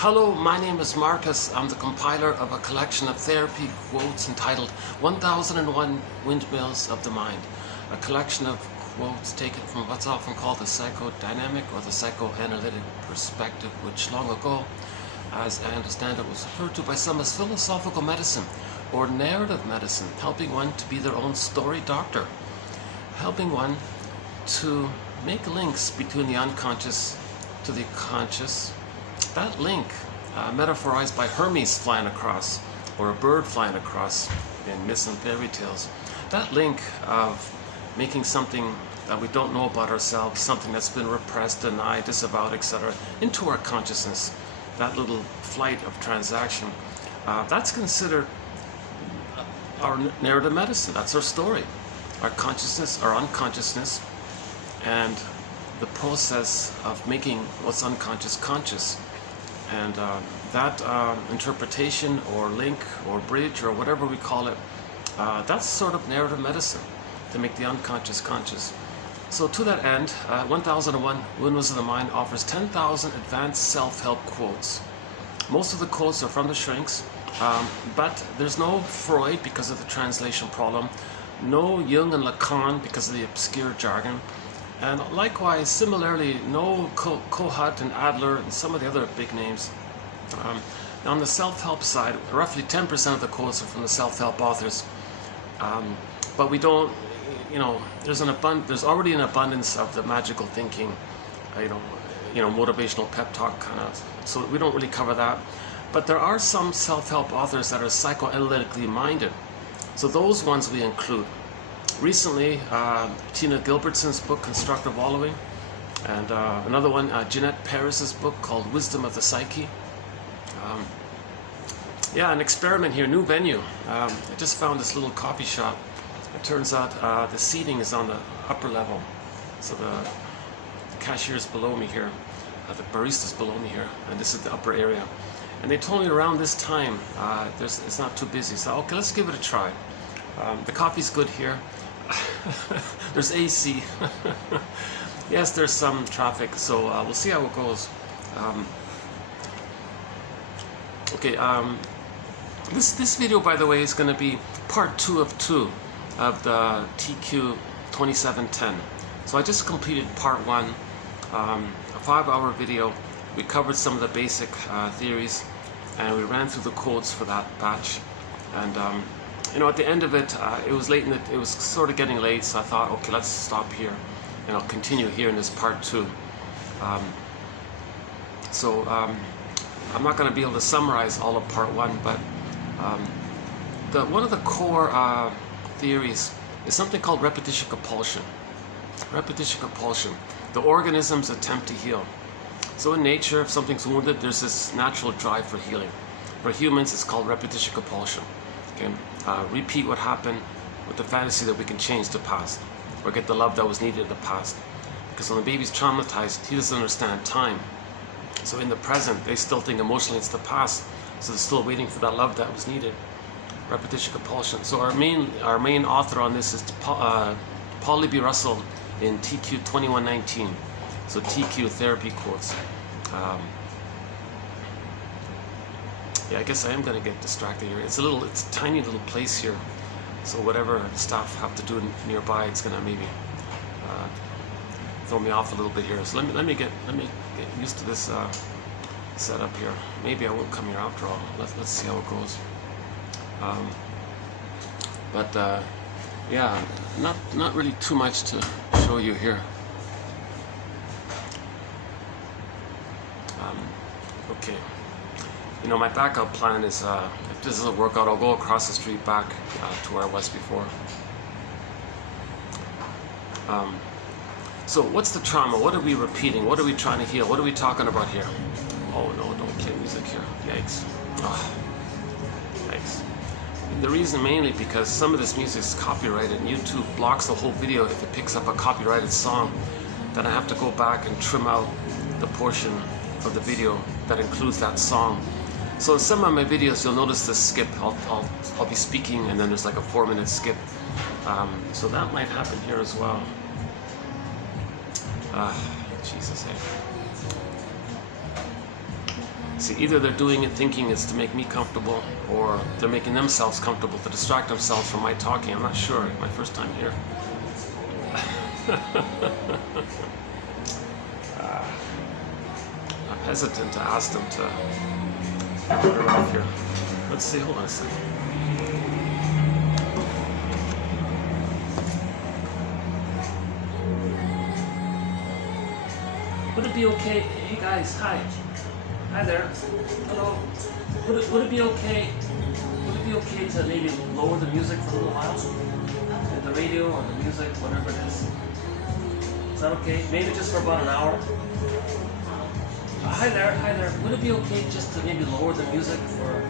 Hello, my name is Marcus. I'm the compiler of a collection of therapy quotes entitled 1001 Windmills of the Mind. A collection of quotes taken from what's often called the psychodynamic or the psychoanalytic perspective, which long ago, as I understand it, was referred to by some as philosophical medicine or narrative medicine, helping one to be their own story doctor, helping one to make links between the unconscious to the conscious. That link, metaphorized by Hermes flying across, or a bird flying across in myths and fairy tales, that link of making something that we don't know about ourselves, something that's been repressed, denied, disavowed, etc., into our consciousness, that little flight of transaction, that's considered our narrative medicine. That's our story, our consciousness, our unconsciousness, and the process of making what's unconscious conscious. And that interpretation or link or bridge or whatever we call it, that's sort of narrative medicine, to make the unconscious conscious. So to that end, 1001 Windmills of the Mind offers 10,000 advanced self-help quotes. Most of the quotes are from the shrinks, but there's no Freud because of the translation problem, no Jung and Lacan because of the obscure jargon, and likewise, similarly, no Kohut and Adler and some of the other big names. On the self-help side, roughly 10% of the quotes are from the self-help authors. But we don't, there's already an abundance of the magical thinking, motivational pep talk kind of. So we don't really cover that. But there are some self-help authors that are psychoanalytically minded. So those ones we include. Recently, Tina Gilbertson's book, Constructive Wallowing, and another one, Jeanette Paris's book called Wisdom of the Psyche. An experiment here, new venue. I just found this little coffee shop. It turns out the seating is on the upper level. So the cashier's below me here, the barista's below me here, and this is the upper area. And they told me around this time, it's not too busy. So, okay, let's give it a try. The coffee's good here. There's AC. Yes, there's some traffic, so we'll see how it goes. This video, by the way, is going to be part 2 of 2 of the TQ 2710. So I just completed part 1, a 5-hour video. We covered some of the basic theories, and we ran through the quotes for that batch. And at the end of it, it was late, it was sort of getting late, so I thought, okay, let's stop here, and I'll continue here in this part 2. I'm not going to be able to summarize all of part 1, but one of the core theories is something called repetition compulsion. Repetition compulsion, the organism's attempt to heal. So in nature, if something's wounded, there's this natural drive for healing. For humans, it's called repetition compulsion. Okay? Repeat what happened with the fantasy that we can change the past or get the love that was needed in the past. Because when the baby's traumatized, he doesn't understand time. So in the present, they still think emotionally it's the past. So they're still waiting for that love that was needed. Repetition compulsion. So our main author on this is Paul B. Russell in TQ 2119. So TQ therapy quotes. I guess I am going to get distracted here. It's a tiny little place here. So whatever staff have to do nearby, it's going to maybe throw me off a little bit here. So let me get used to this setup here. Maybe I won't come here after all. Let's see how it goes. Not really too much to show you here. Okay. My backup plan is, if this doesn't work out, I'll go across the street back to where I was before. So what's the trauma? What are we repeating? What are we trying to heal? What are we talking about here? Oh no, don't play music here. Yikes. Yikes. The reason mainly because some of this music is copyrighted and YouTube blocks the whole video if it picks up a copyrighted song. Then I have to go back and trim out the portion of the video that includes that song. So in some of my videos, you'll notice this skip. I'll be speaking, and then there's like a 4-minute skip. So that might happen here as well. Jesus, hey. See, either they're doing it thinking it's to make me comfortable, or they're making themselves comfortable to distract themselves from my talking. I'm not sure. My first time here. I'm hesitant to ask them to put her off here. Let's see. Hold on a second. Would it be okay? Hey guys, hi. Hi there. Hello. Would it be okay? Would it be okay to maybe lower the music for a little while? The radio or the music, whatever it is. Is that okay? Maybe just for about an hour. Hi there. Hi there. Would it be okay just to maybe lower the music for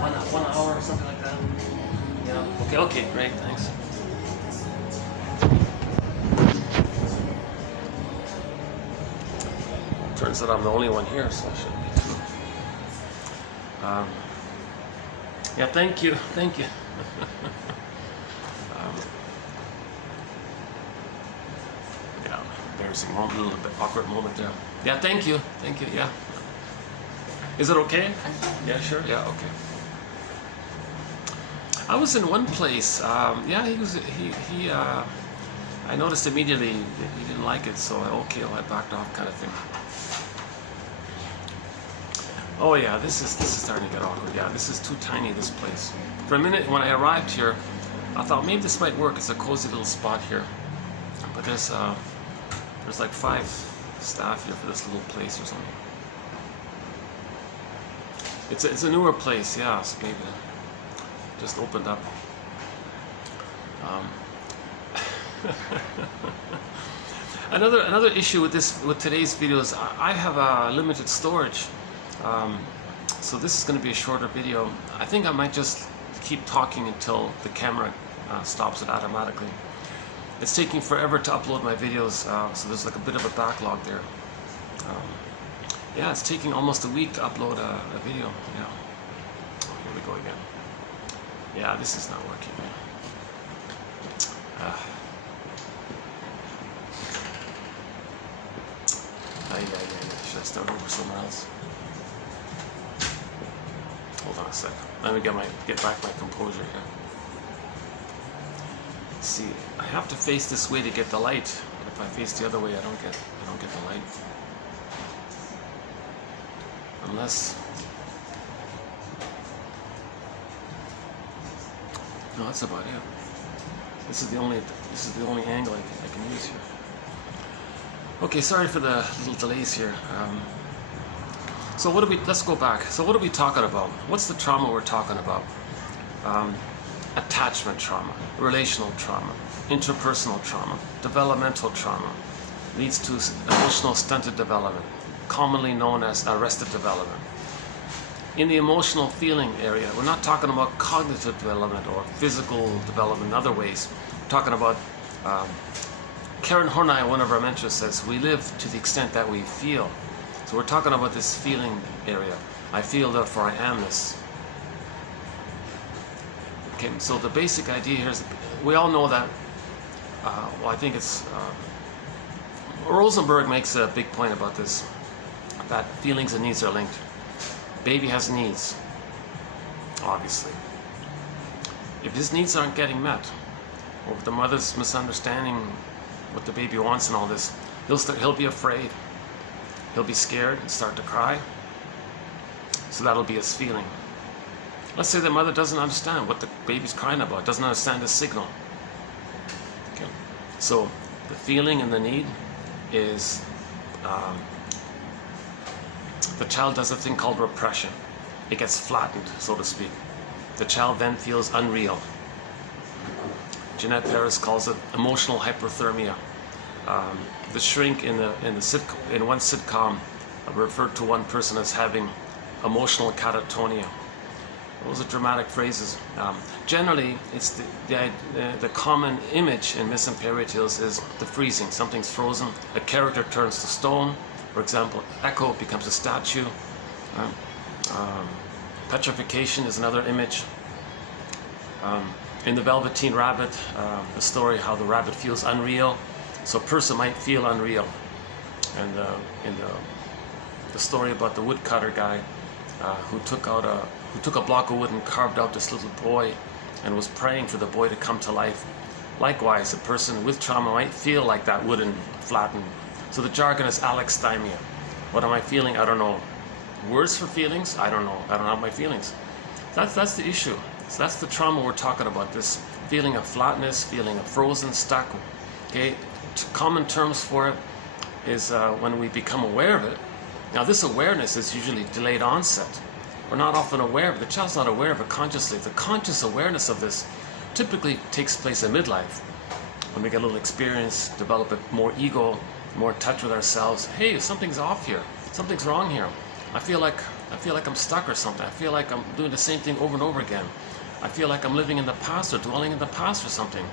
one hour or something like that? Yeah. Okay. Okay. Great. Thanks. Turns out I'm the only one here, so I shouldn't be too. Yeah, thank you. Thank you. Yeah, embarrassing moment, a little bit awkward moment there. Yeah, thank you. Thank you. Yeah. Is it okay? Yeah, sure. Yeah, okay. I was in one place. Yeah, I noticed immediately that he didn't like it, so I backed off, kind of thing. Oh yeah, this is starting to get awkward. Yeah, this is too tiny, this place. For a minute, when I arrived here, I thought maybe this might work. It's a cozy little spot here, but there's like 5 staff here for this little place or something. It's a newer place, yeah. So maybe just opened up. Another issue with today's video is I have limited storage. So this is going to be a shorter video. I think I might just keep talking until the camera stops it automatically. It's taking forever to upload my videos, so there's like a bit of a backlog there. Yeah, it's taking almost a week to upload a video. Yeah. Oh, here we go again. Yeah, this is not working. Should I start over somewhere else? Hold on a sec. Let me get back my composure here. See, I have to face this way to get the light. If I face the other way, I don't get the light. Unless, no, that's about it. This is the only angle I can use here. Okay, sorry for the little delays here. So let's go back. So what are we talking about? What's the trauma we're talking about? Attachment trauma, relational trauma, interpersonal trauma, developmental trauma, leads to emotional stunted development, commonly known as arrested development. In the emotional feeling area, we're not talking about cognitive development or physical development in other ways. We're talking about Karen Horney, one of our mentors, says we live to the extent that we feel. So we're talking about this feeling area. I feel, therefore I am this. Okay, so the basic idea here is, we all know that, well, I think it's, Rosenberg makes a big point about this, that feelings and needs are linked. Baby has needs, obviously. If his needs aren't getting met, or if the mother's misunderstanding what the baby wants and all this, he'll be afraid. He'll be scared and start to cry. So that'll be his feeling. Let's say the mother doesn't understand what the baby's crying about, doesn't understand the signal. Okay. So the feeling and the need is, the child does a thing called repression. It gets flattened, so to speak. The child then feels unreal. Jeanette Paris calls it emotional hyperthermia. The shrink in one sitcom referred to one person as having emotional catatonia. Those are dramatic phrases. Generally, it's the common image in myths and fairy tales is the freezing. Something's frozen. A character turns to stone. For example, Echo becomes a statue. Petrification is another image. In the Velveteen Rabbit, the story how the rabbit feels unreal. So a person might feel unreal. And in the story about the woodcutter guy, who took a block of wood and carved out this little boy and was praying for the boy to come to life. Likewise, a person with trauma might feel like that wooden flattened. So the jargon is alexithymia. What am I feeling? I don't know. Words for feelings? I don't know. I don't have my feelings. That's the issue. So that's the trauma we're talking about. This feeling of flatness, feeling of frozen, stuck. Okay, common terms for it is when we become aware of it. Now this awareness is usually delayed onset. We're not often aware of it. The child's not aware of it consciously. The conscious awareness of this typically takes place in midlife. When we get a little experience, develop a more ego, more in touch with ourselves. Hey, something's off here. Something's wrong here. I feel like I'm stuck or something. I feel like I'm doing the same thing over and over again. I feel like I'm living in the past or dwelling in the past or something.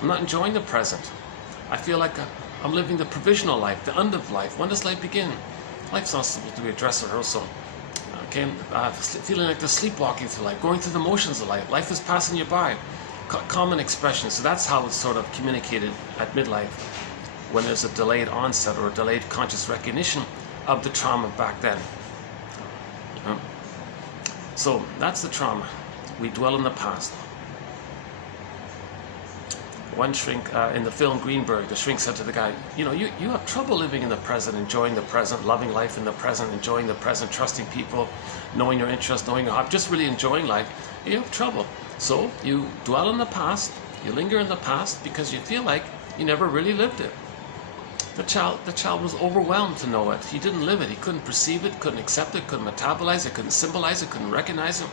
I'm not enjoying the present. I feel like I'm living the provisional life, the unlived life. When does life begin? Life's not supposed to be a dress rehearsal. Okay, feeling like they're sleepwalking through life, going through the motions of life. Life is passing you by. Common expression. So that's how it's sort of communicated at midlife, when there's a delayed onset or a delayed conscious recognition of the trauma back then. So that's the trauma. We dwell in the past. One shrink in the film Greenberg, the shrink said to the guy, you know, you have trouble living in the present, enjoying the present, loving life in the present, enjoying the present, trusting people, knowing your interests, knowing your hobby, just really enjoying life. You have trouble. So you dwell in the past, you linger in the past because you feel like you never really lived it. The child was overwhelmed to know it. He didn't live it. He couldn't perceive it, couldn't accept it, couldn't metabolize it, couldn't symbolize it, couldn't recognize it.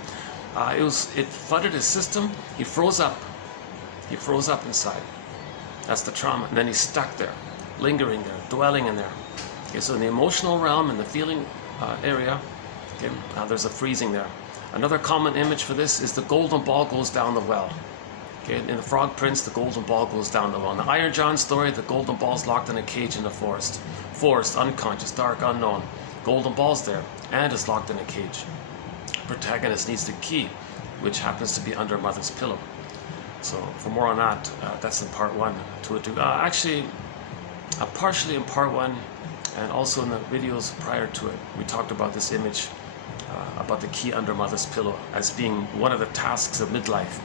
It flooded his system. He froze up. He froze up inside. That's the trauma. And then he's stuck there, lingering there, dwelling in there. Okay, so in the emotional realm, in the feeling area, okay, there's a freezing there. Another common image for this is the golden ball goes down the well. Okay, in the Frog Prince, the golden ball goes down the well. In the Iron John story, the golden ball's locked in a cage in the forest. Forest, unconscious, dark, unknown. Golden ball's there, and is locked in a cage. Protagonist needs the key, which happens to be under mother's pillow. So for more on that, that's in part one. Actually, partially in part one, and also in the videos prior to it, we talked about this image about the key under mother's pillow as being one of the tasks of midlife.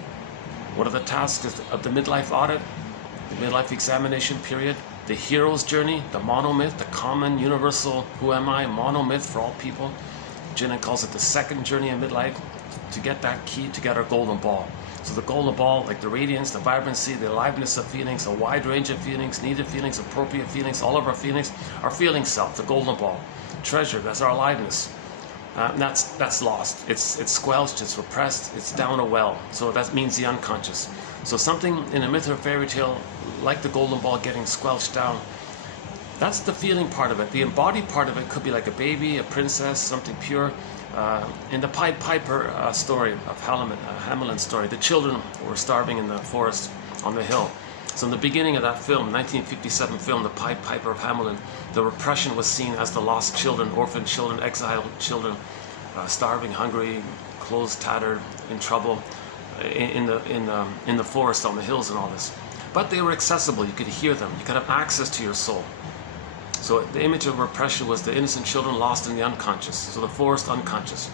One of the tasks of the midlife audit, the midlife examination period, the hero's journey, the monomyth, the common, universal, who am I, monomyth for all people. Jinan calls it the second journey in midlife, to get that key, to get our golden ball. So the golden ball, like the radiance, the vibrancy, the aliveness of feelings, a wide range of feelings, needed feelings, appropriate feelings, all of our feeling self, the golden ball. Treasure, that's our aliveness. That's lost. It's squelched, it's repressed, it's down a well. So that means the unconscious. So something in a myth or fairy tale, like the golden ball getting squelched down, that's the feeling part of it. The embodied part of it could be like a baby, a princess, something pure. In the Pied Piper story of Hamelin story, the children were starving in the forest on the hill. So in the beginning of that film, 1957 film, The Pied Piper of Hamelin, the repression was seen as the lost children, orphaned children, exiled children, starving, hungry, clothes tattered, in trouble, in the forest, on the hills and all this. But they were accessible, you could hear them, you could have access to your soul. So the image of repression was the innocent children lost in the unconscious, so the forest unconscious.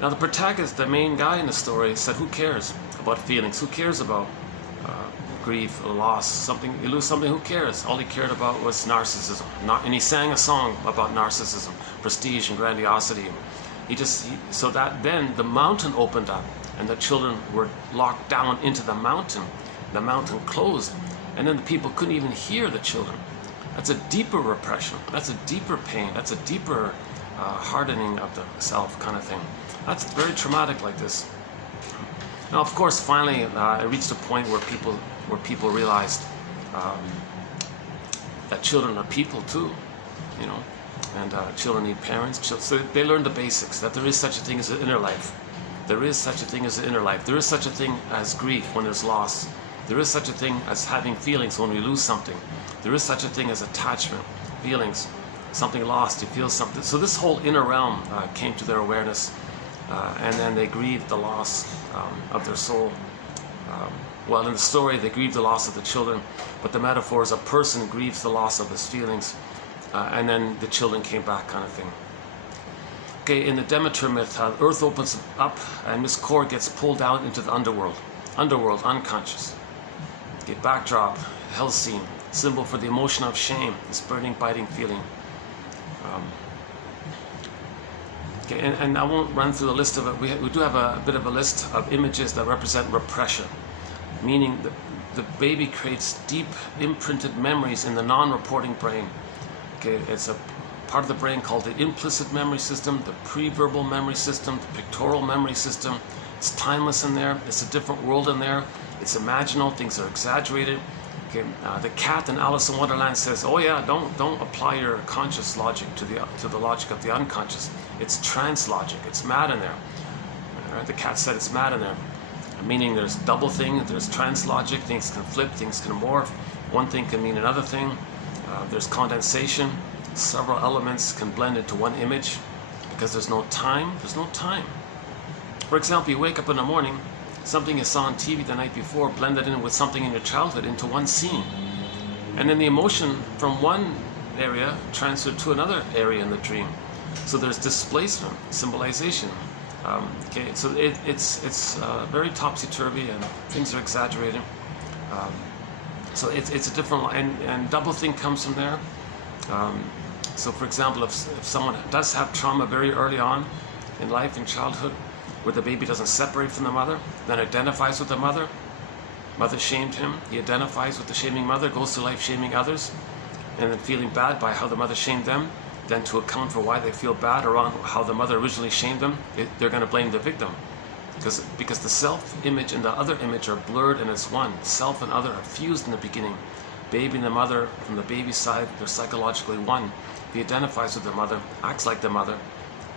Now the protagonist, the main guy in the story, said, who cares about feelings? Who cares about grief, loss, something, you lose something, who cares? All he cared about was narcissism. And he sang a song about narcissism, prestige and grandiosity. So that then the mountain opened up and the children were locked down into the mountain. The mountain closed and then the people couldn't even hear the children. That's a deeper repression. That's a deeper pain. That's a deeper hardening of the self kind of thing. That's very traumatic like this. Now, of course, finally, it reached a point where people realized that children are people too, you know, and children need parents. So they learned the basics, that there is such a thing as an inner life. There is such a thing as an inner life. There is such a thing as grief when there's loss. There is such a thing as having feelings when we lose something. There is such a thing as attachment, feelings, something lost, you feel something. So this whole inner realm came to their awareness, and then they grieved the loss of their soul. Well, in the story, they grieved the loss of the children, but the metaphor is a person grieves the loss of his feelings, and then the children came back kind of thing. Okay, in the Demeter myth, Earth opens up and Miss Core gets pulled down into the underworld. Underworld, unconscious. Okay, backdrop, hell scene, symbol for the emotion of shame, this burning, biting feeling. Okay, and I won't run through the list of it. We do have a bit of a list of images that represent repression, meaning the baby creates deep imprinted memories in the non-reporting brain. Okay, it's a part of the brain called the implicit memory system, the pre-verbal memory system, the pictorial memory system. It's timeless in there. It's a different world in there. It's imaginal. Things are exaggerated. Okay, the cat in Alice in Wonderland says, "Oh yeah, don't apply your conscious logic to the logic of the unconscious. It's trance logic. It's mad in there." Right? The cat said it's mad in there, meaning there's double thing. There's trance logic. Things can flip. Things can morph. One thing can mean another thing. There's condensation. Several elements can blend into one image because there's no time. There's no time. For example, you wake up in the morning, something you saw on TV the night before blended in with something in your childhood into one scene. And then the emotion from one area transferred to another area in the dream. So there's displacement, symbolization. Okay, so it's very topsy-turvy and things are exaggerated. So it's a different, and doublethink comes from there. So for example, if someone does have trauma very early on in life, in childhood, where the baby doesn't separate from the mother, then identifies with the mother, mother shamed him, he identifies with the shaming mother, goes through life shaming others, and then feeling bad by how the mother shamed them, then to account for why they feel bad around how the mother originally shamed them, they're going to blame the victim. Because the self-image and the other image are blurred and it's one. Self and other are fused in the beginning. Baby and the mother, from the baby's side, they're psychologically one. He identifies with the mother, acts like the mother,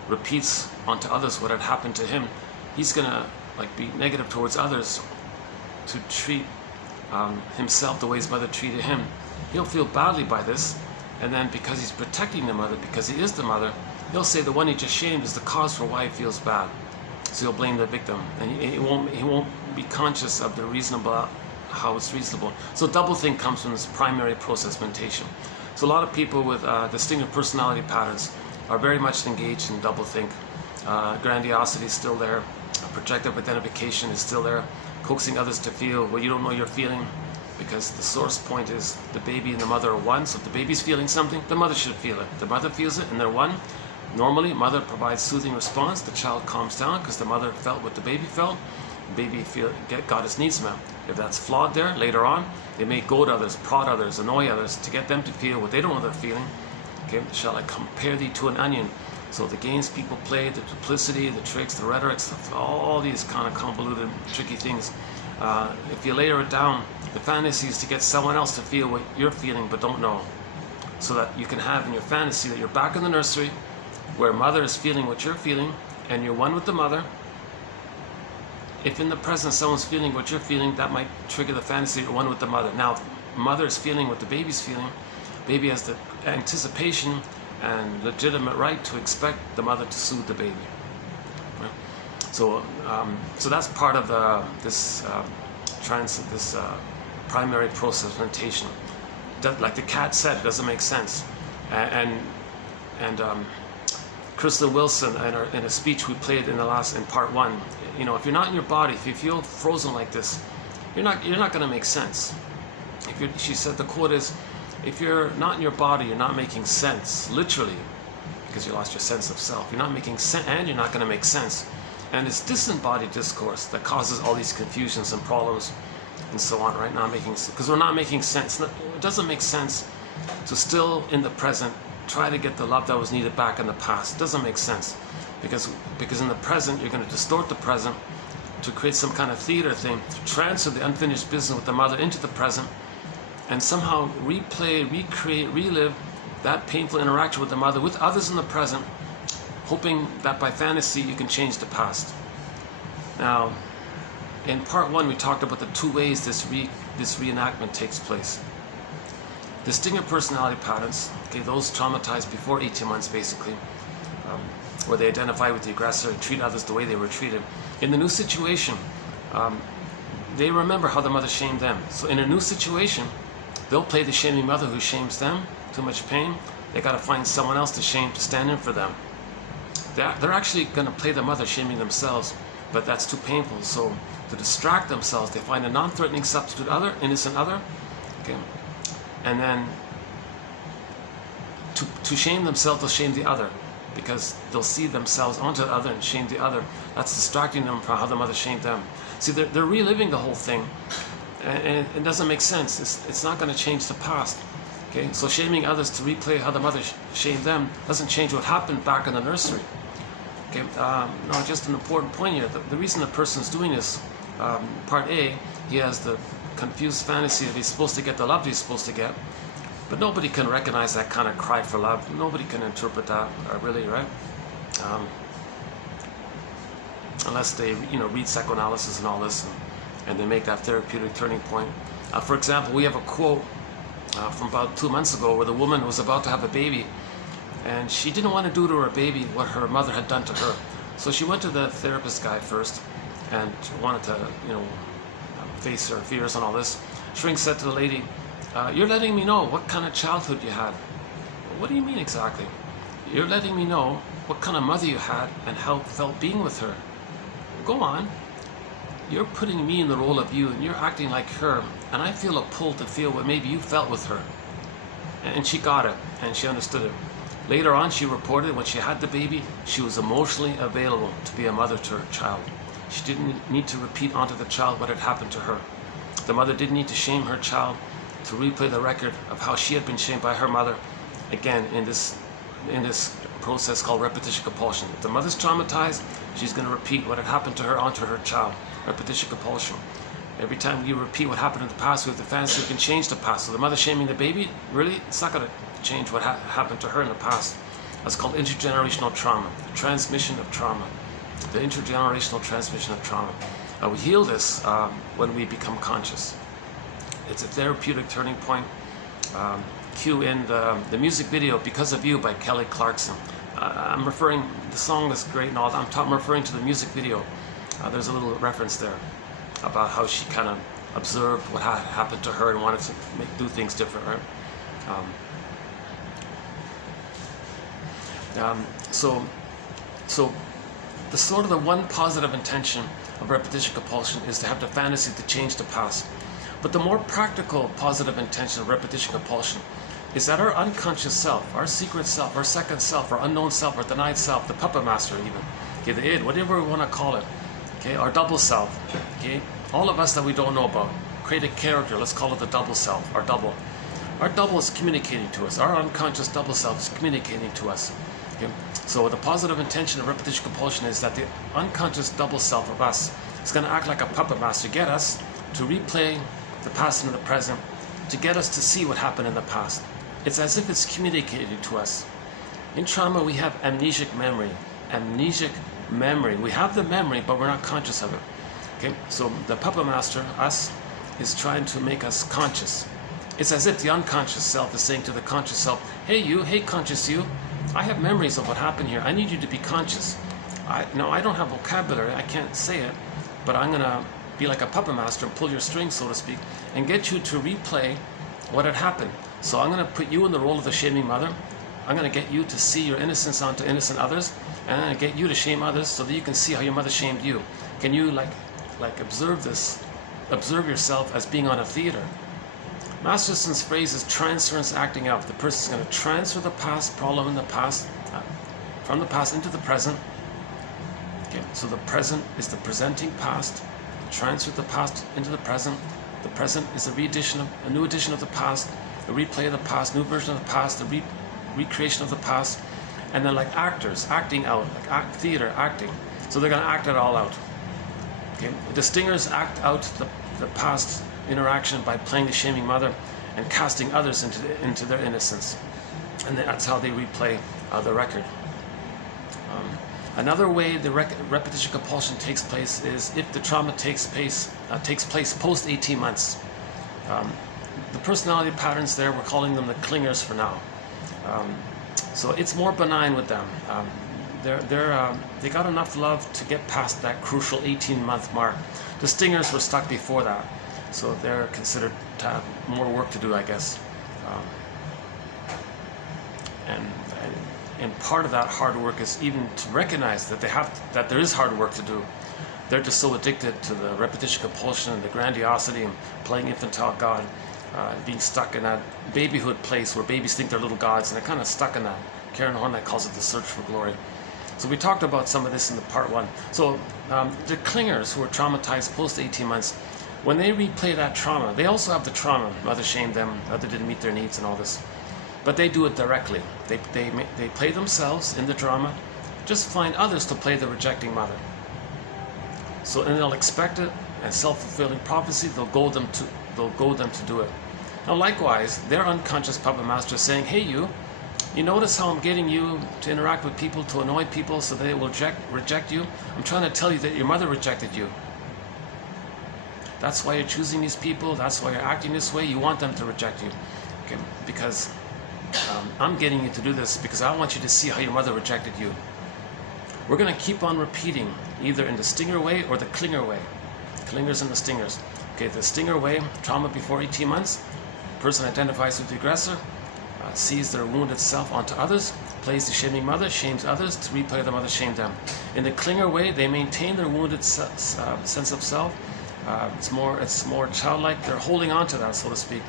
repeats onto others what had happened to him. He's gonna be negative towards others to treat himself the way his mother treated him. He'll feel badly by this, and then because he's protecting the mother, because he is the mother, he'll say the one he just shamed is the cause for why he feels bad. So he'll blame the victim, and he won't be conscious of the reasonable, how it's reasonable. So doublethink comes from this primary process mentation. So a lot of people with distinctive personality patterns are very much engaged in doublethink. Grandiosity is still there. Projective identification is still there. Coaxing others to feel what you don't know you're feeling, because the source point is the baby and the mother are one. So if the baby's feeling something, the mother should feel it. The mother feels it and they're one. Normally, mother provides soothing response. The child calms down because the mother felt what the baby felt. The baby got his needs met. If that's flawed there, later on, they may goad others, prod others, annoy others to get them to feel what they don't know they're feeling. Okay, shall I compare thee to an onion? So the games people play, the duplicity, the tricks, the rhetorics, all these kind of convoluted, tricky things. If you layer it down, the fantasy is to get someone else to feel what you're feeling but don't know. So that you can have in your fantasy that you're back in the nursery, where mother is feeling what you're feeling, and you're one with the mother. If in the present someone's feeling what you're feeling, that might trigger the fantasy you're one with the mother. Now, if mother is feeling what the baby's feeling, baby has the anticipation and legitimate right to expect the mother to soothe the baby. Right? So that's part of this primary process mentation. Like the cat said, it doesn't make sense. And Crystal Wilson, in a speech we played in part one, if you're not in your body, if you feel frozen like this, you're not going to make sense. She said, the quote is, if you're not in your body, you're not making sense, literally, because you lost your sense of self. You're not making sense, and you're not going to make sense. And it's disembodied discourse that causes all these confusions and problems and so on, right? Because we're not making sense. It doesn't make sense to still, in the present, try to get the love that was needed back in the past. It doesn't make sense. Because in the present, you're going to distort the present to create some kind of theater thing, to transfer the unfinished business with the mother into the present, and somehow replay, recreate, relive that painful interaction with the mother with others in the present, hoping that by fantasy you can change the past. Now, in part one, we talked about the two ways this reenactment takes place. Distinctive personality patterns, okay, those traumatized before 18 months basically, where they identify with the aggressor and treat others the way they were treated. In the new situation, they remember how the mother shamed them. So in a new situation, they'll play the shaming mother who shames them, too much pain. They got to find someone else to shame to stand in for them. they're actually going to play the mother, shaming themselves, but that's too painful. So to distract themselves, they find a non-threatening substitute other, innocent other, okay, and then to shame themselves, they'll shame the other, because they'll see themselves onto the other and shame the other. That's distracting them from how the mother shamed them. See, they're reliving the whole thing, and it doesn't make sense. It's not going to change the past. Okay, so shaming others to replay how the mother shamed them doesn't change what happened back in the nursery. Okay, no, just an important point here. The reason the person's doing this, part A, he has the confused fantasy that he's supposed to get the love he's supposed to get, but nobody can recognize that kind of cry for love. Nobody can interpret that, really, right? Unless they, read psychoanalysis and all this, and they make that therapeutic turning point. For example, we have a quote from about 2 months ago where the woman was about to have a baby, and she didn't want to do to her baby what her mother had done to her. So she went to the therapist guy first and wanted to, face her fears and all this. Shrink said to the lady, "You're letting me know what kind of childhood you had." "What do you mean exactly?" "You're letting me know what kind of mother you had and how it felt being with her." "Go on." "You're putting me in the role of you and you're acting like her, and I feel a pull to feel what maybe you felt with her." And she got it, and she understood it. Later on, she reported when she had the baby, she was emotionally available to be a mother to her child. She didn't need to repeat onto the child what had happened to her. The mother didn't need to shame her child to replay the record of how she had been shamed by her mother, again, in this process called repetition compulsion. If the mother's traumatized, she's going to repeat what had happened to her onto her child. Repetition compulsion. Every time you repeat what happened in the past with the fantasy, you can change the past. So the mother shaming the baby, really, it's not going to change what happened to her in the past. That's called intergenerational trauma, the transmission of trauma. The intergenerational transmission of trauma. We heal this when we become conscious. It's a therapeutic turning point. Cue in the music video "Because of You" by Kelly Clarkson. The song is great and all. I'm referring to the music video. There's a little reference there about how she kind of observed what had happened to her and wanted to do things different, right? So the sort of the one positive intention of repetition compulsion is to have the fantasy to change the past. But the more practical positive intention of repetition compulsion is that our unconscious self, our secret self, our second self, our unknown self, our denied self, the puppet master even, okay, the id, whatever we want to call it, okay, our double self, okay, all of us that we don't know about, create a character, let's call it the double self, our double. Our double is communicating to us, our unconscious double self is communicating to us. Okay? So the positive intention of repetition compulsion is that the unconscious double self of us is going to act like a puppet master, get us to replay the past and the present, to get us to see what happened in the past. It's as if it's communicating to us. In trauma, we have amnesic memory. Amnesic memory. We have the memory, but we're not conscious of it. Okay? So the puppet master, us, is trying to make us conscious. It's as if the unconscious self is saying to the conscious self, "Hey you, hey conscious you, I have memories of what happened here. I need you to be conscious. I don't have vocabulary, I can't say it, but I'm going to be like a puppet master and pull your strings, so to speak, and get you to replay what had happened. So I'm going to put you in the role of the shaming mother. I'm going to get you to see your innocence onto innocent others, and I'm going to get you to shame others so that you can see how your mother shamed you." Can you like observe this? Observe yourself as being on a theater. Masterson's phrase is transference acting out. The person's going to transfer the past problem in the past, from the past into the present. Okay, so the present is the presenting past. Transfer the past into the present. The present is a new edition of the past, a replay of the past, new version of the past, a recreation of the past, and then like actors acting out, like theater acting. So they're going to act it all out. Okay, the stingers act out the past interaction by playing the shaming mother and casting others into their innocence, and that's how they replay the record. Another way the repetition compulsion takes place is if the trauma takes place post 18 months. The personality patterns there, we're calling them the clingers for now. So it's more benign with them. They got enough love to get past that crucial 18-month mark. The stingers were stuck before that, so they're considered to have more work to do, I guess. And and part of that hard work is even to recognize that that there is hard work to do. They're just so addicted to the repetition, compulsion, and the grandiosity, and playing infantile God, being stuck in that babyhood place where babies think they're little gods, and they're kind of stuck in that. Karen Horney calls it the search for glory. So we talked about some of this in the part 1. So the clingers who are traumatized post 18 months, when they replay that trauma, they also have the trauma. Mother shamed them, mother didn't meet their needs and all this. But they do it directly. They play themselves in the drama, just find others to play the rejecting mother. So, and they'll expect it, and self-fulfilling prophecy, they'll goad them to do it. Now likewise, their unconscious puppet master is saying, hey you notice how I'm getting you to interact with people, to annoy people so they will reject you? I'm trying to tell you that your mother rejected you. That's why you're choosing these people, that's why you're acting this way, you want them to reject you. Okay, because I'm getting you to do this because I want you to see how your mother rejected you. We're going to keep on repeating, either in the stinger way or the clinger way. Clingers and the stingers. Okay, the stinger way, trauma before 18 months, person identifies with the aggressor, sees their wounded self onto others, plays the shaming mother, shames others to replay the mother shame them. In the clinger way, they maintain their wounded sense of self. It's more childlike. They're holding on to that, so to speak.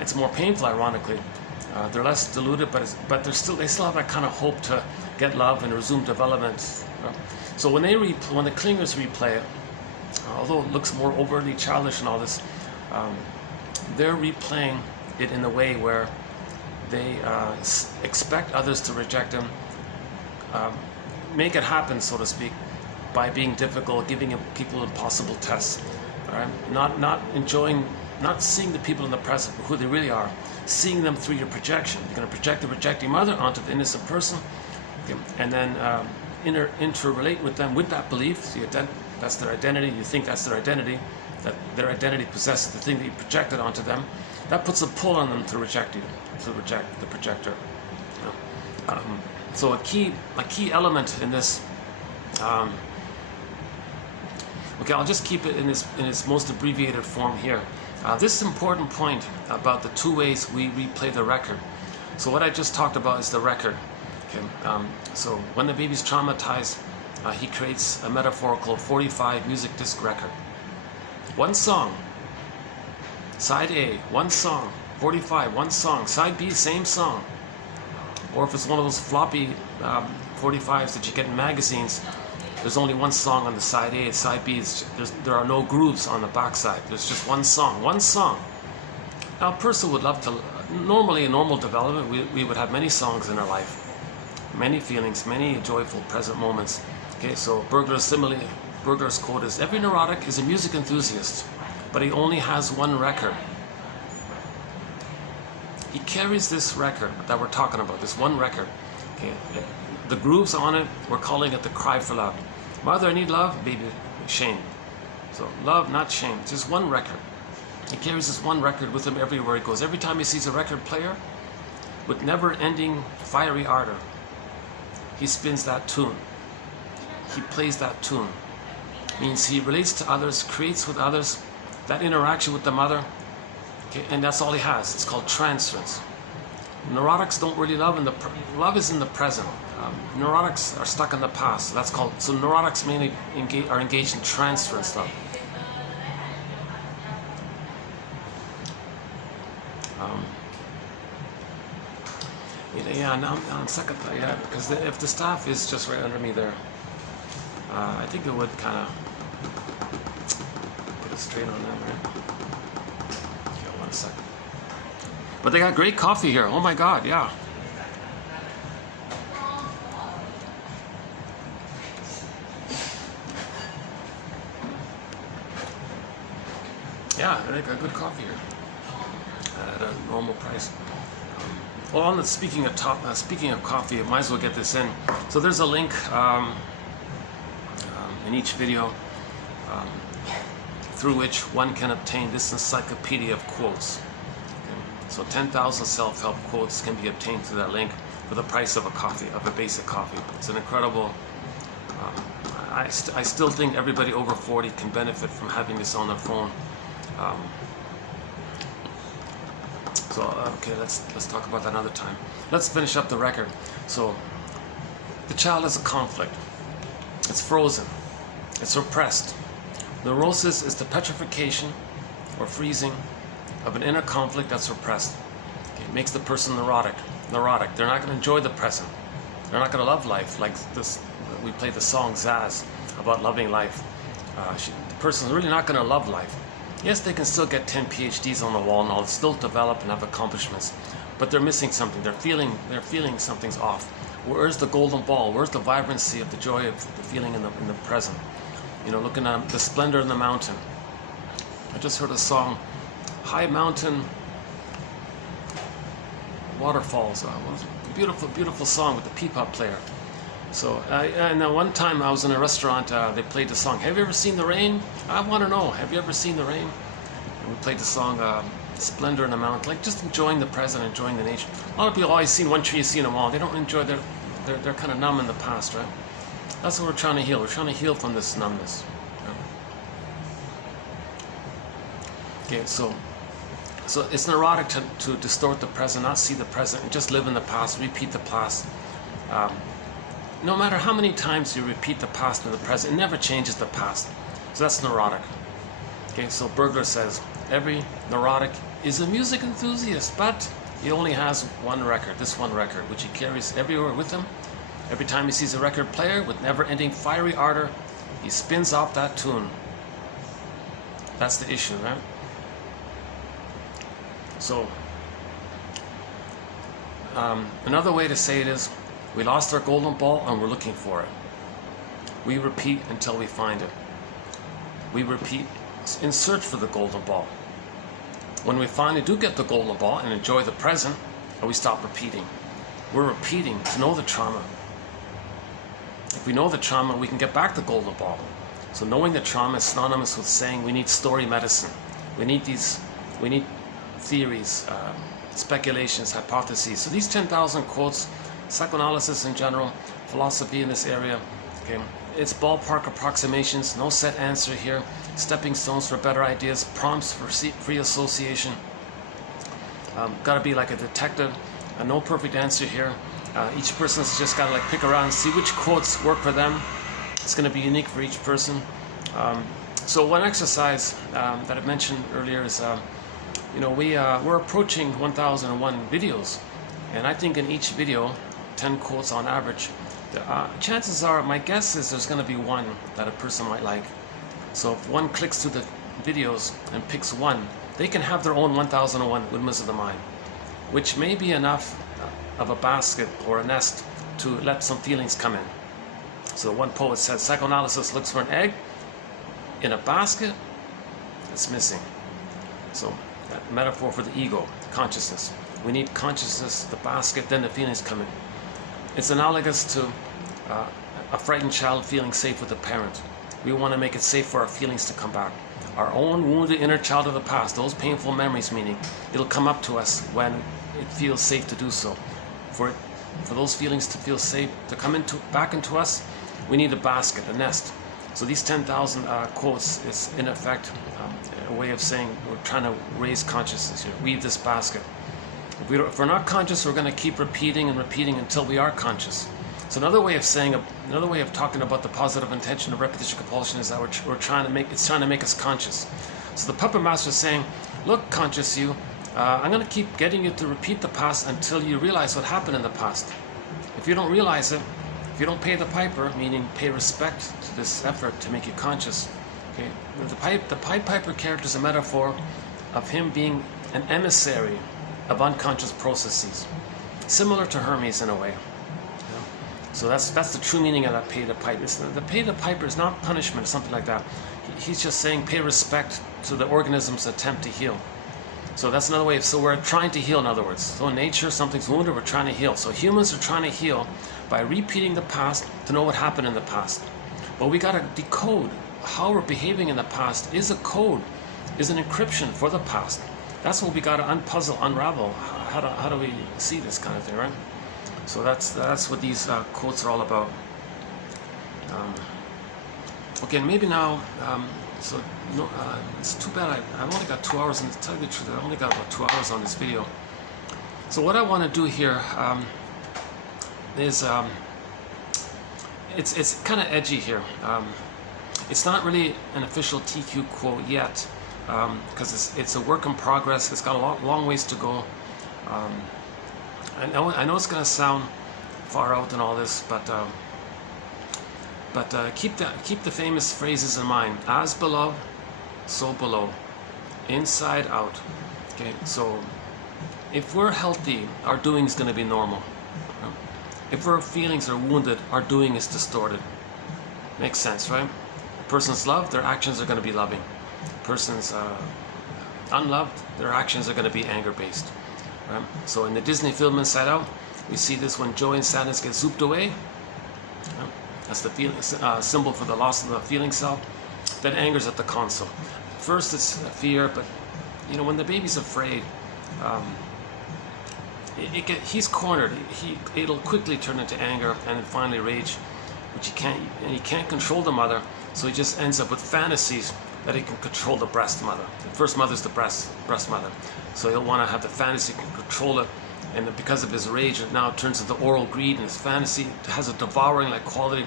It's more painful, ironically. They're less deluded, but they still have that kind of hope to get love and resume development. So when the clingers replay it, although it looks more overtly childish and all this, they're replaying it in a way where they expect others to reject them, make it happen, so to speak, by being difficult, giving people impossible tests. All right? Not seeing the people in the present for who they really are, seeing them through your projection. You're going to project the rejecting mother onto the innocent person, okay, and then interrelate with them with that belief. So that's their identity. You think that's their identity, that their identity possesses the thing that you projected onto them. That puts a pull on them to reject you, to reject the projector. So a key element in this. Okay, I'll just keep it in its most abbreviated form here. This is an important point about the two ways we replay the record. So what I just talked about is the record. Okay, so when the baby's traumatized, he creates a metaphorical 45 music disc record. One song. Side A, one song. 45, one song. Side B, same song. Or if it's one of those floppy 45s that you get in magazines, there's only one song on the side A. Side B, there are no grooves on the back side. There's just one song. One song. Now, a person would love to. Normally, in normal development, we would have many songs in our life, many feelings, many joyful present moments. Okay, so Burglar's quote is: "Every neurotic is a music enthusiast, but he only has one record." He carries this record that we're talking about, this one record. Okay, the grooves on it, we're calling it the cry for love. Mother, I need love. Baby, shame. So love, not shame. It's just one record. He carries this one record with him everywhere he goes. Every time he sees a record player with never-ending fiery ardor, he spins that tune. He plays that tune. Means he relates to others, creates with others, that interaction with the mother, okay, and that's all he has. It's called transference. Neurotics don't really love love is in the present. Neurotics are stuck in the past. So neurotics mainly are engaged in transference love. Now on second thought, yeah, because if the staff is just right under me there, I think it would kind of put a strain on them, right? Okay, 1 second. But they got great coffee here. Oh my God, yeah. Yeah, they got good coffee here at a normal price. Well, speaking of coffee, I might as well get this in. So there's a link in each video through which one can obtain this encyclopedia of quotes. Okay. So 10,000 self-help quotes can be obtained through that link for the price of a basic coffee. It's an incredible. I still think everybody over 40 can benefit from having this on their phone. Okay, let's talk about that another time. Let's finish up the record. So The child has a conflict. It's frozen. It's repressed. Neurosis is the petrification or freezing of an inner conflict that's repressed. Okay, it makes the person neurotic. They're not going to enjoy the present. They're not going to love life. Like this, we play the song Zaz about loving life. The person's really not going to love life. Yes, they can still get 10 PhDs on the wall and all, still develop and have accomplishments, but they're missing something. They're feeling something's off. Where's the golden ball? Where's the vibrancy of the joy of the feeling in the present? You know, looking at the splendor in the mountain. I just heard a song, High Mountain Waterfalls. Beautiful, beautiful song with the peapod player. So, and one time I was in a restaurant, they played the song, have you ever seen the rain? I want to know, have you ever seen the rain? And we played the song, Splendor in the Mountain, like just enjoying the present, enjoying the nature. A lot of people always seen one tree, you've seen them all. They don't enjoy they're kind of numb in the past, right? That's what we're trying to heal. We're trying to heal from this numbness. Okay, so it's neurotic to distort the present, not see the present, and just live in the past, repeat the past. No matter how many times you repeat the past and the present, it never changes the past. So that's neurotic. Okay, so Bergler says, every neurotic is a music enthusiast, but he only has one record, this one record, which he carries everywhere with him. Every time he sees a record player with never-ending fiery ardor, he spins off that tune. That's the issue, right? So, another way to say it is, we lost our golden ball and we're looking for it. We repeat until we find it. We repeat in search for the golden ball. When we finally do get the golden ball and enjoy the present, we stop repeating. We're repeating to know the trauma. If we know the trauma, we can get back the golden ball. So knowing the trauma is synonymous with saying we need story medicine. We need theories, speculations, hypotheses. So these 10,000 quotes, psychoanalysis in general, philosophy in this area, okay, it's ballpark approximations, no set answer here, stepping stones for better ideas, prompts for free association. Got to be like a detective, no perfect answer here. Each person's just got to like pick around and see which quotes work for them. It's going to be unique for each person. So one exercise that I mentioned earlier is, you know, we're approaching 1001 videos, and I think in each video, 10 quotes on average. Chances are, my guess is there's going to be one that a person might like. So if one clicks through the videos and picks one, they can have their own 1001 Windmills of the Mind, which may be enough of a basket or a nest to let some feelings come in. So one poet said, psychoanalysis looks for an egg in a basket that's missing. So that metaphor for the ego, consciousness. We need consciousness, the basket, then the feelings come in. It's analogous to a frightened child feeling safe with a parent. We want to make it safe for our feelings to come back. Our own wounded inner child of the past, those painful memories, meaning it'll come up to us when it feels safe to do so. For those feelings to feel safe, to come back into us, we need a basket, a nest. So these 10,000 quotes is in effect a way of saying we're trying to raise consciousness here, weave this basket. If we're not conscious, we're going to keep repeating and repeating until we are conscious. So another way of talking about the positive intention of repetition compulsion is that it's trying to make us conscious. So the puppet master is saying, look, conscious you, I'm going to keep getting you to repeat the past until you realize what happened in the past. If you don't realize it, if you don't pay the piper, meaning pay respect to this effort to make you conscious, okay, the Pied Piper character is a metaphor of him being an emissary of unconscious processes, similar to Hermes in a way. So that's the true meaning of that pay the piper. The pay the piper is not punishment or something like that. He's just saying pay respect to the organism's attempt to heal. So that's another way of, so we're trying to heal, in other words. So in nature, something's wounded, we're trying to heal. So humans are trying to heal by repeating the past to know what happened in the past. But we got to decode how we're behaving in the past is a code, is an encryption for the past. That's what we got to unpuzzle, unravel. How do we see this kind of thing, right? So that's what these quotes are all about. Okay, maybe now, it's too bad I've only got 2 hours, and to tell you the truth, I only got about 2 hours on this video. So what I want to do here is it's kind of edgy here. It's not really an official TQ quote yet, because it's a work in progress. It's got a long ways to go. I know it's going to sound far out and all this, but keep the famous phrases in mind. As below, so below, inside out. Okay, so if we're healthy, our doing is going to be normal. If our feelings are wounded, our doing is distorted. Makes sense, right? A person's loved, their actions are going to be loving. A person's unloved, their actions are going to be anger-based. Right? So in the Disney film Inside Out, we see this when Joey and Sadness get zooped away. Right? That's the feeling, symbol for the loss of the feeling self. Then anger's at the console. First it's fear, but you know, when the baby's afraid, he's cornered. It'll quickly turn into anger and then finally rage, which he can't control the mother, so he just ends up with fantasies that he can control the breast mother. The first mother's the breast mother, so he'll want to have the fantasy, can control it, and because of his rage, it now turns into oral greed, and his fantasy has a devouring like quality.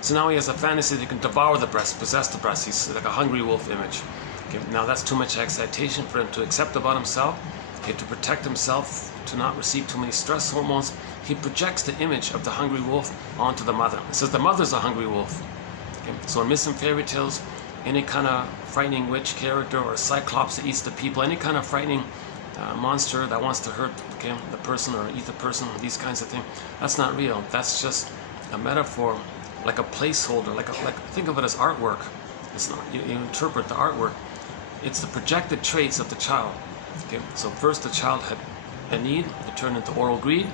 So now he has a fantasy that he can devour the breast, possess the breast. He's like a hungry wolf image. Okay, now that's too much excitation for him to accept about himself. Okay, to protect himself, to not receive too many stress hormones, he projects the image of the hungry wolf onto the mother. It says the mother's a hungry wolf. Okay, so in myths and fairy tales, any kind of frightening witch character or a cyclops that eats the people, any kind of frightening monster that wants to hurt the person or eat the person, these kinds of things, that's not real. That's just a metaphor, like a placeholder, like think of it as artwork. It's not, you interpret the artwork. It's the projected traits of the child. Okay, so first the child had a need, it turned into oral greed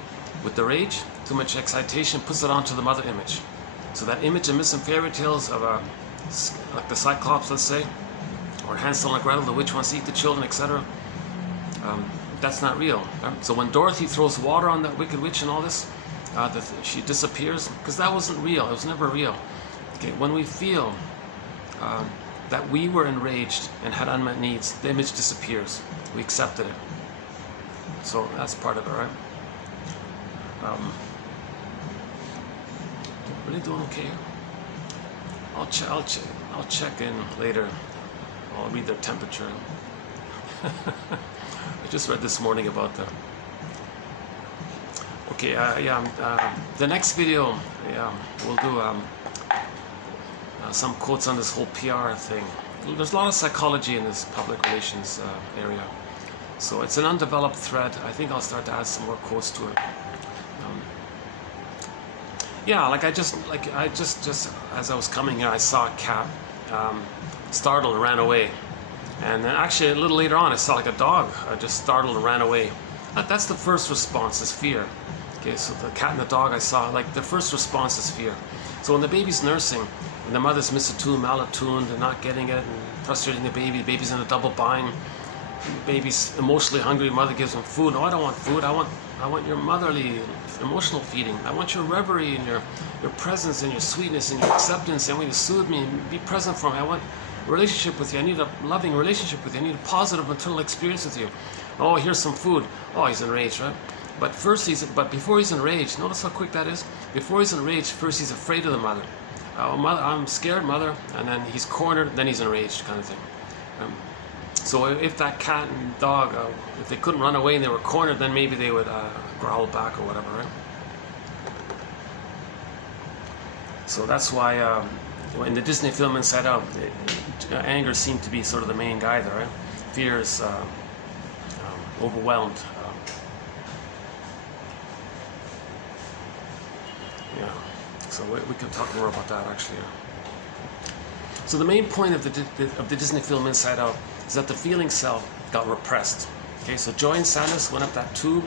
with the rage, too much excitation, puts it onto the mother image. So that image in myths and fairy tales of like the Cyclops, let's say, or Hansel and Gretel, the witch wants to eat the children, etc. That's not real. So when Dorothy throws water on that wicked witch and all this, she disappears, because that wasn't real. It was never real. Okay, when we feel that we were enraged and had unmet needs, the image disappears. We accepted it. So that's part of it, right? Really doing okay. I'll check in later. I'll read their temperature. I just read this morning about the. Okay, the next video, we'll do some quotes on this whole PR thing. There's a lot of psychology in this public relations area, so it's an undeveloped thread. I think I'll start to add some more quotes to it. I just as I was coming here, I saw a cat startled and ran away, and then actually a little later on, I saw like a dog just startled and ran away. That's the first response, is fear. Okay, so the cat and the dog I saw, like the first response is fear. So when the baby's nursing, and the mother's misattuned, malattuned, and not getting it, and frustrating the baby's in a double bind, the baby's emotionally hungry, mother gives him food. No, I don't want food. I want your motherly, emotional feeding. I want your reverie and your presence and your sweetness and your acceptance. I want you to soothe me and be present for me. I want a relationship with you. I need a loving relationship with you. I need a positive internal experience with you. Oh, here's some food. Oh, he's enraged, right? But before he's enraged, notice how quick that is. Before he's enraged, first he's afraid of the mother. Oh, mother, I'm scared, mother. And then he's cornered, then he's enraged, kind of thing. So if that cat and dog, if they couldn't run away and they were cornered, then maybe they would growl back or whatever, right? So that's why in the Disney film Inside Out, anger seemed to be sort of the main guy there, right? Fear is overwhelmed. So we can talk more about that actually. So the main point of the Disney film Inside Out is that the feeling self got repressed. Okay, so joy and sadness went up that tube,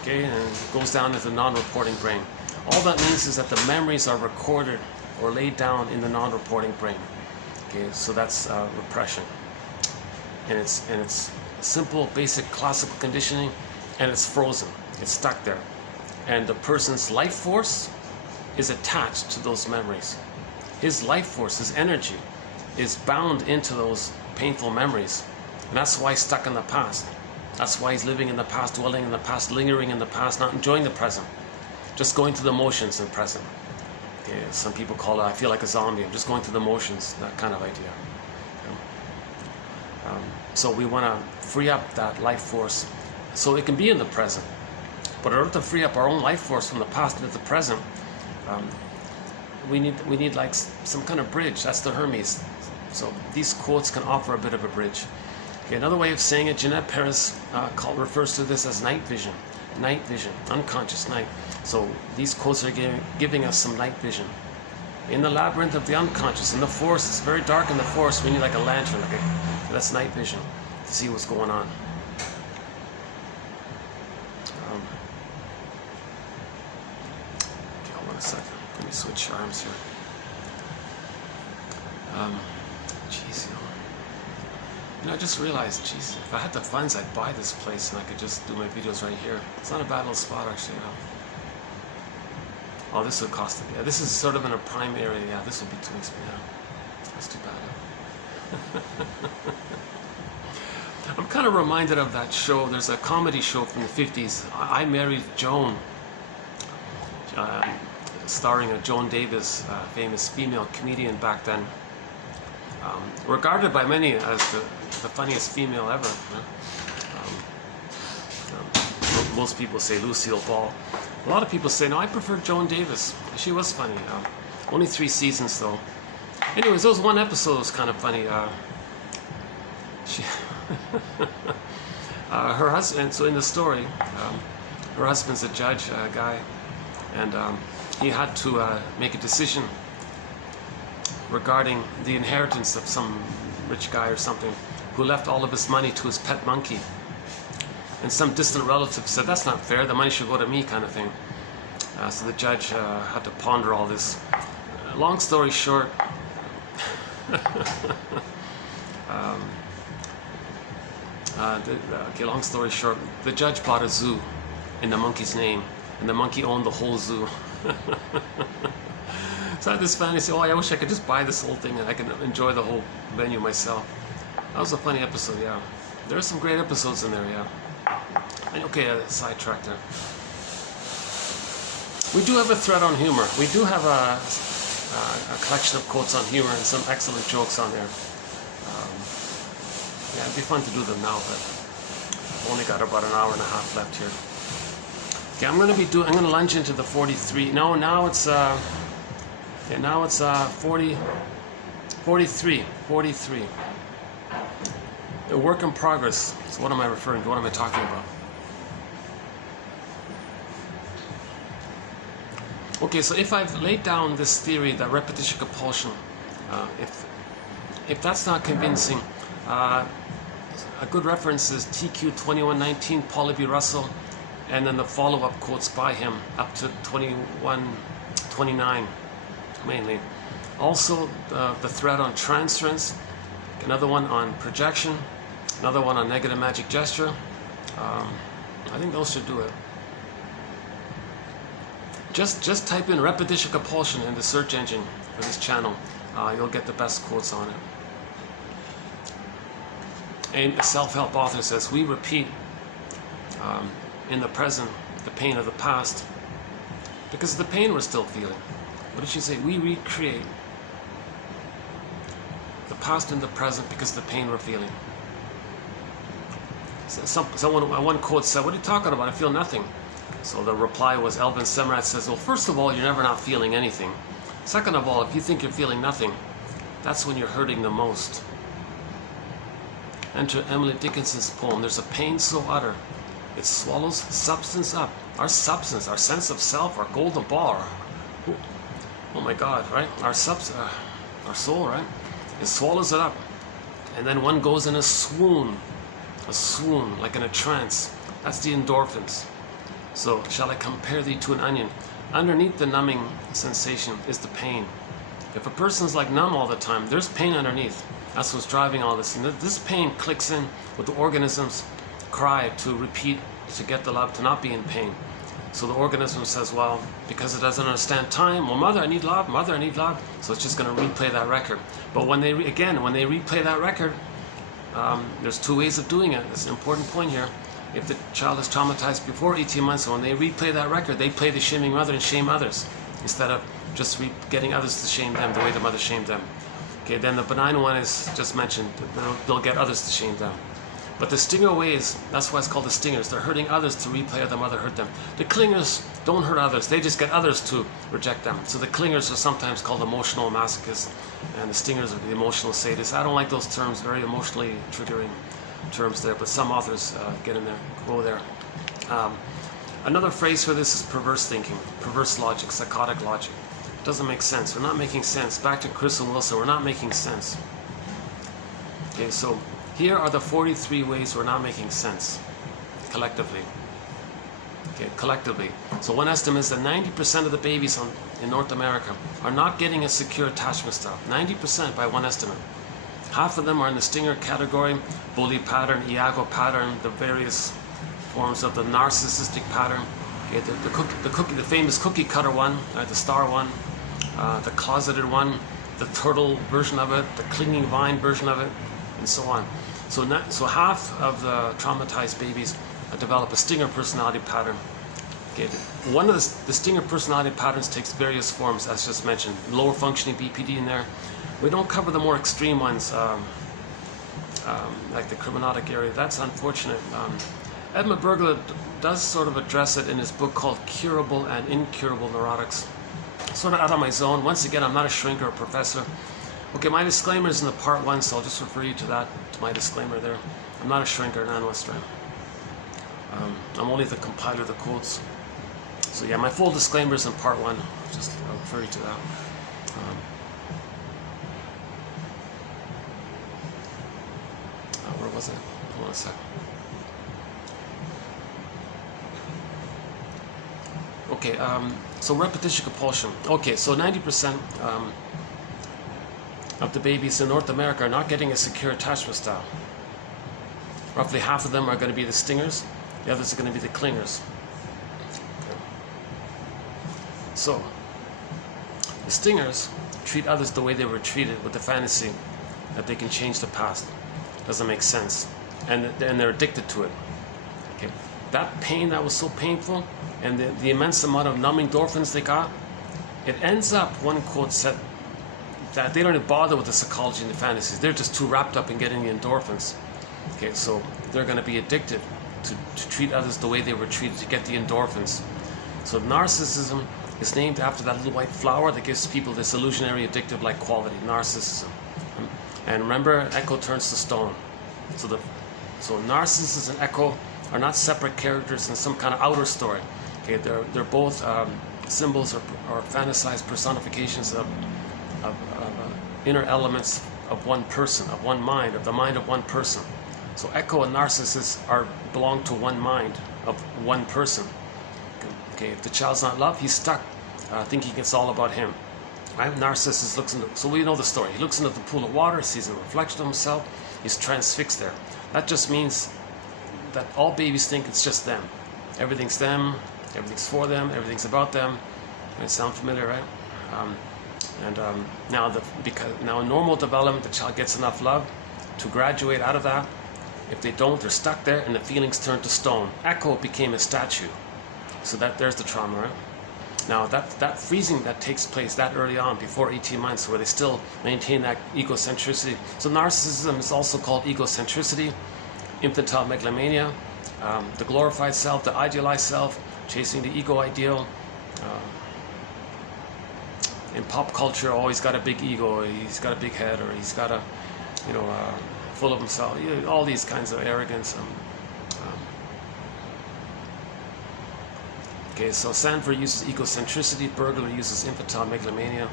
okay, and goes down into the non-reporting brain. All that means is that the memories are recorded or laid down in the non-reporting brain. Okay, so that's repression, and it's simple, basic, classical conditioning, and it's frozen. It's stuck there, and the person's life force is attached to those memories. His life force, his energy, is bound into those painful memories, and that's why he's stuck in the past. That's why he's living in the past, dwelling in the past, lingering in the past, not enjoying the present, just going through the motions in the present. Okay, some people call it, I feel like a zombie, I'm just going through the motions, that kind of idea. So we want to free up that life force so it can be in the present. But in order to free up our own life force from the past into the present, we need like some kind of bridge. That's the Hermes. So these quotes can offer a bit of a bridge. Okay, another way of saying it, Jeanette Paris refers to this as night vision, unconscious night. So these quotes are giving us some night vision. In the labyrinth of the unconscious, in the forest, it's very dark in the forest, we need like a lantern, that's night vision, to see what's going on. Okay, hold on a second, let me switch arms here. Geez, I just realized, geez, if I had the funds, I'd buy this place and I could just do my videos right here. It's not a bad little spot, actually, Oh, this would cost it. Yeah, this is sort of in a prime area. Yeah, this would be too expensive. Yeah, that's too bad. I'm kind of reminded of that show. There's a comedy show from the 50s, I Married Joan, starring a Joan Davis, famous female comedian back then, regarded by many as the funniest female ever. Most people say Lucille Ball. A lot of people say, no, I prefer Joan Davis. She was funny. Only 3 seasons, though. Anyways, there was one episode that was kind of funny. Her husband, so in the story, her husband's a judge guy, and he had to make a decision regarding the inheritance of some rich guy or something who left all of his money to his pet monkey. And some distant relative said, that's not fair, the money should go to me, kind of thing. So the judge had to ponder all this. Long story short, long story short, the judge bought a zoo in the monkey's name, and the monkey owned the whole zoo. So I had this fantasy, I wish I could just buy this whole thing and I could enjoy the whole venue myself. That was a funny episode, yeah. There are some great episodes in there, yeah. Okay, sidetracked there. We do have a thread on humor. We do have a collection of quotes on humor and some excellent jokes on there. Yeah, it'd be fun to do them now, but I've only got about an hour and a half left here. Okay, I'm going to lunge into the 43. No, now it's 43. A work in progress. So what am I referring to? What am I talking about? Okay, so if I've laid down this theory that repetition compulsion, if that's not convincing, a good reference is TQ 2119, Paul B. Russell, and then the follow-up quotes by him up to 2129 mainly. Also the thread on transference, another one on projection, another one on negative magic gesture. I think those should do it. Just type in repetition compulsion in the search engine for this channel. You'll get the best quotes on it. And a self-help author says, we repeat in the present the pain of the past because the pain we're still feeling. What did she say? We recreate the past in the present because the pain we're feeling. One quote said, what are you talking about? I feel nothing. So the reply was, Elvin Semrat says, well, first of all, you're never not feeling anything. Second of all, if you think you're feeling nothing, that's when you're hurting the most. Enter Emily Dickinson's poem, there's a pain so utter, it swallows substance up. Our substance, our sense of self, our golden ball, oh my God, right? Our soul, right? It swallows it up. And then one goes in a swoon, like in a trance. That's the endorphins. So, shall I compare thee to an onion? Underneath the numbing sensation is the pain. If a person's like numb all the time, there's pain underneath. That's what's driving all this. And this pain clicks in with the organism's cry to repeat, to get the love, to not be in pain. So the organism says, well, because it doesn't understand time, well, mother, I need love, mother, I need love. So it's just going to replay that record. But when they replay that record, there's 2 ways of doing it. It's an important point here. If the child is traumatized before 18 months, when they replay that record, they play the shaming mother and shame others instead of just getting others to shame them the way the mother shamed them. Okay, then the benign one is just mentioned, they'll get others to shame them. But the stinger ways, that's why it's called the stingers. They're hurting others to replay how the mother hurt them. The clingers don't hurt others, they just get others to reject them. So the clingers are sometimes called emotional masochists, and the stingers are the emotional sadists. I don't like those terms, very emotionally triggering terms there, but some authors get in there, go there. Another phrase for this is perverse thinking, perverse logic, psychotic logic. It doesn't make sense. We're not making sense. Back to Chris and Wilson, we're not making sense. Okay, so here are the 43 ways we're not making sense, collectively. Okay, collectively. So one estimate is that 90% of the babies in North America are not getting a secure attachment style. 90% by one estimate. Half of them are in the stinger category, bully pattern, Iago pattern, the various forms of the narcissistic pattern. Okay, the famous cookie cutter one, the star one, the closeted one, the turtle version of it, the clinging vine version of it, and so on. So half of the traumatized babies develop a stinger personality pattern. Okay, one of the stinger personality patterns takes various forms, as just mentioned. Lower functioning BPD in there. We don't cover the more extreme ones, like the criminalic area. That's unfortunate. Edmund Berger does sort of address it in his book called Curable and Incurable Neurotics. Sort of out of my zone. Once again, I'm not a shrinker or professor. Okay, my disclaimer is in the part 1, so I'll just refer you to that, to my disclaimer there. I'm not a shrinker, an analyst, right? I'm only the compiler of the quotes. So yeah, my full disclaimer is in part 1. I'll refer you to that. Where was it? Hold on a second. Okay, so repetition compulsion. Okay, so 90% of the babies in North America are not getting a secure attachment style. Roughly half of them are going to be the stingers, the others are going to be the clingers. Okay. So, the stingers treat others the way they were treated with the fantasy that they can change the past. Doesn't make sense. And they're addicted to it. Okay. That pain that was so painful, and the immense amount of numbing endorphins they got, it ends up, one quote said, that they don't even bother with the psychology and the fantasies. They're just too wrapped up in getting the endorphins. Okay, so they're going to be addicted to treat others the way they were treated, to get the endorphins. So narcissism is named after that little white flower that gives people this illusionary, addictive-like quality, narcissism. And remember, echo turns to stone. So narcissus and echo are not separate characters in some kind of outer story. Okay, they're both symbols or fantasized personifications of inner elements of one person, of one mind, of the mind of one person. So echo and narcissus belong to one mind of one person. Okay, if the child's not loved, he's stuck thinking it's all about him. Right? Narcissus looks into, so we know the story. He looks into the pool of water, sees a reflection of himself, he's transfixed there. That just means that all babies think it's just them. Everything's them, everything's for them, everything's about them. Does it sound familiar, right? Now in normal development, the child gets enough love to graduate out of that. If they don't, they're stuck there, and the feelings turn to stone. Echo became a statue. So there's the trauma, right? Now that freezing that takes place that early on, before 18 months, where they still maintain that egocentricity. So narcissism is also called egocentricity, infantile megalomania, the glorified self, the idealized self, chasing the ego ideal. In pop culture, he's got a big ego, he's got a big head, or he's got full of himself, all these kinds of arrogance. Okay, so Sanford uses egocentricity, Berger uses infantile megalomania.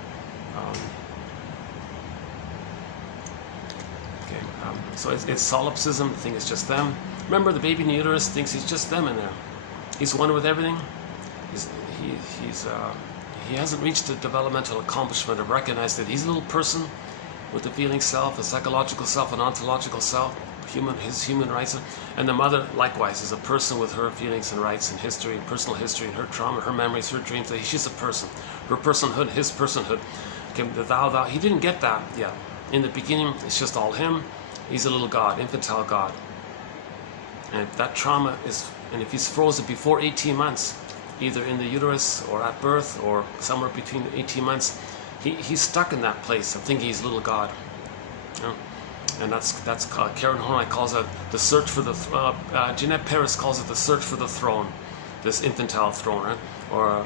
So it's solipsism, the thing is just them. Remember, the baby in the uterus thinks he's just them in there. He's one with everything. He hasn't reached the developmental accomplishment of recognizing that he's a little person with a feeling self, a psychological self, an ontological self, his human rights. And the mother, likewise, is a person with her feelings and rights and history, and personal history, and her trauma, her memories, her dreams. She's a person. Her personhood, his personhood. Okay, the thou. He didn't get that yet. In the beginning, it's just all him. He's a little god, infantile god. And if that trauma is, and if he's frozen before 18 months, either in the uterus or at birth or somewhere between 18 months, he's stuck in that place of thinking he's little God. You know? And that's called, Karen Horney calls it the search for the, Jeanette Paris calls it the search for the throne, this infantile throne, right? Or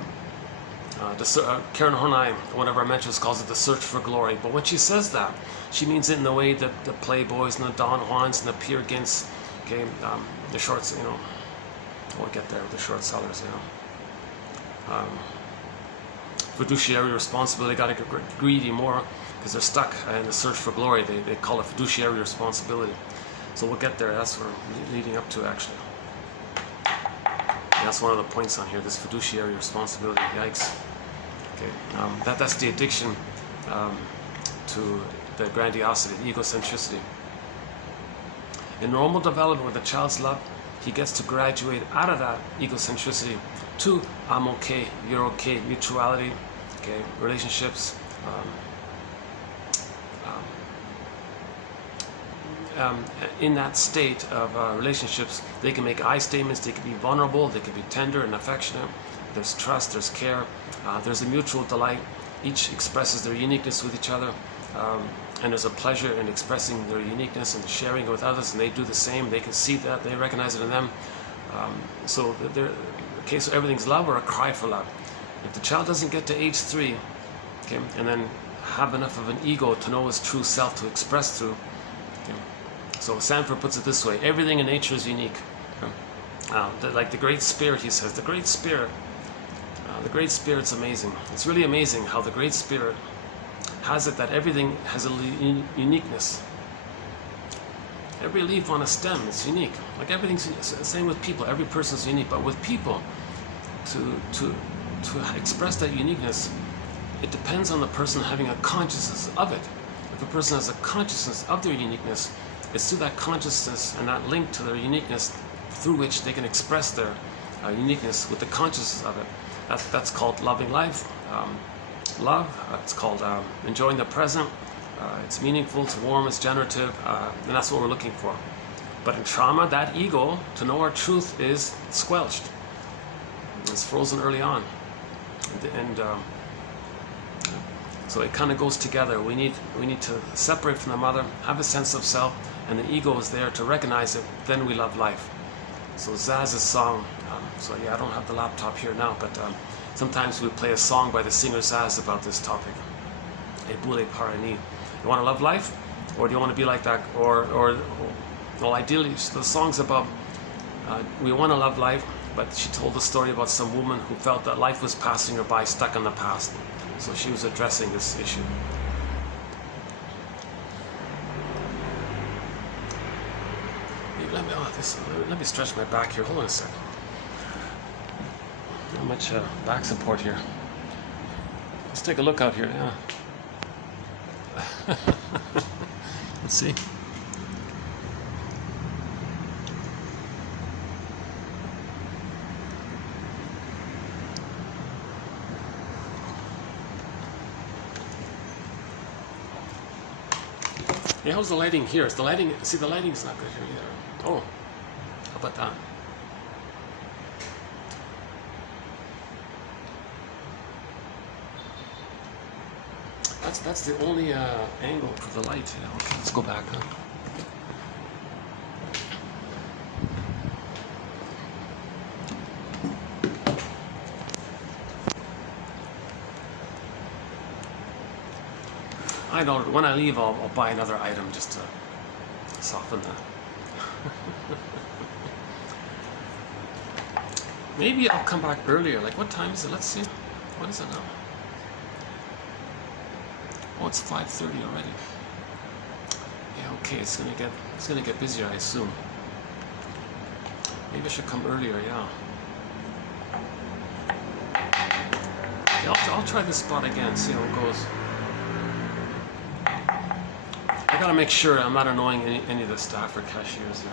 Karen Horney, one of our mentors, calls it the search for glory. But when she says that, she means it in the way that the Playboys and the Don Juans and the Peer Gynts, okay, the shorts, you know, we'll get there, the short sellers, you know. Fiduciary responsibility, got to get greedy more because they're stuck in the search for glory. They call it fiduciary responsibility. So we'll get there. That's what we're leading up to, actually. And that's one of the points on here, this fiduciary responsibility. Yikes. Okay, that's the addiction to the grandiosity, the egocentricity. In normal development, with the child's love, he gets to graduate out of that egocentricity to I'm okay, you're okay, mutuality, okay, relationships. In that state of relationships, they can make I statements, they can be vulnerable, they can be tender and affectionate. There's trust, there's care, there's a mutual delight. Each expresses their uniqueness with each other, and there's a pleasure in expressing their uniqueness and sharing it with others, and they do the same. They can see that, they recognize it in them. So everything's love or a cry for love. If the child doesn't get to age 3, okay, and then have enough of an ego to know his true self to express through, okay. So Sanford puts it this way: everything in nature is unique. Okay. Like the Great Spirit, he says, the Great Spirit. The Great Spirit's amazing. It's really amazing how the Great Spirit has it that everything has a uniqueness. Every leaf on a stem is unique. Like everything's same with people. Every person's unique. But with people, to express that uniqueness, it depends on the person having a consciousness of it. If a person has a consciousness of their uniqueness, it's through that consciousness and that link to their uniqueness through which they can express their uniqueness with the consciousness of it. That's called loving life. Love, it's called enjoying the present. It's meaningful, it's warm, it's generative, and that's what we're looking for. But in trauma, that ego, to know our truth, is squelched. It's frozen early on. And so it kind of goes together. We need to separate from the mother, have a sense of self, and the ego is there to recognize it. Then we love life. So Zaz's song, so yeah, I don't have the laptop here now, but sometimes we play a song by the singer Zaz about this topic. Ebule Parani. You want to love life? Or do you want to be like that? Or well, ideally, the song's about, we want to love life, but she told a story about some woman who felt that life was passing her by, stuck in the past. So she was addressing this issue. Let me stretch my back here. Hold on a second. Not much back support here. Let's take a look out here. Yeah. Let's see. Yeah, how's the lighting here? Is the lighting? See, the lighting's not good here either. Oh, how about that? That's the only angle for the light. Yeah, okay, let's go back. Huh? I know when I leave, I'll buy another item just to soften that. Maybe I'll come back earlier. Like, what time is it? Let's see. What is it now? Oh, it's 5:30 already. Yeah, okay. It's gonna get busier, I assume. Maybe I should come earlier. Yeah. I'll try this spot again. See how it goes. I gotta make sure I'm not annoying any of the staff or cashiers here.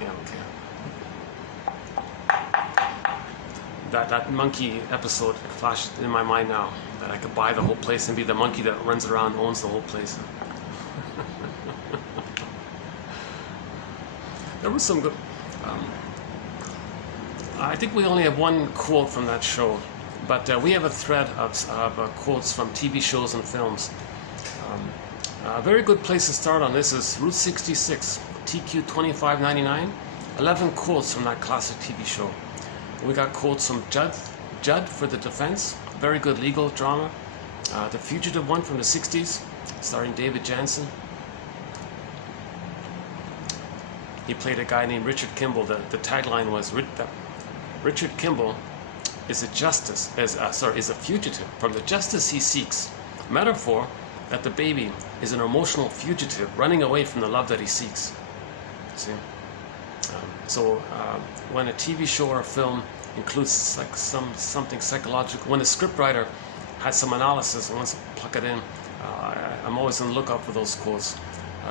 Yeah, okay. That monkey episode flashed in my mind now, that I could buy the whole place and be the monkey that runs around and owns the whole place. was some good. I think we only have one quote from that show, but we have a thread of quotes from TV shows and films. A very good place to start on this is Route 66, TQ 2599. 11 quotes from that classic TV show. We got quotes from Judd for the defense, very good legal drama. The Fugitive one from the 60s, starring David Jansen. He played a guy named Richard Kimball. The tagline was Richard Kimball is a fugitive from the justice he seeks. Metaphor that the baby is an emotional fugitive running away from the love that he seeks. See? When a TV show or a film includes like something psychological, when a scriptwriter has some analysis and wants to pluck it in, I'm always on the lookout for those quotes.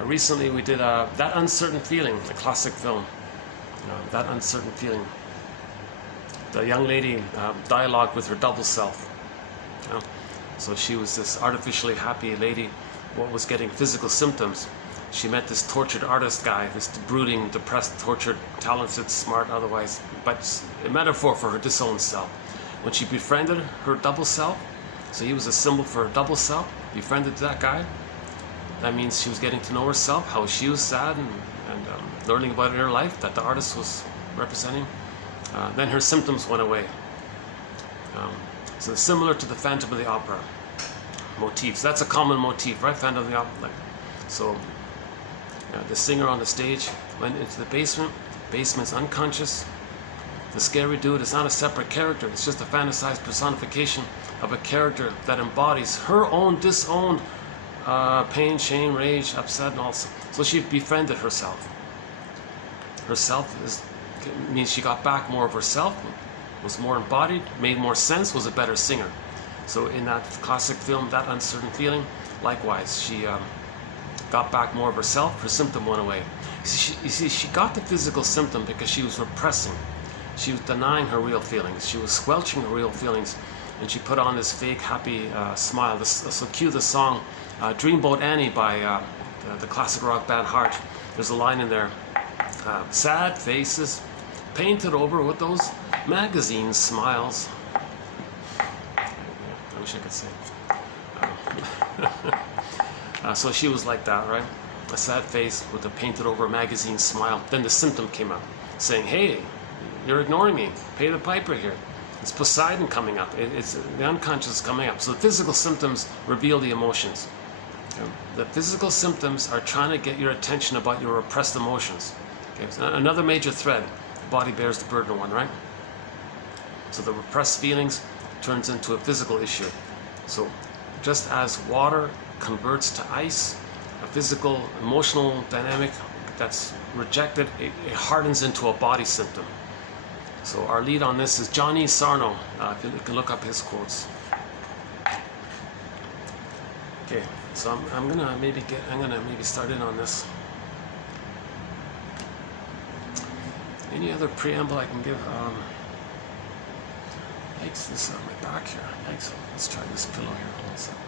Recently we did That Uncertain Feeling, a classic film. That Uncertain Feeling. The young lady dialogued with her double self. So she was this artificially happy lady what was getting physical symptoms. She met this tortured artist guy, this brooding, depressed, tortured, talented, smart, otherwise, but a metaphor for her disowned self. When she befriended her double self, so he was a symbol for her double self, befriended that guy, that means she was getting to know herself, how she was sad and learning about her life that the artist was representing. Then her symptoms went away. So similar to the Phantom of the Opera motifs. That's a common motif, right? Phantom of the Opera. Like, so the singer on the stage went into the basement. Basement's unconscious. The scary dude is not a separate character. It's just a fantasized personification of a character that embodies her own disowned pain, shame, rage, upset, and all. So she befriended herself. Herself means she got back more of herself, was more embodied, made more sense, was a better singer. So in that classic film, That Uncertain Feeling, likewise, she got back more of herself, her symptom went away. You see, she got the physical symptom because she was repressing. She was denying her real feelings. She was squelching her real feelings, and she put on this fake, happy smile. So cue the song Dreamboat Annie by the classic rock band Heart. There's a line in there, sad faces, painted over with those magazine smiles. I wish I could sing. So she was like that, right? A sad face with a painted over magazine smile. Then the symptom came up, saying, hey, you're ignoring me. Pay the piper here. It's Poseidon coming up. It's the unconscious coming up. So the physical symptoms reveal the emotions. The physical symptoms are trying to get your attention about your repressed emotions. Okay? So another major thread. The body bears the burden of one, right? So the repressed feelings turns into a physical issue. So just as water converts to ice, a physical, emotional dynamic that's rejected, it hardens into a body symptom. So our lead on this is Johnny Sarno. If you can look up his quotes. Okay, so I'm gonna maybe start in on this. Any other preamble I can give? Yikes, this is on my back here. Yikes, let's try this pillow here. Hold on a second.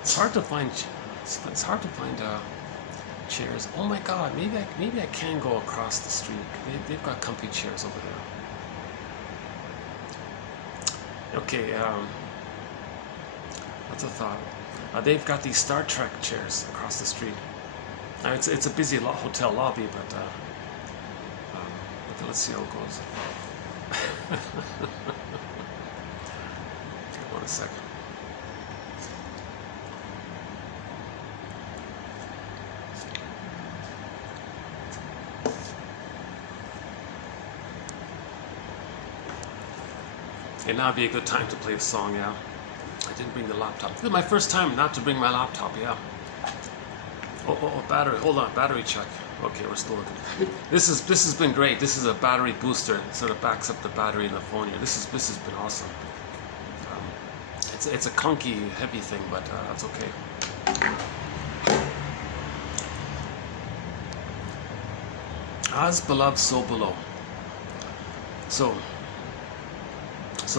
It's hard to find. It's hard to find chairs. Oh my God, maybe I can go across the street. They've got comfy chairs over there. Okay, what's a thought? They've got these Star Trek chairs across the street. Now it's a busy hotel lobby, but okay, let's see how it goes. Okay, 1 second. Okay, now would be a good time to play a song, yeah. I didn't bring the laptop. This is my first time not to bring my laptop, yeah. Oh, battery, hold on, battery check. Okay, we're still looking. This has been great. This is a battery booster. It sort of backs up the battery in the phone here. This has been awesome. It's a clunky, heavy thing, but that's okay. As beloved, so below. So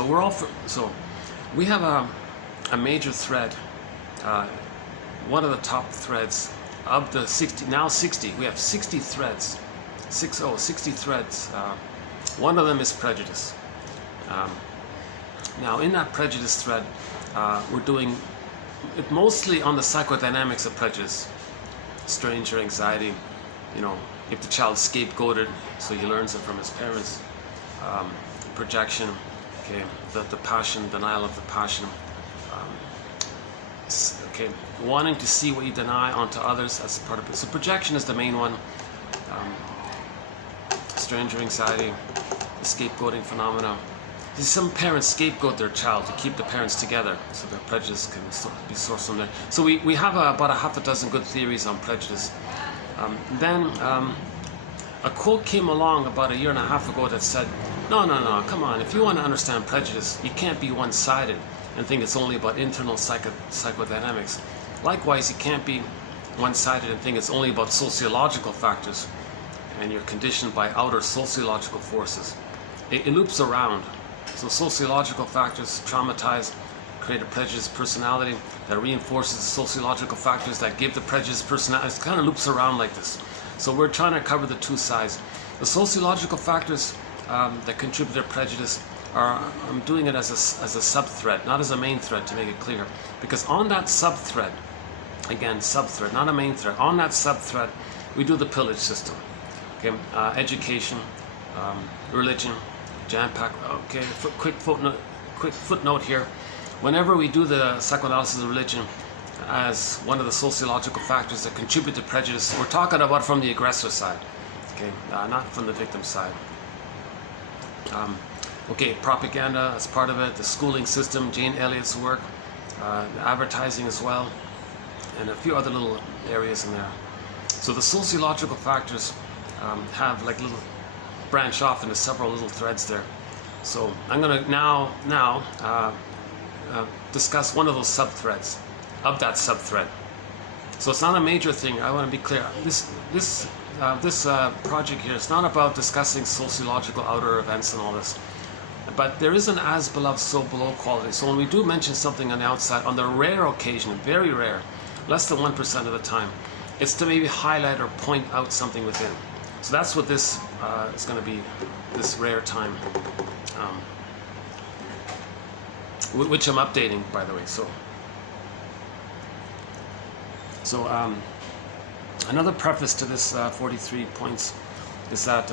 we're all so we have a major thread. One of the top threads of the 60, now 60, we have 60 threads, 60 threads. One of them is prejudice. Now in that prejudice thread, we're doing it mostly on the psychodynamics of prejudice, stranger anxiety, you know, if the child's scapegoated, so he learns it from his parents, projection, okay, the passion, denial of the passion, okay, wanting to see what you deny onto others as part of it. So projection is the main one. Stranger anxiety, the scapegoating phenomena. Some parents scapegoat their child to keep the parents together, so their prejudice can be sourced from there. So we have about a half a dozen good theories on prejudice. Then a quote came along about a year and a half ago that said, no, come on, if you want to understand prejudice, you can't be one-sided and think it's only about internal psychodynamics. Likewise, you can't be one-sided and think it's only about sociological factors and you're conditioned by outer sociological forces. It loops around. So sociological factors traumatize, create a prejudiced personality that reinforces the sociological factors that give the prejudiced personality. It kind of loops around like this. So we're trying to cover the two sides. The sociological factors that contribute to prejudice are, I'm doing it as a sub-thread, not as a main thread, to make it clear. Because on that sub-thread, again, sub-thread, not a main thread, on that sub-thread, we do the pillage system. Okay, education, religion, jam-pack. Okay, quick footnote here. Whenever we do the psychoanalysis of religion as one of the sociological factors that contribute to prejudice, we're talking about from the aggressor side, okay, not from the victim side. Okay, propaganda as part of it, the schooling system, Jane Elliott's work, advertising as well, and a few other little areas in there. So the sociological factors have like little branch off into several little threads there. So I'm going to now discuss one of those sub-threads of that sub-thread. So it's not a major thing. I want to be clear. This project here is not about discussing sociological outer events and all this. But there is an as beloved, so below quality. So when we do mention something on the outside, on the rare occasion, very rare, less than 1% of the time, it's to maybe highlight or point out something within. So that's what this is going to be, this rare time, which I'm updating, by the way. So another preface to this 43 points is that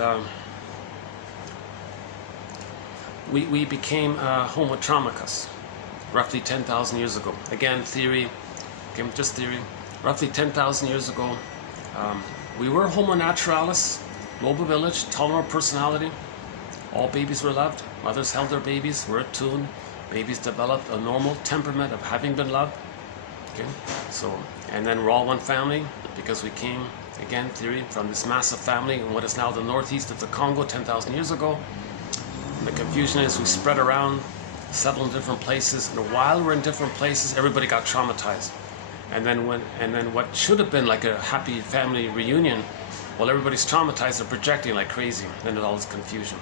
we became Homo traumicus roughly 10,000 years ago. Again, theory, okay, just theory. Roughly 10,000 years ago, we were Homo naturalis, noble village, tolerant personality. All babies were loved. Mothers held their babies, were attuned. Babies developed a normal temperament of having been loved. Okay, so, and then we're all one family because we came, again, theory, from this massive family in what is now the northeast of the Congo 10,000 years ago. And the confusion is we spread around, settled in different places, and while we're in different places, everybody got traumatized. And then what should have been like a happy family reunion, well, everybody's traumatized and projecting like crazy, and there's all this confusion.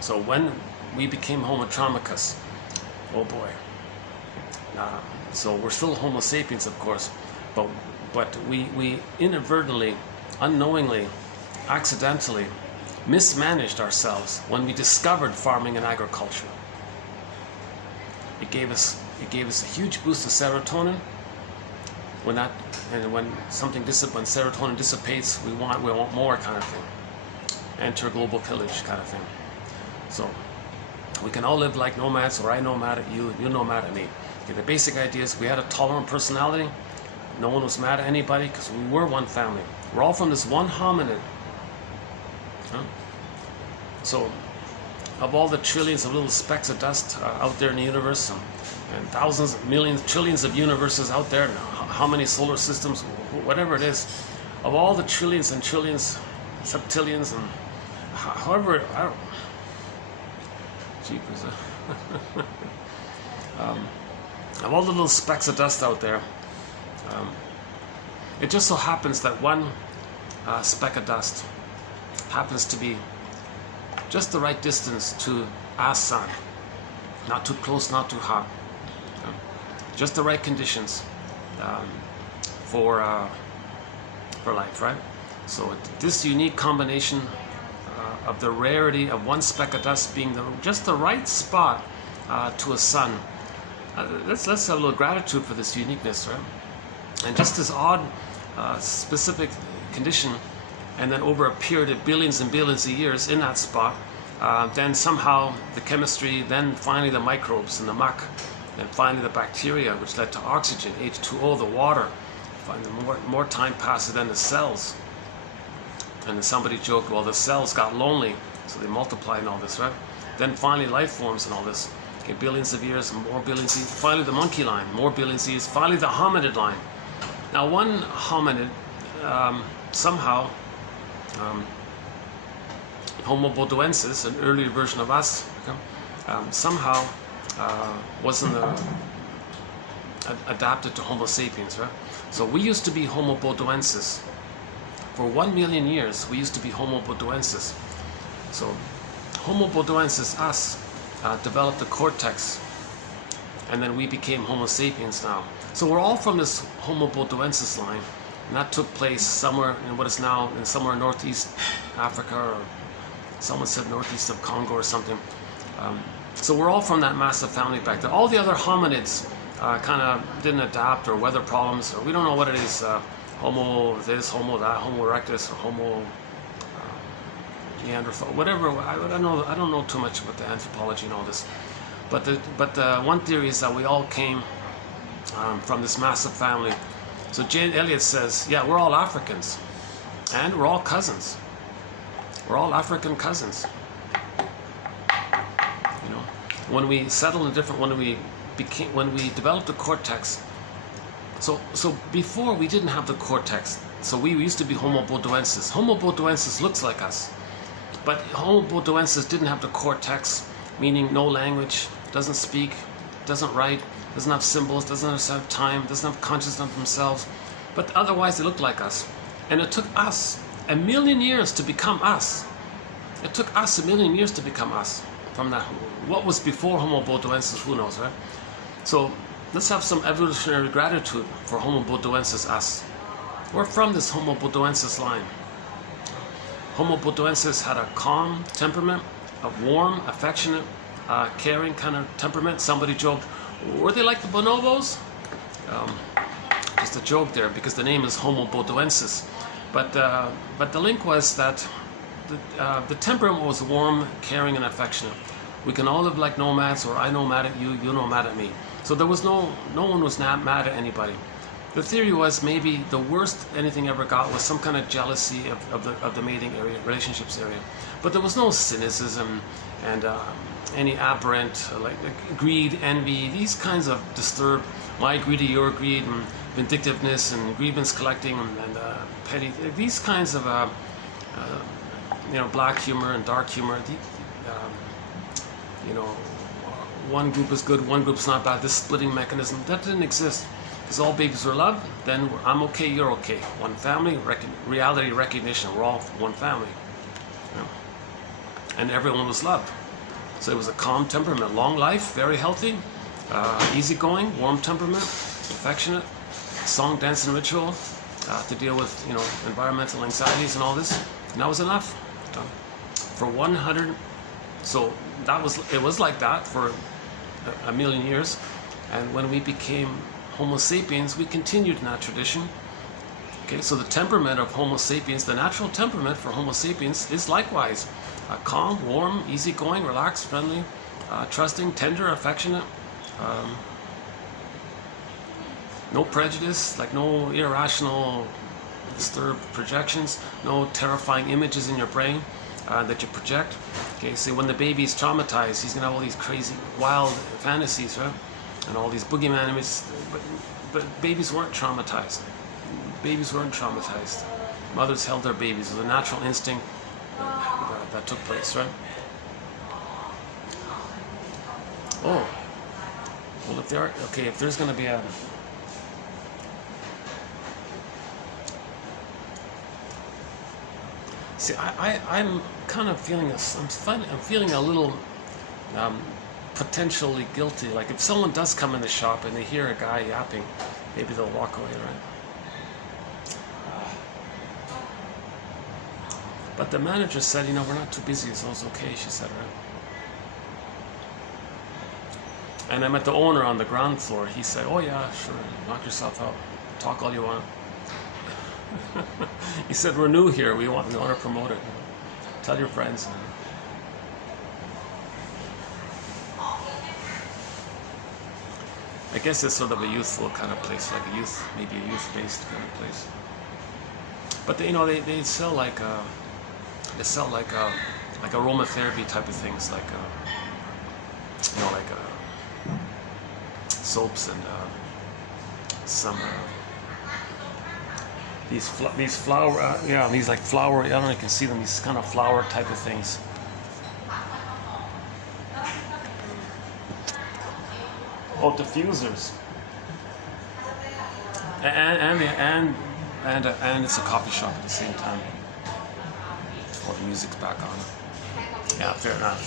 So when we became Homo traumicus, oh boy. So we're still Homo sapiens, of course, but we inadvertently, unknowingly, accidentally mismanaged ourselves when we discovered farming and agriculture. It gave us a huge boost of serotonin. When serotonin dissipates, we want more kind of thing. Enter global pillage kind of thing. So we can all live like nomads, or I nomad at you, you nomad at me. Okay, the basic idea is we had a tolerant personality. No one was mad at anybody because we were one family. We're all from this one hominid. Huh? So of all the trillions of little specks of dust out there in the universe, and thousands, millions, trillions of universes out there, and how many solar systems, whatever it is, of all the trillions and trillions, septillions, and however, I don't, jeepers, of all the little specks of dust out there, it just so happens that one speck of dust happens to be just the right distance to our sun, not too close, not too hot, just the right conditions for for life, right? So this unique combination of the rarity of one speck of dust being just the right spot to a sun. Let's have a little gratitude for this uniqueness, right? And just this odd, specific condition, and then over a period of billions and billions of years in that spot, then somehow the chemistry, then finally the microbes and the muck, then finally the bacteria, which led to oxygen, H2O, the water. Finally, more time passes than the cells. And then somebody joked, well, the cells got lonely, so they multiplied and all this, right? Then finally life forms and all this. Okay, billions of years, more billions of years. Finally the monkey line, more billions of years. Finally the hominid line. Now one hominid, somehow, Homo bodoensis, an earlier version of us, okay, somehow wasn't adapted to Homo sapiens, right? So we used to be Homo bodoensis. For 1 million years, we used to be Homo bodoensis. So Homo bodoensis, us, developed the cortex, and then we became Homo sapiens now. So we're all from this Homo bodoensis line, and that took place somewhere in what is now somewhere in northeast Africa, or someone said northeast of Congo or something. So we're all from that massive family back there. All the other hominids kind of didn't adapt, or weather problems, or we don't know what it is. Homo this, Homo that, Homo erectus, or Homo Neanderthal, whatever. I don't know too much about the anthropology and all this. But the one theory is that we all came from this massive family. So Jane Elliott says, yeah, we're all Africans, and we're all cousins. We're all African cousins. You know, when we settled in different, when we developed the cortex. So before we didn't have the cortex. So we used to be Homo bodoensis. Homo bodoensis looks like us, but Homo bodoensis didn't have the cortex, meaning no language, doesn't speak, doesn't write, doesn't have symbols, doesn't have time, doesn't have consciousness of themselves, but otherwise they look like us. And it took us 1 million years to become us. It took us 1 million years to become us. From that, what was before Homo bodoensis, who knows, right? So let's have some evolutionary gratitude for Homo bodoensis, us. We're from this Homo bodoensis line. Homo bodoensis had a calm temperament, a warm, affectionate, caring kind of temperament. Somebody joked, were they like the bonobos? Just a joke there, because the name is Homo bodoensis. But the link was that the temperament was warm, caring, and affectionate. We can all live like nomads, or I nomad at you, you nomad at me. So there was no one was not mad at anybody. The theory was maybe the worst anything ever got was some kind of jealousy of the mating area, relationships area. But there was no cynicism and any aberrant like greed, envy, these kinds of disturbed, my greed to your greed, and vindictiveness and grievance collecting and petty, these kinds of black humor and dark humor. One group is good, one group's not bad. This splitting mechanism, that didn't exist. Because all babies were loved, then I'm okay, you're okay. One family, reality recognition, we're all one family. And everyone was loved. So it was a calm temperament, long life, very healthy, easygoing, warm temperament, affectionate, song, dance, and ritual to deal with environmental anxieties and all this. And that was enough. For 100, so it was like that for 1 million years. And when we became Homo sapiens, we continued in that tradition. Okay, so the temperament of Homo sapiens, the natural temperament for Homo sapiens is likewise calm, warm, easygoing, relaxed, friendly, trusting, tender, affectionate, no prejudice, like no irrational, disturbed projections, no terrifying images in your brain that you project. Okay, so when the baby's traumatized, he's gonna have all these crazy, wild fantasies, right? And all these boogeyman images, but babies weren't traumatized. Babies weren't traumatized. Mothers held their babies. It was a natural instinct that took place, right? Oh, well, if there's going to be a see, I'm kind of feeling I'm feeling a little potentially guilty. Like if someone does come in the shop and they hear a guy yapping, maybe they'll walk away, right? But the manager said, we're not too busy, so it's okay, she said, right? And I met the owner on the ground floor. He said, oh yeah, sure, knock yourself out. Talk all you want. He said, we're new here, we want to promote it. Tell your friends. I guess it's sort of a youthful kind of place, like maybe a youth-based kind of place. But they sell like aromatherapy type of things, like soaps and some these flower these like flower, I don't know if you can see them, these kind of flower type of things. Oh, diffusers. And it's a coffee shop at the same time. Oh, the music's back on. Yeah, fair enough.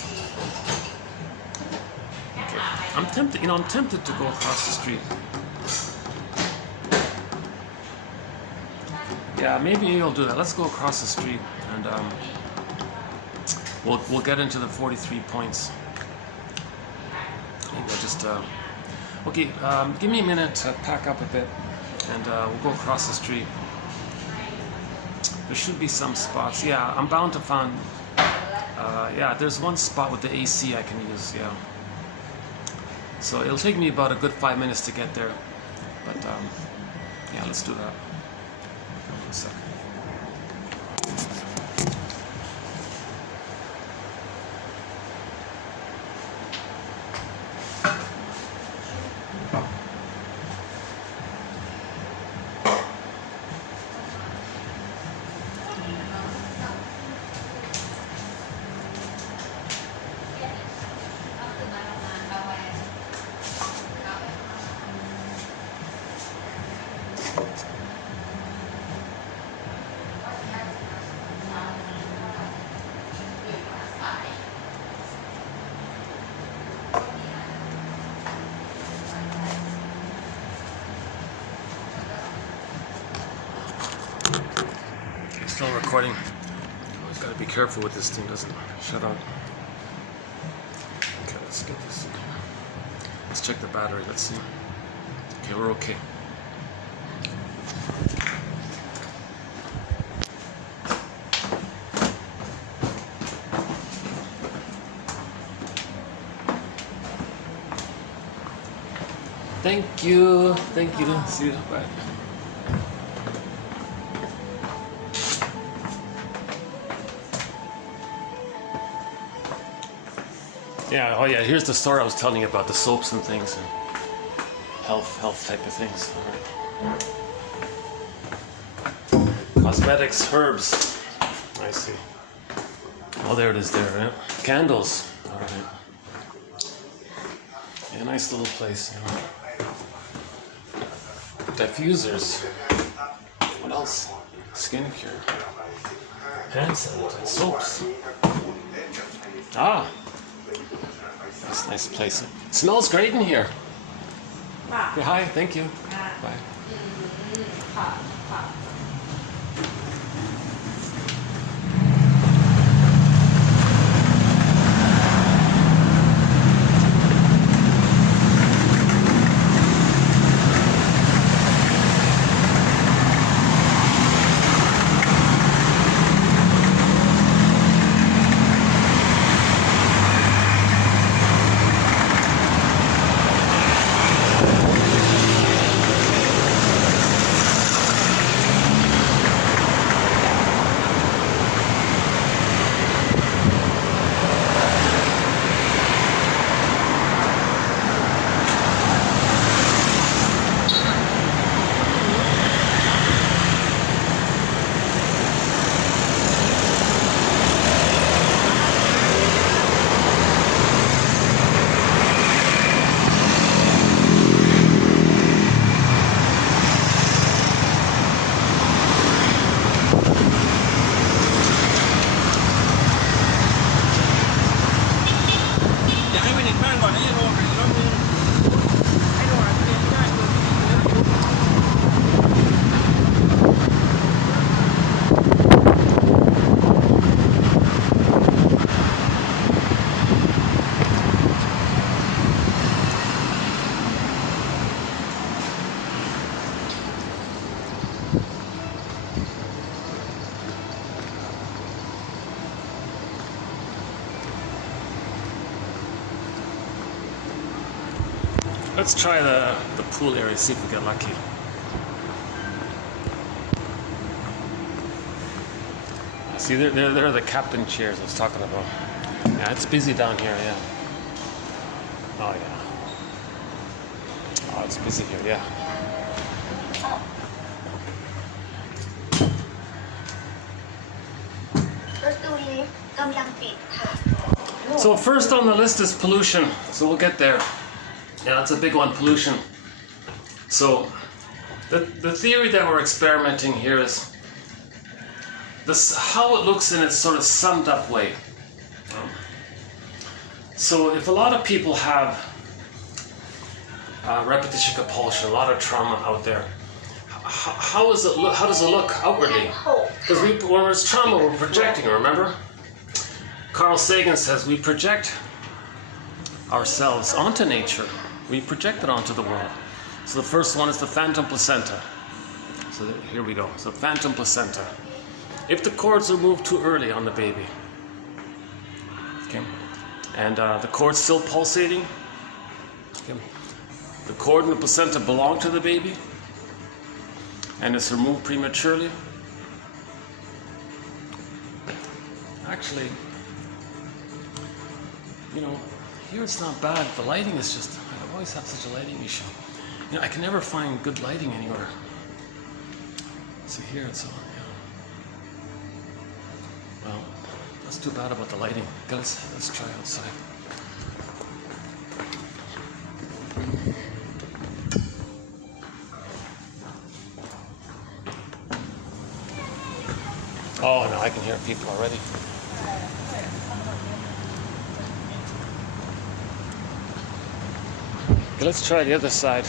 Okay, I'm tempted to go across the street. Yeah, maybe you'll do that. Let's go across the street and we'll get into the 43 points. Maybe I'll just okay. Give me a minute to pack up a bit, and we'll go across the street. There should be some spots. Yeah, I'm bound to find. Yeah, there's one spot with the AC I can use. Yeah. So it'll take me about a good 5 minutes to get there, but yeah, let's do that. Hold on a second. Still recording. Always got to be careful with this thing, doesn't shut out. Okay, let's get this. Let's check the battery. Let's see. Okay, we're okay. Thank you. Thank you. See you. Bye. Yeah, oh yeah, here's the store I was telling you about, the soaps and things, and health type of things. All right. Cosmetics, herbs. I see. Oh, there it is there, right? Candles. All right. Yeah, nice little place. Diffusers. What else? Skincare. Hand sanitizer. Soaps. Ah. That's a nice place. It smells great in here. Okay, hi, thank you. Bye. Let's try the pool area, see if we get lucky. See, there are the captain chairs I was talking about. Yeah, it's busy down here, yeah. Oh, yeah. Oh, it's busy here, yeah. So first on the list is pollution. So we'll get there. Yeah, that's a big one, pollution. So the theory that we're experimenting here is this, how it looks in its sort of summed up way. So if a lot of people have repetition compulsion, a lot of trauma out there, how does it look outwardly? Because when there's trauma, we're projecting, remember? Carl Sagan says we project ourselves onto nature. We project it onto the world. So the first one is the phantom placenta. So here we go. So phantom placenta. If the cords are moved too early on the baby, okay, and the cord's still pulsating, okay, the cord and the placenta belong to the baby, and it's removed prematurely, actually, you know, here it's not bad. The lighting is just, I always have such a lighting issue. You know, I can never find good lighting anywhere. So here it's all, yeah. Well, that's too bad about the lighting. Let's try outside. Oh no, I can hear people already. Okay, let's try the other side.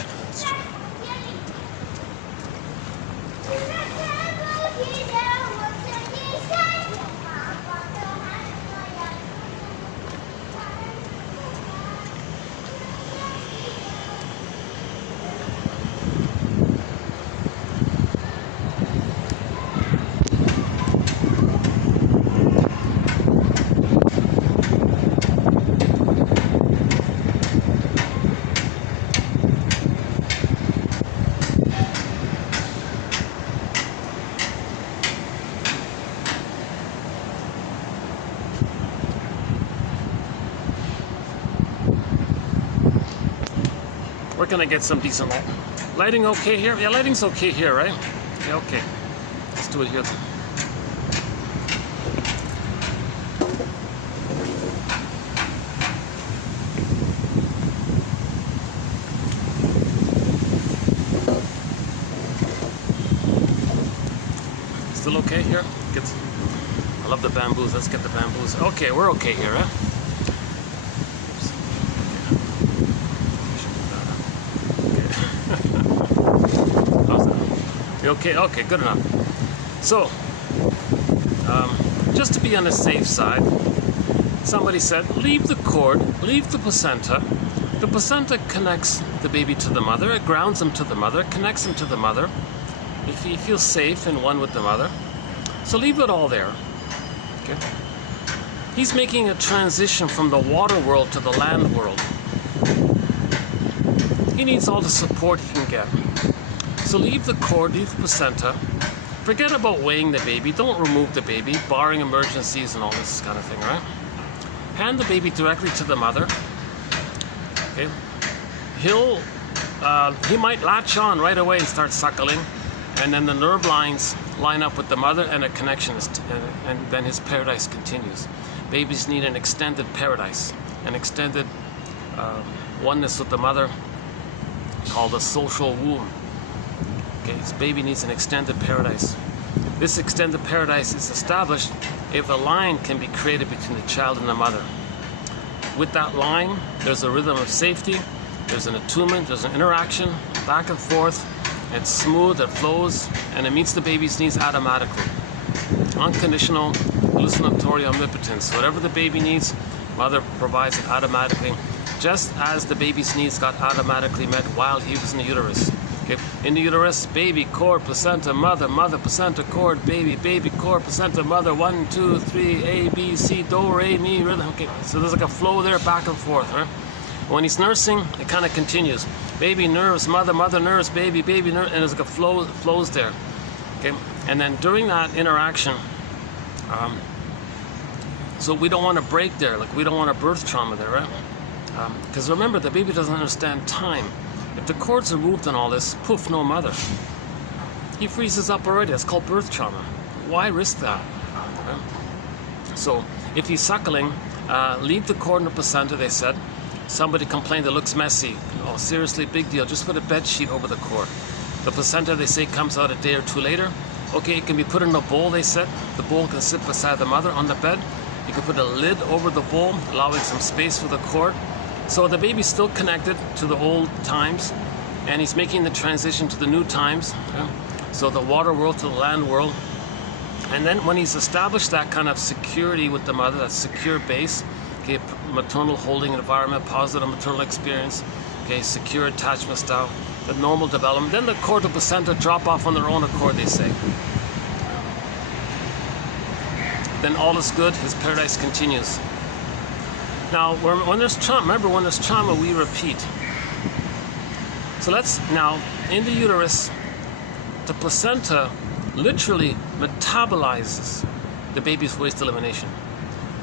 We're gonna get some decent light. Lighting okay here? Yeah, lighting's okay here, right? Yeah, okay. Let's do it here. Still okay here? I love the bamboos. Let's get the bamboos. Okay, we're okay here, huh? Okay, okay, good enough. So, just to be on the safe side, somebody said, leave the cord, leave the placenta. The placenta connects the baby to the mother, it grounds him to the mother, connects him to the mother. If he feels safe and one with the mother. So leave it all there. Okay. He's making a transition from the water world to the land world. He needs all the support he can get. So leave the cord, leave the placenta. Forget about weighing the baby. Don't remove the baby, barring emergencies and all this kind of thing, right? Hand the baby directly to the mother. Okay. He might latch on right away and start suckling, and then the nerve lines line up with the mother, and a connection is, and then his paradise continues. Babies need an extended paradise, an extended oneness with the mother, called a social womb. Okay, this baby needs an extended paradise. This extended paradise is established if a line can be created between the child and the mother. With that line, there's a rhythm of safety, there's an attunement, there's an interaction, back and forth. It's smooth, it flows, and it meets the baby's needs automatically. Unconditional hallucinatory omnipotence. Whatever the baby needs, mother provides it automatically, just as the baby's needs got automatically met while he was in the uterus. Okay. In the uterus, baby, cord, placenta, mother, mother, placenta, cord, baby, baby, cord, placenta, mother, 1, 2, 3, A, B, C, do, re, mi, rhythm. Okay, so there's like a flow there, back and forth, right? When he's nursing, it kind of continues. Baby nerves, mother, mother nerves, baby, baby nerves, and there's like a flows there. Okay, and then during that interaction, so we don't want to break there, like we don't want a birth trauma there, right? Because remember, the baby doesn't understand time. If the cords are moved and all this, poof, no mother. He freezes up already. It's called birth trauma. Why risk that? Right? So if he's suckling, leave the cord in the placenta, they said. Somebody complained it looks messy. Oh, seriously, big deal. Just put a bed sheet over the cord. The placenta, they say, comes out a day or two later. Okay, it can be put in a bowl, they said. The bowl can sit beside the mother on the bed. You can put a lid over the bowl, allowing some space for the cord. So the baby's still connected to the old times, and he's making the transition to the new times. Okay? So the water world to the land world. And then when he's established that kind of security with the mother, that secure base, okay, maternal holding environment, positive maternal experience, okay, secure attachment style, the normal development, then the cord to placenta drop off on their own accord, they say. Then all is good, his paradise continues. Now, when there's trauma, remember, when there's trauma, we repeat. So now, in the uterus, the placenta literally metabolizes the baby's waste elimination.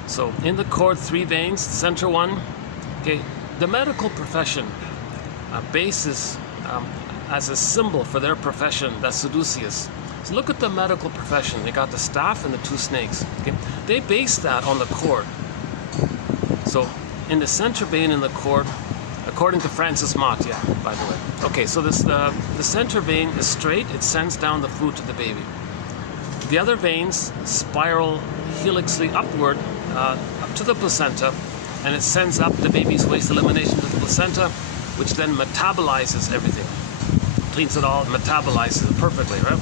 So in the cord, 3 veins, center one. Okay, the medical profession bases as a symbol for their profession, that's Caduceus. So look at the medical profession. They got the staff and the 2 snakes. Okay, they base that on the cord. So in the center vein in the cord, according to Francis Mott, yeah, by the way. Okay, so this the center vein is straight. It sends down the food to the baby. The other veins spiral helixly upward up to the placenta, and it sends up the baby's waste elimination to the placenta, which then metabolizes everything. Cleans it all, metabolizes it perfectly, right?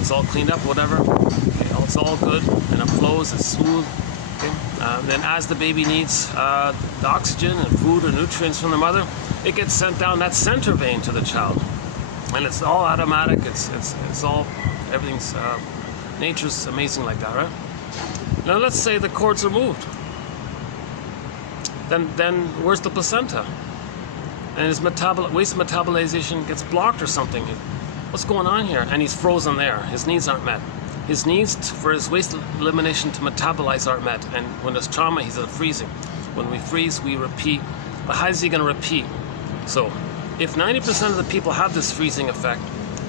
It's all cleaned up, whatever. Okay, it's all good, and it flows, it's smooth. Okay. Then as the baby needs the oxygen and food or nutrients from the mother, it gets sent down that center vein to the child. And it's all automatic, it's all, everything's, nature's amazing like that, right? Now let's say the cords are moved. Then where's the placenta? And his waste metabolization gets blocked or something. What's going on here? And he's frozen there. His needs aren't met. His needs for his waste elimination to metabolize aren't met. And when there's trauma, he's freezing. When we freeze, we repeat. But how is he going to repeat? So if 90% of the people have this freezing effect,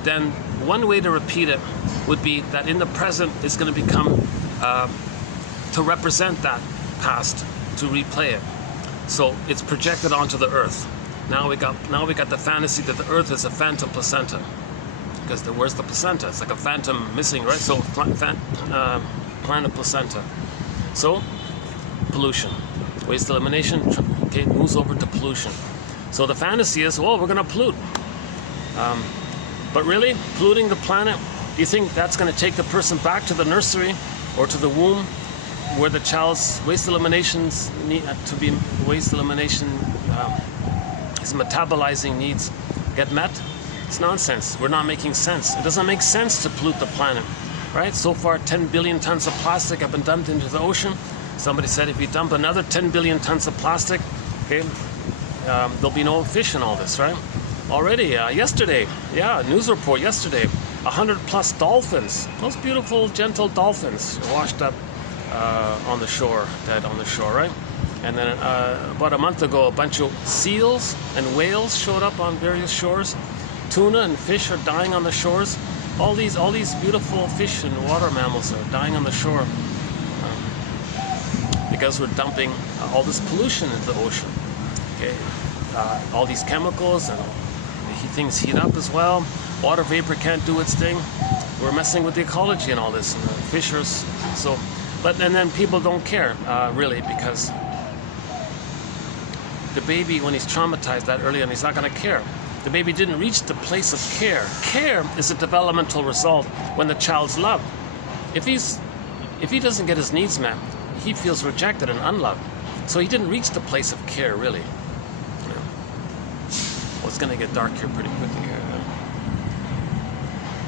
then one way to repeat it would be that in the present it's going to become to represent that past, to replay it. So it's projected onto the earth. Now we got the fantasy that the earth is a phantom placenta. Because where's the placenta? It's like a phantom missing, right? So planet placenta. So pollution, waste elimination, okay, moves over to pollution. So the fantasy is, well, we're going to pollute. But really, polluting the planet, do you think that's going to take the person back to the nursery or to the womb, where the child's waste eliminations need to be his metabolizing needs get met? It's nonsense. We're not making sense. It doesn't make sense to pollute the planet, right? So far, 10 billion tons of plastic have been dumped into the ocean. Somebody said if you dump another 10 billion tons of plastic, okay, there'll be no fish in all this, right? Already, yesterday, yeah, news report yesterday, 100+ dolphins, those beautiful, gentle dolphins washed up on the shore, dead on the shore, right? And then about a month ago, a bunch of seals and whales showed up on various shores. Tuna and fish are dying on the shores. All these beautiful fish and water mammals are dying on the shore because we're dumping all this pollution into the ocean. Okay, all these chemicals and things heat up as well. Water vapor can't do its thing. We're messing with the ecology and all this. And the fish are so, and then people don't care really, because the baby, when he's traumatized that early on, he's not going to care. The baby didn't reach the place of care. Care is a developmental result when the child's loved. If he doesn't get his needs met, he feels rejected and unloved. So he didn't reach the place of care, really. Yeah. Well, it's going to get dark here pretty quickly here.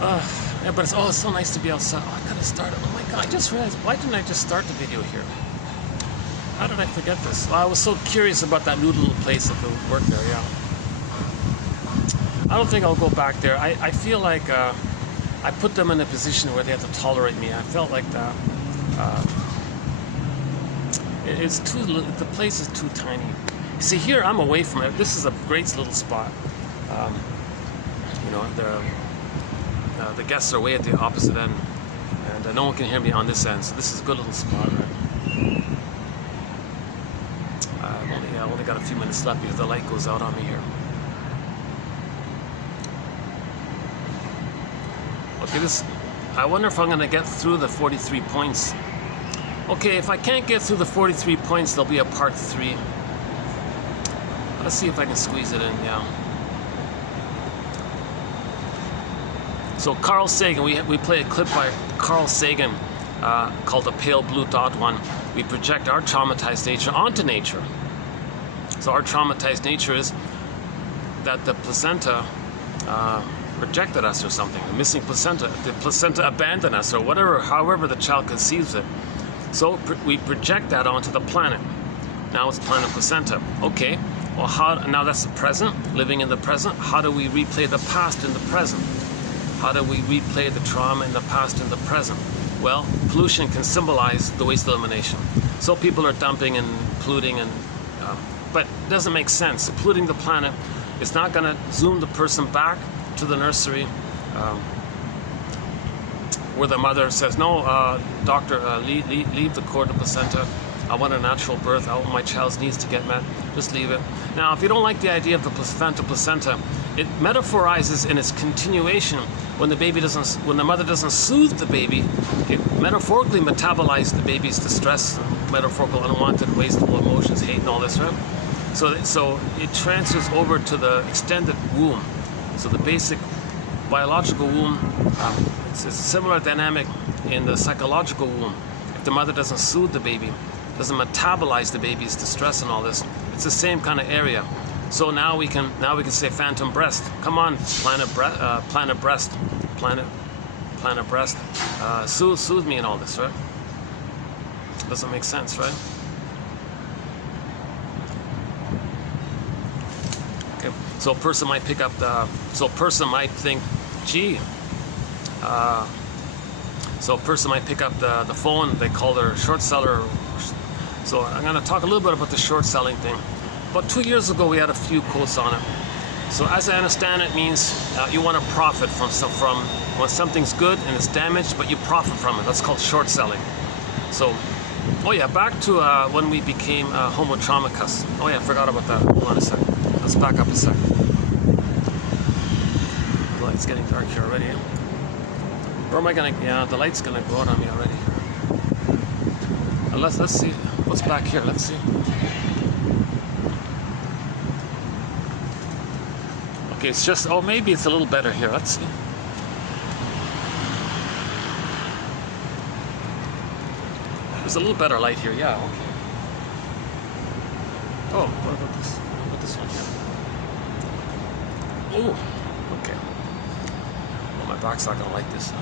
Yeah, but it's so nice to be outside. Oh, I could have started. Oh my God! I just realized, why didn't I just start the video here? How did I forget this? Well, I was so curious about that new little place that would work there, yeah. I don't think I'll go back there. I feel like I put them in a position where they have to tolerate me. I felt like that. It's too, the place is too tiny. See, here I'm away from it. This is a great little spot. You know, the guests are way at the opposite end, and no one can hear me on this end. So this is a good little spot, right? I've only got a few minutes left because the light goes out on me here. Okay, I wonder if I'm going to get through the 43 points. Okay, if I can't get through the 43 points, there'll be a part 3. Let's see if I can squeeze it in, yeah. So Carl Sagan, we play a clip by Carl Sagan called The Pale Blue Dot One. We project our traumatized nature onto nature. So our traumatized nature is that the placenta rejected us or something, the missing placenta, the placenta abandoned us or whatever, however the child conceives it. So we project that onto the planet. Now it's planet placenta. Okay, well now that's the present, living in the present. How do we replay the past in the present? How do we replay the trauma in the past in the present? Well, pollution can symbolize the waste elimination. So people are dumping and polluting, but it doesn't make sense. Polluting the planet is not going to zoom the person back to the nursery where the mother says, no, doctor, leave the cord of placenta. I want a natural birth. I want my child's needs to get met. Just leave it. Now, if you don't like the idea of the placenta, it metaphorizes in its continuation when the mother doesn't soothe the baby. It metaphorically metabolizes the baby's distress, metaphorical, unwanted, wasteful emotions, hate, and all this, right? So it transfers over to the extended womb. So the basic biological womb, it's a similar dynamic in the psychological womb. If the mother doesn't soothe the baby, doesn't metabolize the baby's distress and all this, it's the same kind of area. So now we can say phantom breast. Come on, planet breast, soothe me and all this, right? Doesn't make sense, right? Okay, so a person might pick up so a person might think, gee. So a person might pick up the phone. They call their short seller. So I'm going to talk a little bit about the short selling thing. About 2 years ago, we had a few quotes on it. So as I understand it, means you want to profit from when something's good and it's damaged, but you profit from it. That's called short selling. So, oh yeah, back to when we became Homo traumicus. Oh yeah, I forgot about that. Hold on a second. Let's back up a second. The light's getting dark here already. Or am I gonna? Yeah, the light's gonna go out on me already. Let's see what's back here. Let's see. Okay, it's just, oh, maybe it's a little better here. Let's see. There's a little better light here. Yeah. Okay. Oh, what about this? What about this one here? Oh, okay. Well, my back's not gonna like this.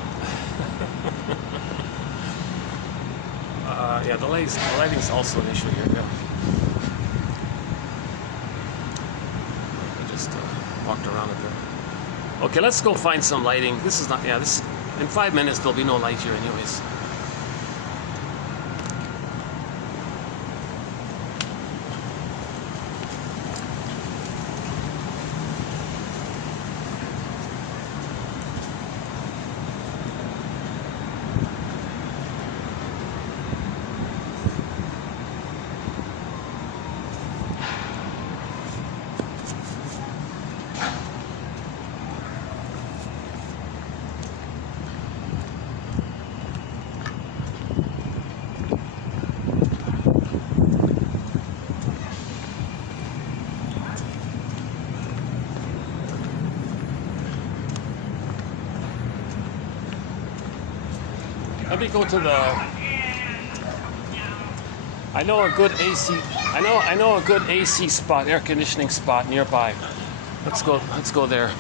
Yeah, the lighting's also an issue here. Yeah. I just walked around a bit. Okay, let's go find some lighting. This is not. Yeah, this. In 5 minutes there'll be no light here, anyways. Let me go to the. I know a good AC. I know a good AC spot, air conditioning spot nearby. Let's go. Let's go there.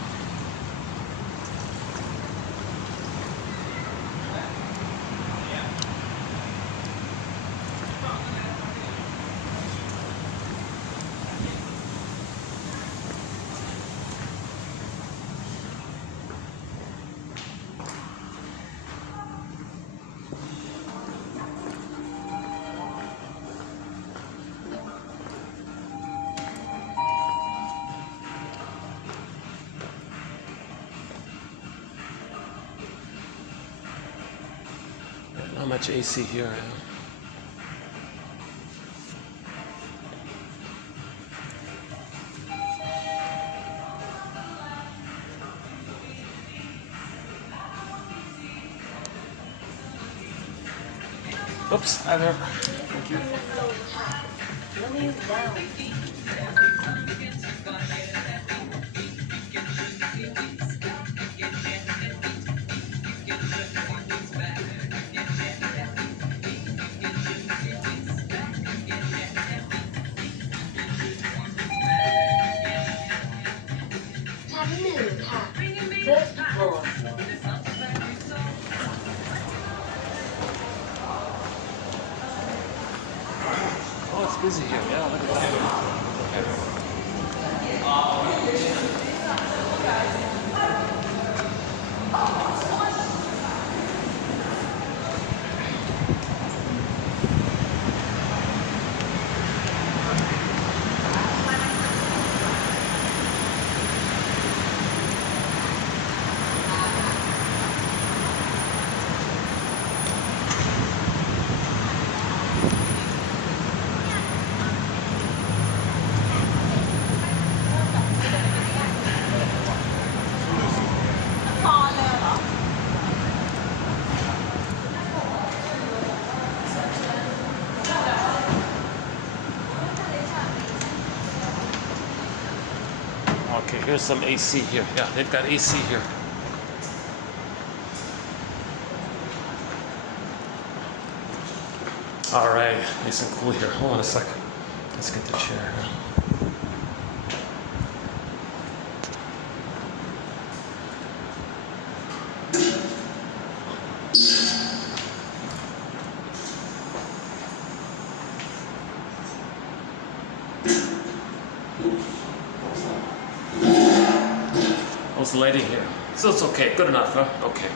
much AC here. Oops, hi there. Thank you. Oh, it's busy here. Yeah, look at that. Okay, here's some AC here. Yeah, they've got AC here. All right, nice and cool here. Hold on a second. Let's get the chair here. How's the lighting here? So it's okay, good enough, huh? Okay.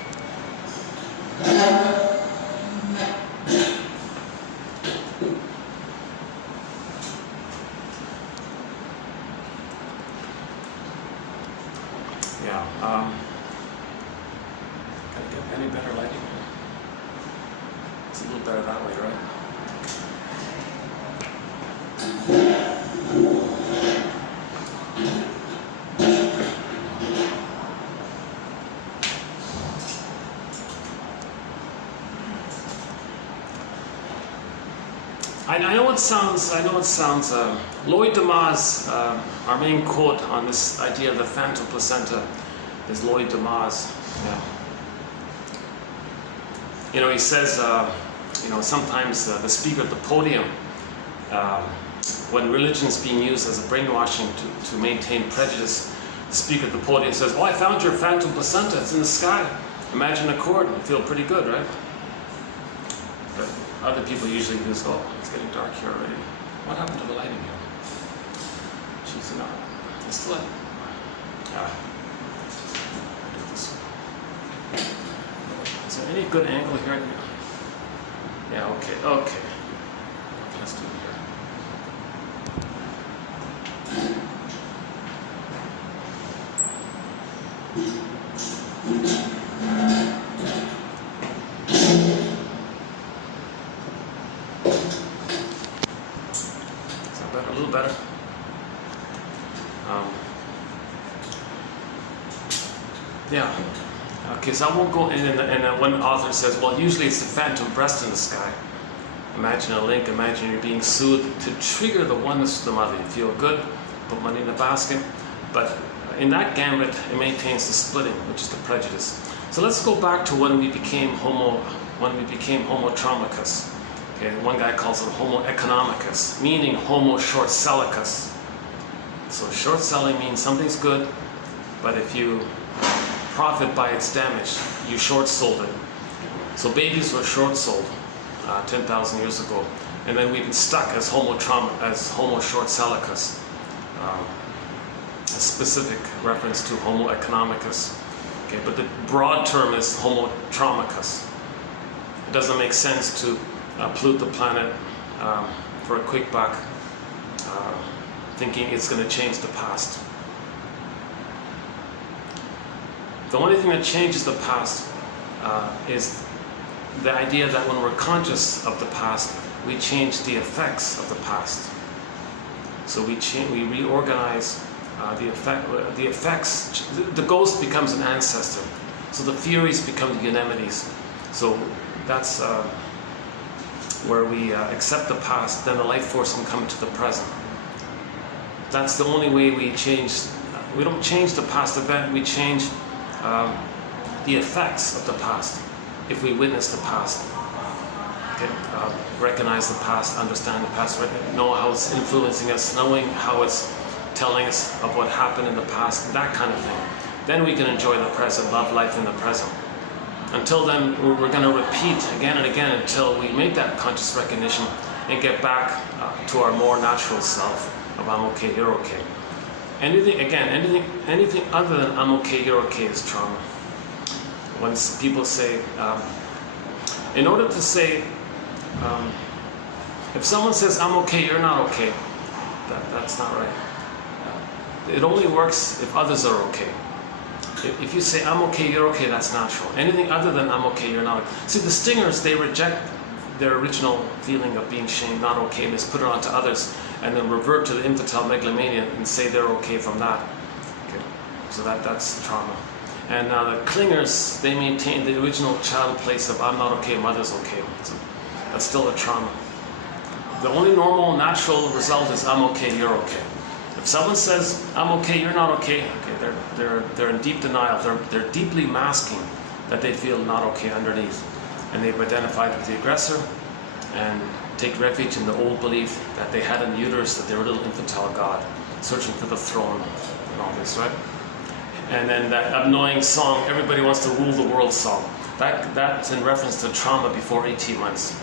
Yeah, gotta get any better lighting here. It's a little better that way, right? I know it sounds, Lloyd Demas, our main quote on this idea of the phantom placenta is Lloyd Demas. Yeah. You know, he says, you know, sometimes the speaker at the podium, when religion's being used as a brainwashing to maintain prejudice, the speaker at the podium says, "Oh, I found your phantom placenta, it's in the sky. Imagine a chord, and feel pretty good, right?" But other people usually use, "Oh, it's getting dark here already. What happened to the lighting here? Jeez, you know, it's still light." Ah, do this one. Is there any good angle here? Yeah, okay, okay. Let's do it here. A little better. Yeah. Okay, so I won't go in, and one author says, well, usually it's the phantom breast in the sky. Imagine a link, imagine you're being soothed to trigger the oneness of the mother. You feel good, put money in the basket, but in that gambit, it maintains the splitting, which is the prejudice. So let's go back to when we became homo traumicus. Okay, one guy calls it homo economicus, meaning homo short-sellicus. So short-selling means something's good, but if you profit by its damage, you short-sold it. So babies were short-sold 10,000 years ago, and then we've been stuck as homo short-sellicus, a specific reference to homo economicus. Okay, but the broad term is homo traumicus. It doesn't make sense to pollute the planet for a quick buck, thinking it's going to change the past. The only thing that changes the past is the idea that when we're conscious of the past, we change the effects of the past. So we reorganize the effects. The ghost becomes an ancestor. So the Furies become the Unemities. So that's where we accept the past, then the life force can come into the present. That's the only way we change. We don't change the past event, we change the effects of the past. If we witness the past, okay, recognize the past, understand the past, know how it's influencing us, knowing how it's telling us of what happened in the past, that kind of thing. Then we can enjoy the present, love life in the present. Until then, we're going to repeat again and again until we make that conscious recognition and get back to our more natural self of I'm okay, you're okay. Anything other than I'm okay, you're okay is trauma. When people say, in order to say, if someone says I'm okay, you're not okay, that's not right. It only works if others are okay. If you say I'm okay, you're okay, that's natural. Anything other than I'm okay, you're not okay. See, the stingers, they reject their original feeling of being shamed, not okay, and just put it onto others, and then revert to the infantile megalomania and say they're okay from that. Okay. So that's trauma. And the clingers, they maintain the original child place of I'm not okay, mother's okay. So that's still a trauma. The only normal, natural result is I'm okay, you're okay. If someone says I'm okay, you're not okay, they're in deep denial. They're deeply masking that they feel not okay underneath, and they've identified with the aggressor and take refuge in the old belief that they had in the uterus that they were a little infantile god searching for the throne and all this, right? And then that annoying song, everybody wants to rule the world song. That's in reference to trauma before 18 months,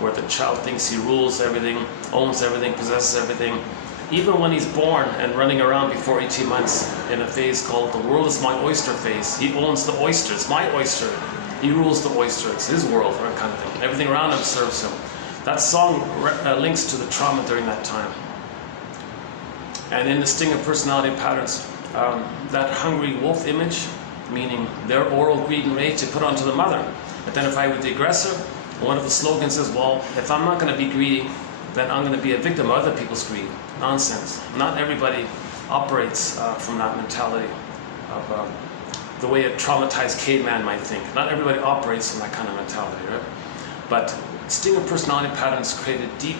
where the child thinks he rules everything, owns everything, possesses everything. Even when he's born and running around before 18 months in a phase called the world is my oyster phase. He owns the oyster, it's my oyster. He rules the oyster, it's his world, that kind of thing. Everything around him serves him. That song links to the trauma during that time. And in the sting of personality patterns, that hungry wolf image, meaning their oral greed and rage, they put onto the mother. Identify with the aggressor. One of the slogans is, well, if I'm not going to be greedy, then I'm going to be a victim of other people's greed. Nonsense. Not everybody operates from that mentality of the way a traumatized caveman might think. Not everybody operates from that kind of mentality, right? But sting of personality patterns create a deep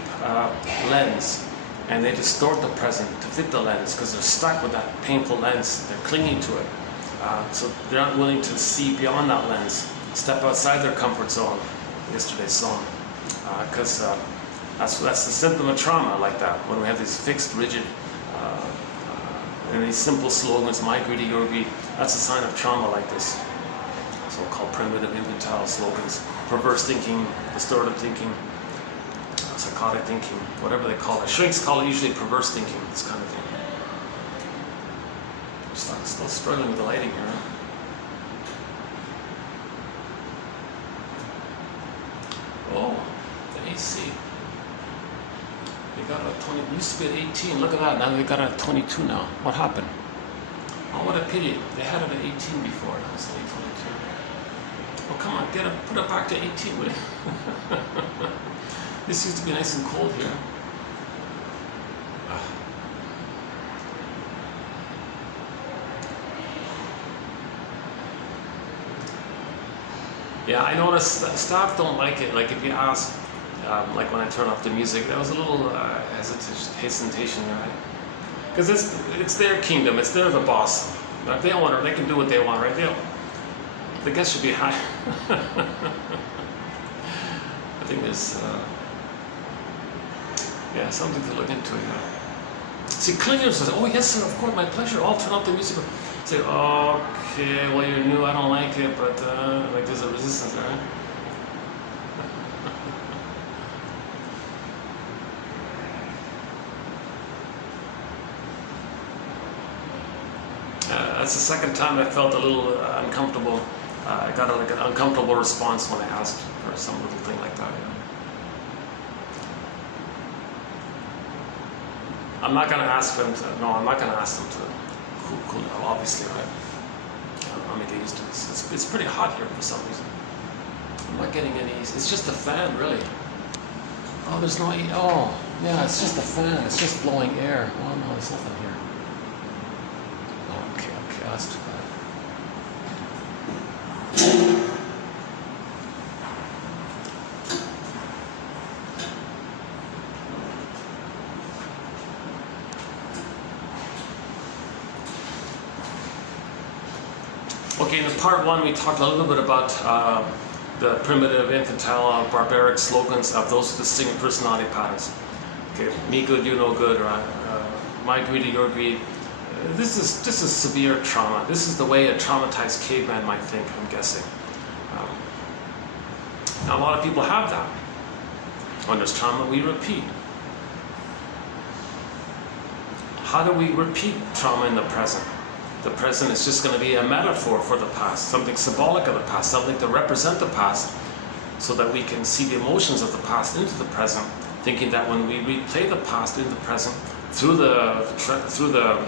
lens, and they distort the present to fit the lens because they're stuck with that painful lens. They're clinging to it. So they're not willing to see beyond that lens, step outside their comfort zone. Yesterday's song, because that's the symptom of trauma, like that. When we have these fixed, rigid, and these simple slogans, my greedy, your greed, that's a sign of trauma like this. So-called primitive infantile slogans, perverse thinking, distorted thinking, psychotic thinking, whatever they call it. Shrinks call it usually perverse thinking, this kind of thing. I'm still struggling with the lighting here. Oh, the AC. They got a 20, it used to be at 18, look at that, now they got it at 22 now. What happened? Oh, what a pity. They had it at 18 before, now it's only 22. Oh, come on, put it back to 18, will you? This used to be nice and cold here. Yeah, I noticed that staff don't like it. Like if you ask, like when I turn off the music, there was a little hesitation there, right? Because it's their kingdom, it's they're the boss. If they want, they can do what they want, right? The guests should be high. I think there's, yeah, something to look into here. See, clingers says, oh yes sir, of course, my pleasure, I'll turn off the music. Say, okay, well you're new, I don't like it, but like there's a resistance there, right? That's the second time I felt a little uncomfortable. I got like an uncomfortable response when I asked for some little thing like that. Yeah. I'm not going to ask them to, no, I'm not going to ask them to cool down, obviously, right? I'll make it used to this. It's pretty hot here for some reason. not getting any, it's just a fan, really. Oh, there's no, oh, yeah, it's just a fan, it's just blowing air. Oh no, there's nothing here. Okay, that's too bad. Okay, in part one we talked a little bit about the primitive, infantile, barbaric slogans of those distinct personality patterns. Okay, me good, you no good, or my greedy, your greed. This is severe trauma. This is the way a traumatized caveman might think, I'm guessing. Now a lot of people have that. When there's trauma, we repeat. How do we repeat trauma in the present? The present is just going to be a metaphor for the past, something symbolic of the past, something to represent the past, so that we can see the emotions of the past into the present, thinking that when we replay the past in the present, through the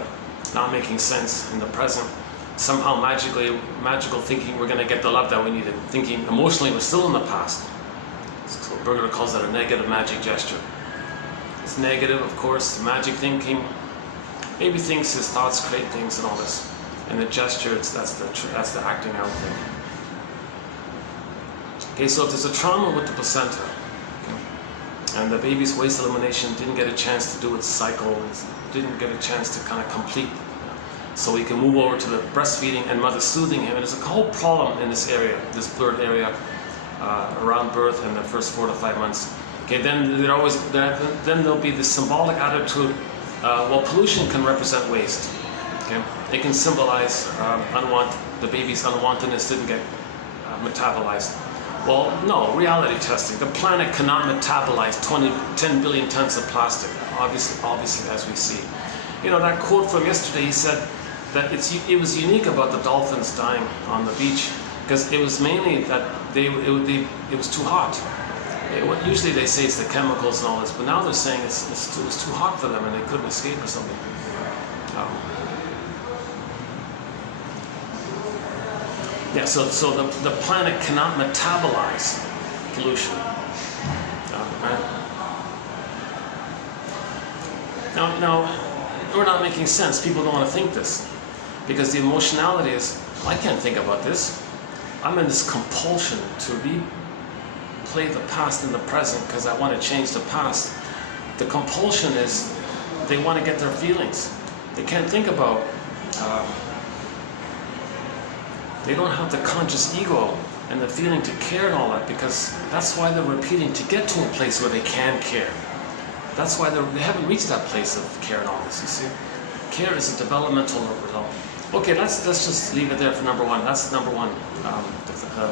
not making sense in the present, somehow magical thinking we're going to get the love that we needed, thinking emotionally we're still in the past. So Berger calls that a negative magic gesture. It's negative, of course, magic thinking. Maybe thinks his thoughts create things and all this. And the gesture, that's the acting out thing. Okay, so if there's a trauma with the placenta, okay, and the baby's waste elimination didn't get a chance to do its cycle, didn't get a chance to kind of complete, so we can move over to the breastfeeding and mother soothing him. And there's a whole problem in this area, this blurred area, around birth and the first 4 to 5 months. Okay, then there'll be this symbolic attitude. Well, pollution can represent waste. Okay, it can symbolize the baby's unwantedness didn't get metabolized. Well, no, reality testing. The planet cannot metabolize 10 billion tons of plastic. Obviously, as we see. You know that quote from yesterday. He said that it was unique about the dolphins dying on the beach because it was mainly that it was too hot. Usually they say it's the chemicals and all this, but now they're saying it was too hot for them and they couldn't escape or something. Yeah, so the planet cannot metabolize pollution. Right? Now, we're not making sense. People don't want to think this because the emotionality is, I can't think about this. I'm in this compulsion to play the past in the present because I want to change the past. The compulsion is they want to get their feelings. They can't think about, they don't have the conscious ego and the feeling to care and all that because that's why they're repeating to get to a place where they can care. That's why they haven't reached that place of care and all this, you see. Care is a developmental result. Okay, let's just leave it there for number one. That's number one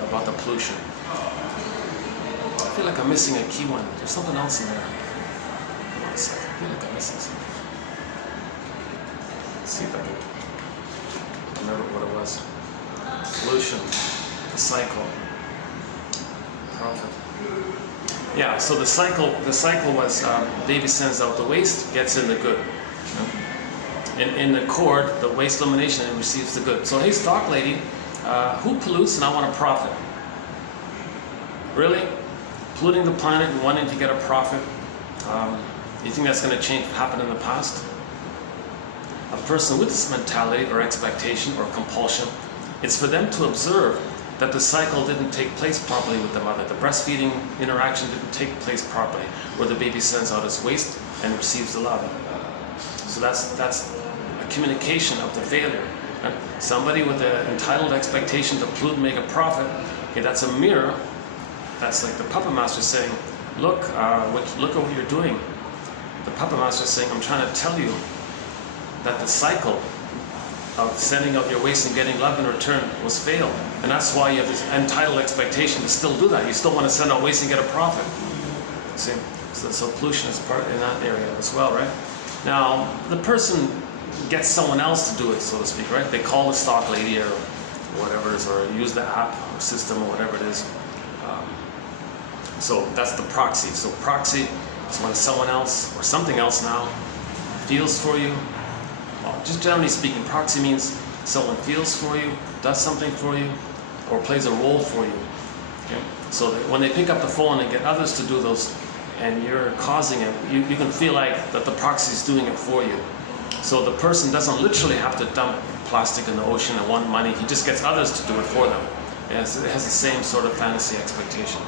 about the pollution. I feel like I'm missing a key one. There's something else in there. Hold on a second. I feel like I'm missing something. Let's see if I can remember what it was. Pollution, the cycle, profit. Yeah, so the cycle was baby sends out the waste, gets in the good. In the cord, the waste elimination, it receives the good. So hey, stock lady, who pollutes and I want a profit? Really? Polluting the planet and wanting to get a profit, you think that's going to change what happened in the past? A person with this mentality or expectation or compulsion, it's for them to observe that the cycle didn't take place properly with the mother. The breastfeeding interaction didn't take place properly, where the baby sends out its waste and receives the love. So that's a communication of the failure. Right? Somebody with an entitled expectation to pollute and make a profit, okay, that's a mirror. That's like the puppet master saying, look at what you're doing. The puppet master is saying, I'm trying to tell you that the cycle of sending out your waste and getting love in return was failed. And that's why you have this entitled expectation to still do that. You still want to send out waste and get a profit. See? So pollution is part in that area as well, right? Now, the person gets someone else to do it, so to speak, right? They call the stock lady or whatever it is, or use the app or system or whatever it is. So that's the proxy. So proxy is when someone else or something else now feels for you. Well, just generally speaking, proxy means someone feels for you, does something for you, or plays a role for you. Okay? So that when they pick up the phone and get others to do those, and you're causing it, you can feel like that the proxy is doing it for you. So the person doesn't literally have to dump plastic in the ocean and want money. He just gets others to do it for them. It has the same sort of fantasy expectation.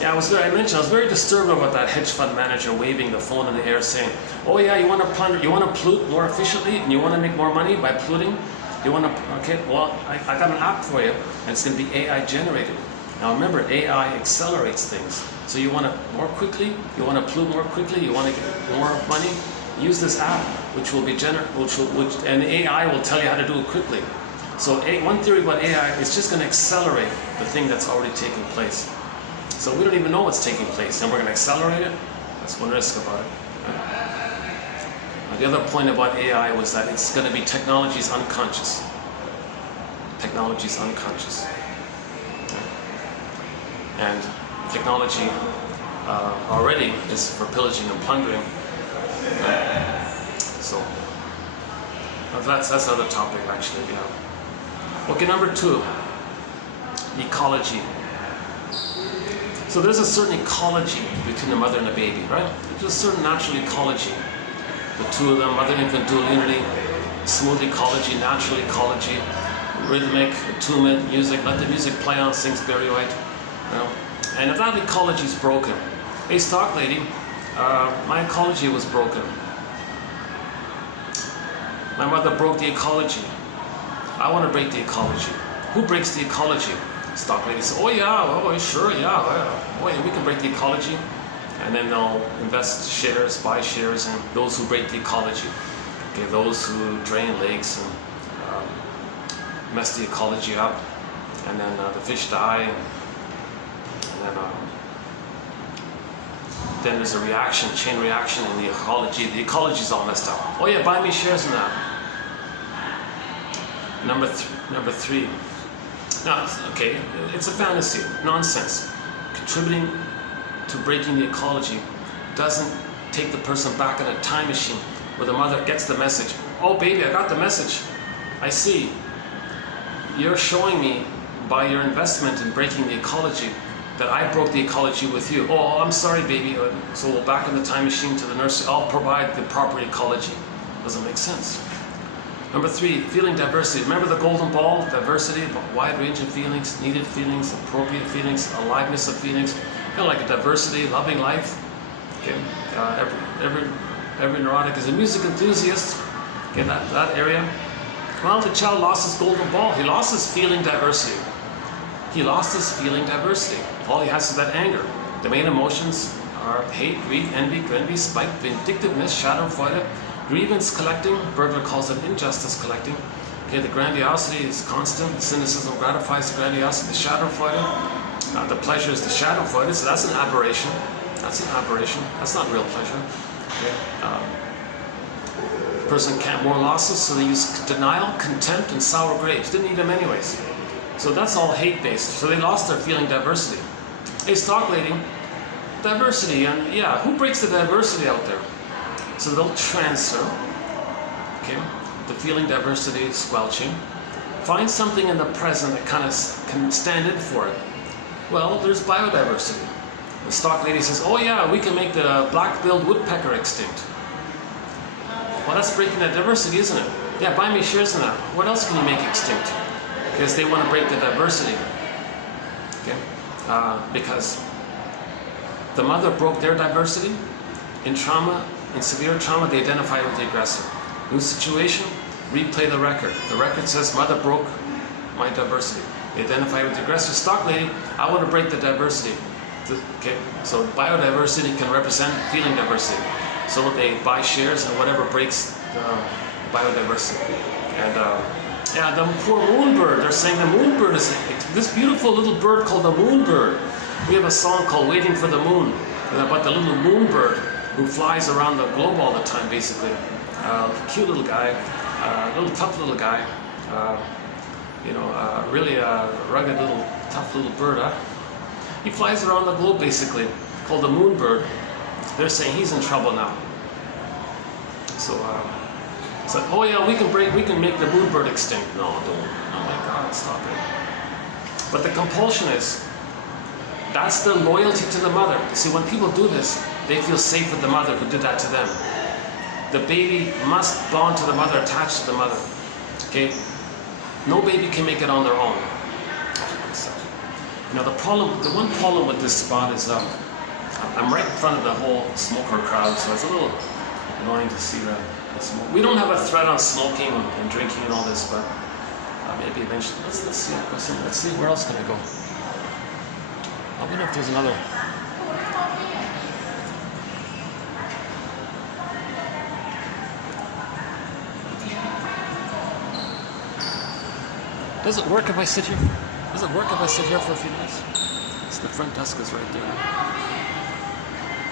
Yeah, I was very disturbed about that hedge fund manager waving the phone in the air saying, oh yeah, you want to plunder, you want to pollute more efficiently, and you want to make more money by polluting? You want to, okay, well, I got an app for you, and it's going to be AI generated. Now remember, AI accelerates things. So you want to more quickly, you want to pollute more quickly, you want to get more money, use this app, which will be and AI will tell you how to do it quickly. So one theory about AI is just going to accelerate the thing that's already taking place. So we don't even know what's taking place, and we're going to accelerate it. That's one risk about it. The other point about AI was that it's going to be technology's unconscious. Technology's unconscious. And technology already is for pillaging and plundering. So that's another topic actually. Yeah. Okay, number 2, ecology. So there's a certain ecology between the mother and the baby, right? There's a certain natural ecology. The two of them, mother-infant dual unity, smooth ecology, natural ecology, rhythmic, attunement, music, let the music play on, sings Barry White. You know? And if that ecology is broken, hey stock lady, my ecology was broken. My mother broke the ecology. I want to break the ecology. Who breaks the ecology? Stock lady says, oh yeah, oh sure, yeah, oh yeah, we can break the ecology. And then they'll invest shares, buy shares in those who break the ecology. Okay, those who drain lakes and mess the ecology up. And then the fish die, and then there's a reaction, chain reaction in the ecology. The ecology's all messed up. Oh yeah, buy me shares in that. Number 3. Now, okay, it's a fantasy, nonsense. Contributing to breaking the ecology doesn't take the person back in a time machine where the mother gets the message. Oh baby, I got the message. I see. You're showing me by your investment in breaking the ecology that I broke the ecology with you. Oh, I'm sorry baby. So we'll back in the time machine to the nursery. I'll provide the proper ecology. Doesn't make sense. Number 3, feeling diversity. Remember the golden ball? Diversity, a wide range of feelings, needed feelings, appropriate feelings, aliveness of feelings. Kind of like a diversity, loving life. Okay, every neurotic is a music enthusiast. Okay, that area. Well, the child lost his golden ball. He lost his feeling diversity. He lost his feeling diversity. All he has is that anger. The main emotions are hate, greed, envy, spite, vindictiveness, schadenfreude, grievance collecting. Bergler calls it injustice collecting. Okay, the grandiosity is constant. The cynicism gratifies the grandiosity. The schadenfreude. The pleasure is the schadenfreude. So that's an aberration. That's an aberration. That's not real pleasure. Okay. Person can't more losses, so they use denial, contempt, and sour grapes. Didn't eat them anyways. So that's all hate-based. So they lost their feeling diversity. Hey, stock lady, diversity, and yeah, who breaks the diversity out there? So they'll transfer, okay, the feeling diversity is squelching. Find something in the present that kind of can stand in for it. Well, there's biodiversity. The stock lady says, oh yeah, we can make the black-billed woodpecker extinct. Well, that's breaking that diversity, isn't it? Yeah, buy me shares in that. What else can you make extinct? Because they want to break the diversity. Okay? Because the mother broke their diversity. In trauma, in severe trauma, they identify with the aggressor. New situation, replay the record. The record says, mother broke my diversity. They identify with the aggressor. Stock lady, I want to break the diversity. Okay? So biodiversity can represent feeling diversity. So they buy shares and whatever breaks biodiversity. And yeah, the poor moonbird, they're saying the moonbird is this beautiful little bird called the moonbird. We have a song called Waiting for the Moon, about the little moonbird who flies around the globe all the time, basically. Cute little guy, little tough little guy, you know, really rugged little, tough little bird, huh? He flies around the globe, basically, called the moonbird. They're saying he's in trouble now. So, it's like, oh yeah, we can make the moonbird extinct. No, don't. Oh my God, stop it. But the compulsion is, that's the loyalty to the mother. See, when people do this, they feel safe with the mother who did that to them. The baby must bond to the mother, attach to the mother. Okay? No baby can make it on their own. Now the one problem with this spot is I'm right in front of the whole smoker crowd, so it's a little annoying to see the smoke. We don't have a threat on smoking and drinking and all this, but maybe eventually. Let's see. Let's see where else can I go. I wonder if there's another. Does it work if I sit here? Does it work if I sit here for a few minutes? So the front desk is right there.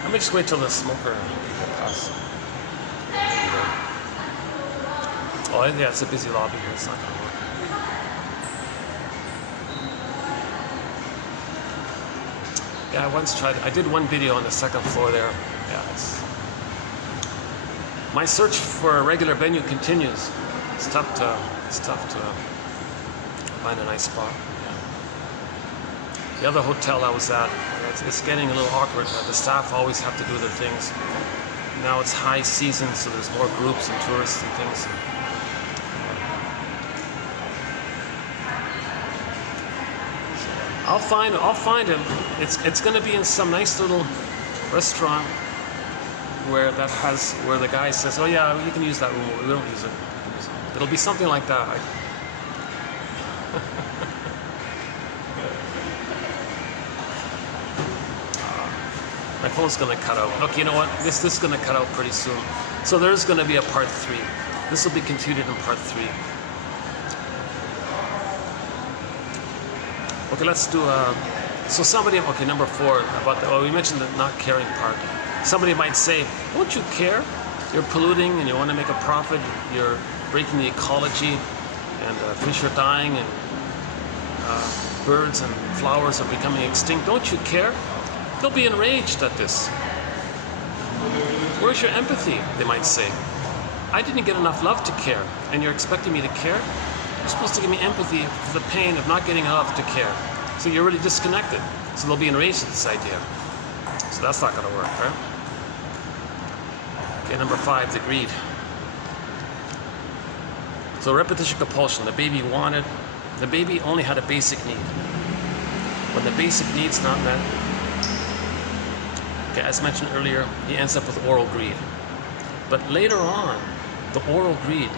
Let me just wait till the smoker passes. Oh yeah, it's a busy lobby here. It's not going to work. Yeah, I once tried. I did one video on the second floor there. Yeah, my search for a regular venue continues. It's tough to find a nice spot. Yeah. The other hotel I was at, it's getting a little awkward. The staff always have to do their things. Now it's high season, so there's more groups and tourists and things. I'll find him. It's going to be in some nice little restaurant where the guy says, "Oh yeah, you can use that room. We don't use it." It'll be something like that. My phone's going to cut out. Look, you know what? This is going to cut out pretty soon. So there's going to be a part 3. This will be continued in part 3. Okay, let's do so somebody, okay, number 4, about well, we mentioned the not caring part. Somebody might say, don't you care? You're polluting and you want to make a profit. You're breaking the ecology, and fish are dying, and birds and flowers are becoming extinct. Don't you care? They'll be enraged at this. Where's your empathy? They might say. I didn't get enough love to care, and you're expecting me to care? You're supposed to give me empathy for the pain of not getting enough to care. So you're really disconnected. So they'll be enraged at this idea. So that's not going to work, right? Okay, number 5, the greed. So repetition compulsion. The baby only had a basic need. When the basic need's not met, okay, as mentioned earlier, he ends up with oral greed. But later on, the oral greed,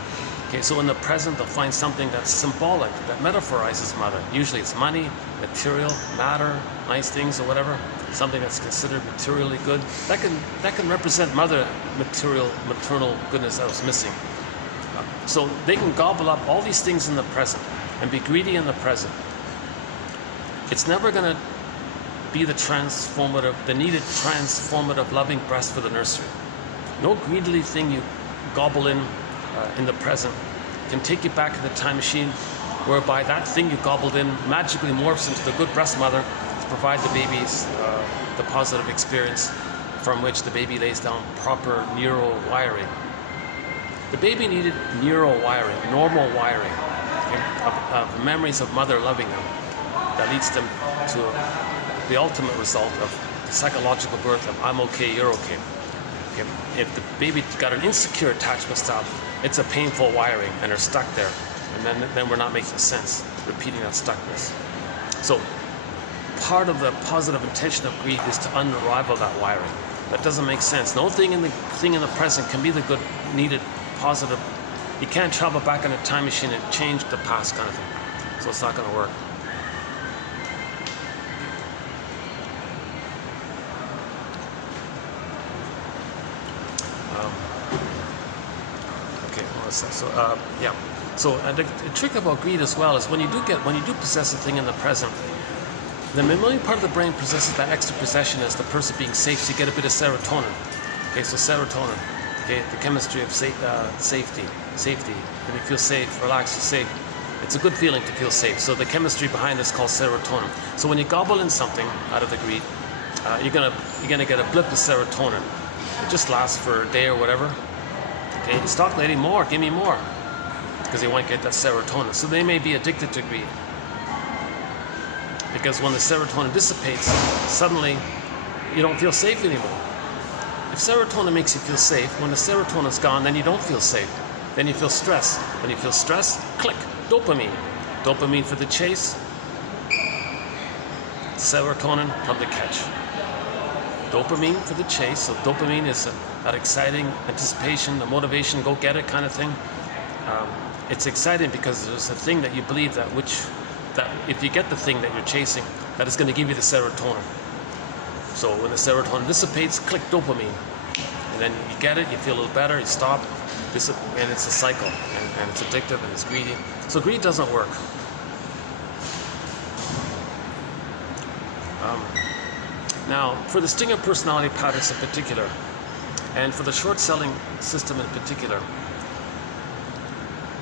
okay, so in the present they'll find something that's symbolic, that metaphorizes mother. Usually it's money, material, matter, nice things or whatever, something that's considered materially good. That can represent mother maternal goodness that was missing. So they can gobble up all these things in the present and be greedy in the present. It's never going to be the needed transformative loving breast for the nursery. No greedily thing you gobble in the present can take you back in the time machine, whereby that thing you gobbled in magically morphs into the good breast mother to provide the baby's the positive experience from which the baby lays down proper neural wiring. The baby needed neural wiring, normal wiring, of memories of mother loving them. That leads them to the ultimate result of the psychological birth of I'm okay, you're okay. If the baby got an insecure attachment style, it's a painful wiring and they're stuck there. And then we're not making sense, repeating that stuckness. So part of the positive intention of greed is to unravel that wiring. That doesn't make sense. No thing in the present can be the good, needed, positive. You can't travel back in a time machine and change the past kind of thing. So it's not going to work. Okay, what was that? So yeah. So the trick about greed as well is when you do possess a thing in the present, the mammalian part of the brain possesses that extra possession as the person being safe, so you get a bit of serotonin. Okay, so serotonin, okay, the chemistry of safety. When you feel safe, relaxed, safe. It's a good feeling to feel safe. So the chemistry behind this is called serotonin. So when you gobble in something out of the greed, you're gonna get a blip of serotonin. It just lasts for a day or whatever. Okay, stock lady, more, give me more, because they want to get that serotonin. So they may be addicted to greed. Because when the serotonin dissipates, suddenly you don't feel safe anymore. If serotonin makes you feel safe, when the serotonin is gone, then you don't feel safe. Then you feel stress. When you feel stress, click, dopamine. Dopamine for the chase, serotonin from the catch. Dopamine for the chase. So dopamine is that exciting anticipation, the motivation, go get it kind of thing. It's exciting because there's a thing that you believe that if you get the thing that you're chasing, that is going to give you the serotonin. So when the serotonin dissipates, click dopamine. And then you get it, you feel a little better, you stop, and it's a cycle. And it's addictive and it's greedy. So greed doesn't work. Now, for the stinger personality patterns in particular, and for the short selling system in particular,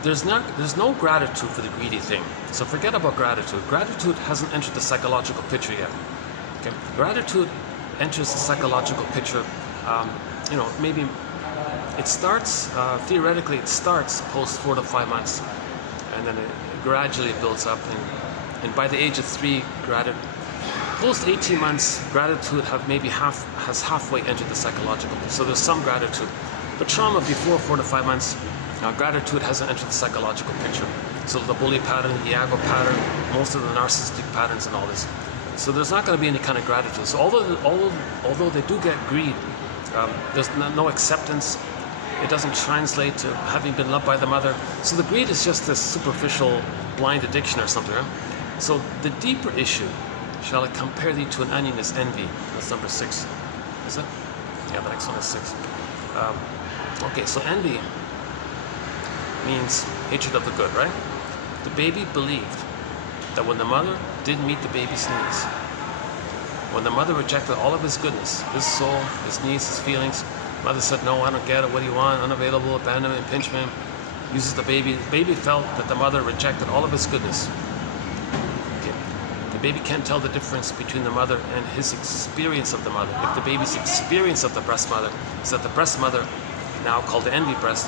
there's no gratitude for the greedy thing. So forget about gratitude. Gratitude hasn't entered the psychological picture yet. Okay? Gratitude enters the psychological picture. Maybe it starts theoretically. It starts post 4 to 5 months, and then it gradually builds up. And by the age of 3, post 18 months, gratitude has halfway entered the psychological picture. So there's some gratitude, but trauma before 4 to 5 months. Gratitude hasn't entered the psychological picture. So the bully pattern, the ego pattern, most of the narcissistic patterns and all this. So there's not going to be any kind of gratitude. So although they do get greed, there's no acceptance. It doesn't translate to having been loved by the mother. So the greed is just this superficial blind addiction or something. Right? So the deeper issue, shall I compare thee to an onion, is envy. That's number 6. Is it? Yeah, the next one is 6. Okay, so envy means hatred of the good, right? The baby believed that when the mother didn't meet the baby's needs, when the mother rejected all of his goodness, his soul, his needs, his feelings, mother said, no, I don't get it, what do you want, unavailable, abandonment, impingement, uses the baby. The baby felt that the mother rejected all of his goodness. Okay. The baby can't tell the difference between the mother and his experience of the mother. If the baby's experience of the breast mother is that the breast mother, now called the envy breast,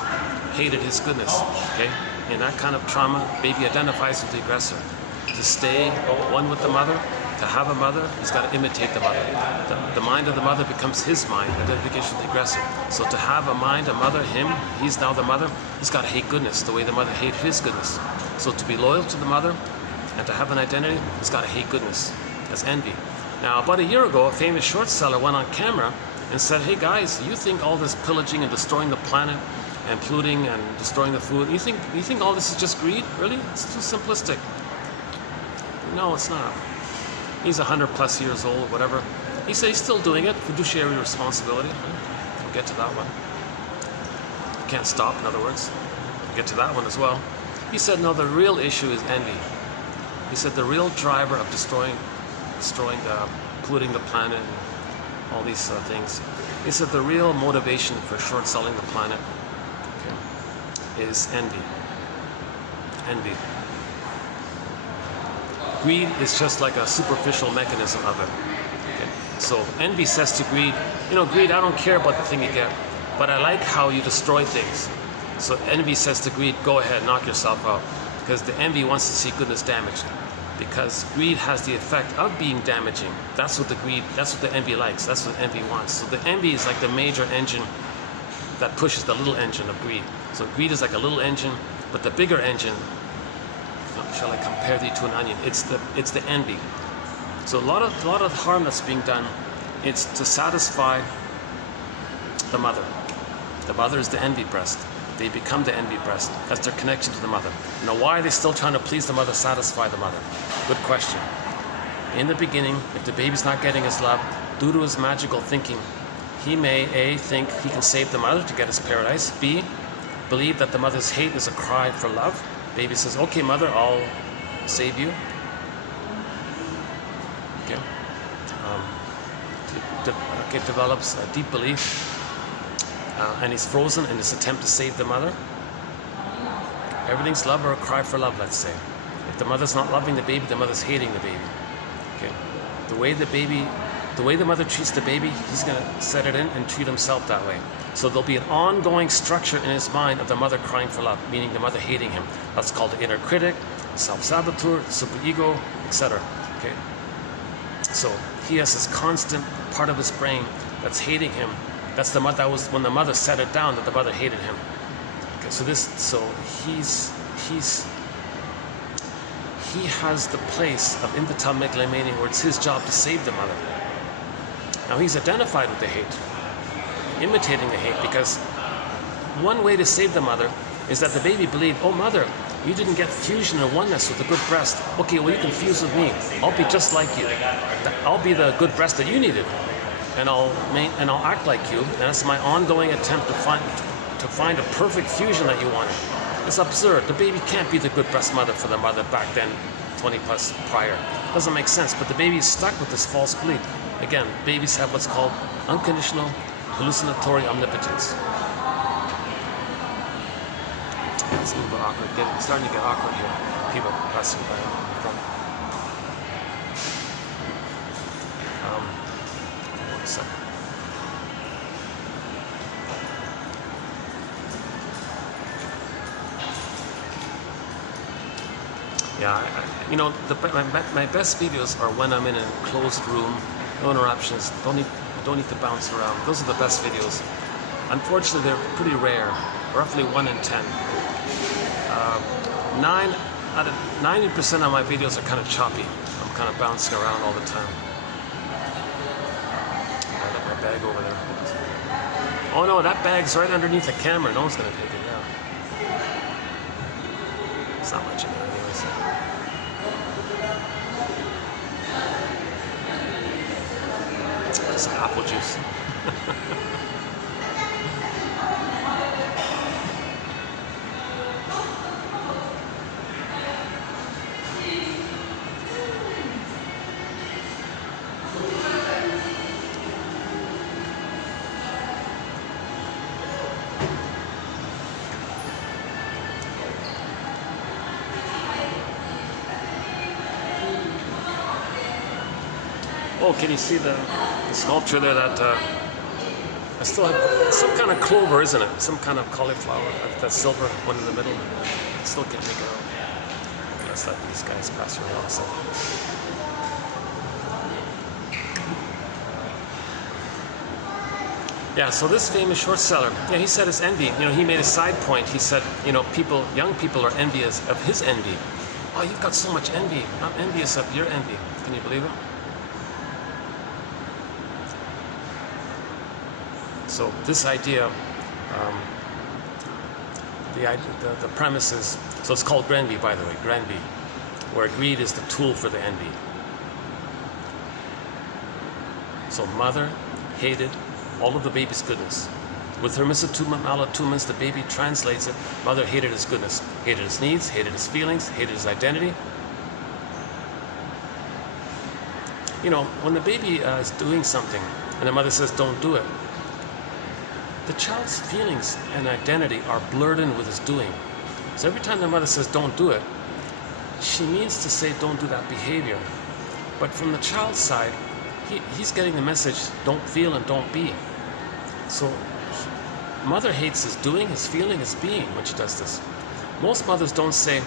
hated his goodness. Okay? In that kind of trauma, baby identifies with the aggressor. To stay one with the mother, to have a mother, he's got to imitate the mother. The mind of the mother becomes his mind, identification with the aggressor. So to have a mind, a mother, him, he's now the mother, he's got to hate goodness the way the mother hated his goodness. So to be loyal to the mother and to have an identity, he's got to hate goodness. That's envy. Now, about a year ago, a famous short seller went on camera and said, hey guys, you think all this pillaging and destroying the planet and polluting and destroying the food, you think all this is just greed? Really? It's too simplistic. No, it's not. He's 100+ years old, whatever. He said he's still doing it, fiduciary responsibility. We'll get to that one. You can't stop, in other words. We'll get to that one as well. He said, no, the real issue is envy. He said the real driver of destroying polluting the planet and all these things. He said the real motivation for short selling the planet, okay, is envy. Envy. Greed is just like a superficial mechanism of it. Okay? So envy says to greed, greed, I don't care about the thing you get, but I like how you destroy things. So envy says to greed, go ahead, knock yourself out. Because the envy wants to see goodness damaged. Because greed has the effect of being damaging. That's what the envy likes. That's what envy wants. So the envy is like the major engine that pushes the little engine of greed. So greed is like a little engine, but the bigger engine, shall I compare thee to an onion? It's the envy. So a lot of harm that's being done, it's to satisfy the mother. The mother is the envy breast. They become the envy breast. That's their connection to the mother. Now, why are they still trying to please the mother, satisfy the mother? Good question. In the beginning, if the baby's not getting his love, due to his magical thinking, he may A, think he can save the mother to get his paradise, B, believe that the mother's hate is a cry for love. Baby says, okay, mother, I'll save you. Okay. Develops a deep belief, and he's frozen in this attempt to save the mother. Everything's love or a cry for love, let's say. If the mother's not loving the baby, the mother's hating the baby. Okay. The way the mother treats the baby, he's going to set it in and treat himself that way. So there'll be an ongoing structure in his mind of the mother crying for love, meaning the mother hating him. That's called the inner critic, self-saboteur, superego, etc. Okay. So he has this constant part of his brain that's hating him. That's the mother. That was when the mother set it down, that the mother hated him. Okay, so he has the place of infantile megalomania where it's his job to save the mother. Now he's identified with the hate, imitating the hate, because one way to save the mother is that the baby believed, oh mother, you didn't get fusion and oneness with a good breast. Okay, well you can fuse with me. I'll be just like you. I'll be the good breast that you needed, and I'll act like you. And that's my ongoing attempt to find a perfect fusion that you wanted. It's absurd. The baby can't be the good breast mother for the mother back then, 20 plus prior. Doesn't make sense. But the baby is stuck with this false belief. Again, babies have what's called unconditional hallucinatory omnipotence. It's a little bit awkward. It's starting to get awkward here. People passing by in front. One second. Yeah, my best videos are when I'm in a closed room, no interruptions, don't need to bounce around. Those are the best videos. Unfortunately, they're pretty rare, roughly 1 in 10. 90% of my videos are kind of choppy. I'm kind of bouncing around all the time. I got my bag over there. Oh no, that bag's right underneath the camera. No one's gonna take it. Yeah, it's not much in there, anyways. It's apple juice. Oh, can you see the sculpture there that I still have some kind of clover, isn't it? Some kind of cauliflower, that silver one in the middle. I still can't make it out. Let's let these guys pass around. So. Yeah, so this famous short seller, yeah, he said it's envy. He made a side point. He said, young people are envious of his envy. Oh, you've got so much envy. I'm envious of your envy. Can you believe it? So this idea, the premise is, so it's called Grenvy, by the way, Grenvy, where greed is the tool for the envy. So mother hated all of the baby's goodness. With her misattunements, the baby translates it. Mother hated his goodness, hated his needs, hated his feelings, hated his identity. When the baby is doing something and the mother says, don't do it, the child's feelings and identity are blurred in with his doing. So every time the mother says, don't do it, she means to say, don't do that behavior. But from the child's side, he's getting the message, don't feel and don't be. So mother hates his doing, his feeling, his being when she does this. Most mothers don't say,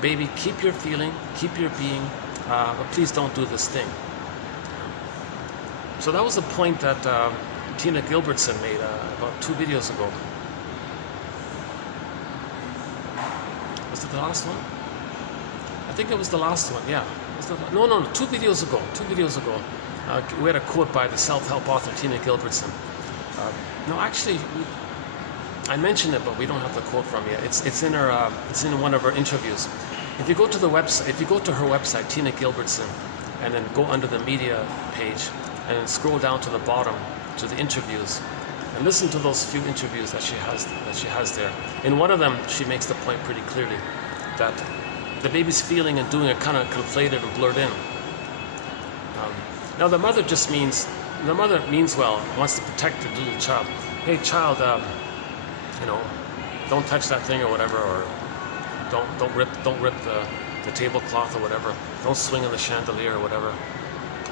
baby, keep your feeling, keep your being, but please don't do this thing. So that was the point that Tina Gilbertson made about 2 videos ago. Was it the last one? I think it was the last one, yeah. No, 2 videos ago. 2 videos ago. We had a quote by the self-help author Tina Gilbertson. No, actually, I mentioned it, but we don't have the quote from yet. It's in her. It's in one of her interviews. If you go to the website, if you go to her website, Tina Gilbertson, and then go under the media page, and then scroll down to the bottom to the interviews, and listen to those few interviews that she has there. In one of them, she makes the point pretty clearly that the baby's feeling and doing are kind of conflated and blurred in. Now the mother means well, wants to protect the little child. Hey child, don't touch that thing or whatever, or don't rip the tablecloth or whatever. Don't swing on the chandelier or whatever,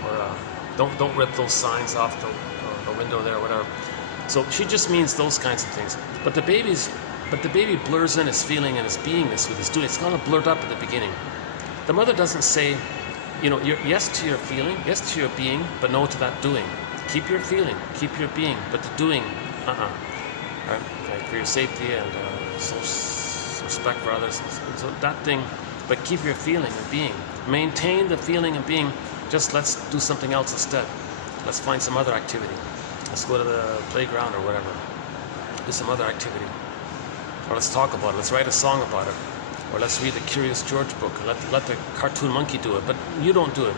or don't rip those signs off the window there or whatever. So she just means those kinds of things. But the baby blurs in his feeling and his beingness with his doing. It's kind of blurred up at the beginning. The mother doesn't say, yes to your feeling, yes to your being, but no to that doing. Keep your feeling, keep your being, but the doing, right? Like for your safety and respect for others, so that thing, but keep your feeling and being. Maintain the feeling and being, just let's do something else instead. Let's find some other activity. Let's go to the playground or whatever. Do some other activity. Or let's talk about it, let's write a song about it. Or let's read the Curious George book. Let the cartoon monkey do it, but you don't do it.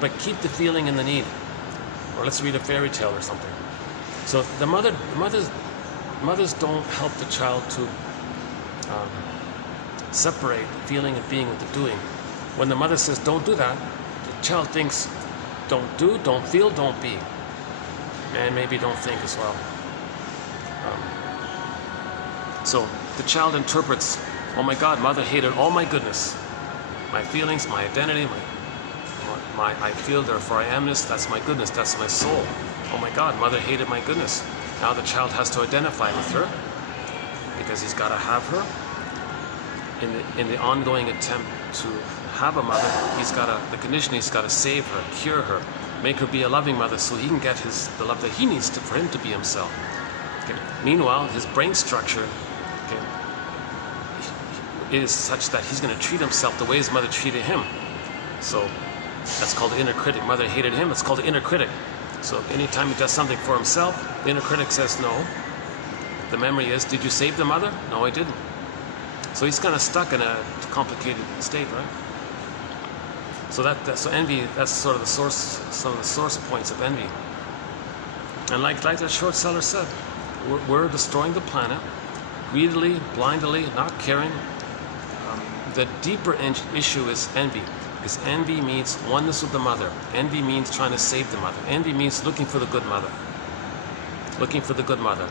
But keep the feeling and the need. Or let's read a fairy tale or something. So the mothers don't help the child to separate feeling and being with the doing. When the mother says don't do that, the child thinks don't do, don't feel, don't be, and maybe don't think as well. So the child interprets, oh my God, mother hated all my goodness, my feelings, my identity, my I feel, therefore I amness, that's my goodness, that's my soul. Oh my God, mother hated my goodness. Now the child has to identify with her because he's got to have her. In the ongoing attempt to have a mother, the condition, he's got to save her, cure her, make her be a loving mother so he can get the love that he needs for him to be himself. Okay. Meanwhile, his brain structure is such that he's going to treat himself the way his mother treated him. So that's called the inner critic. Mother hated him, it's called the inner critic. So anytime he does something for himself, the inner critic says no. The memory is, did you save the mother? No, I didn't. So he's kind of stuck in a complicated state, right? So so envy, that's sort of the source, some of the source points of envy. And like the short seller said, we're destroying the planet, greedily, blindly, not caring. The deeper issue is envy, because envy means oneness with the mother. Envy means trying to save the mother. Envy means looking for the good mother. Looking for the good mother.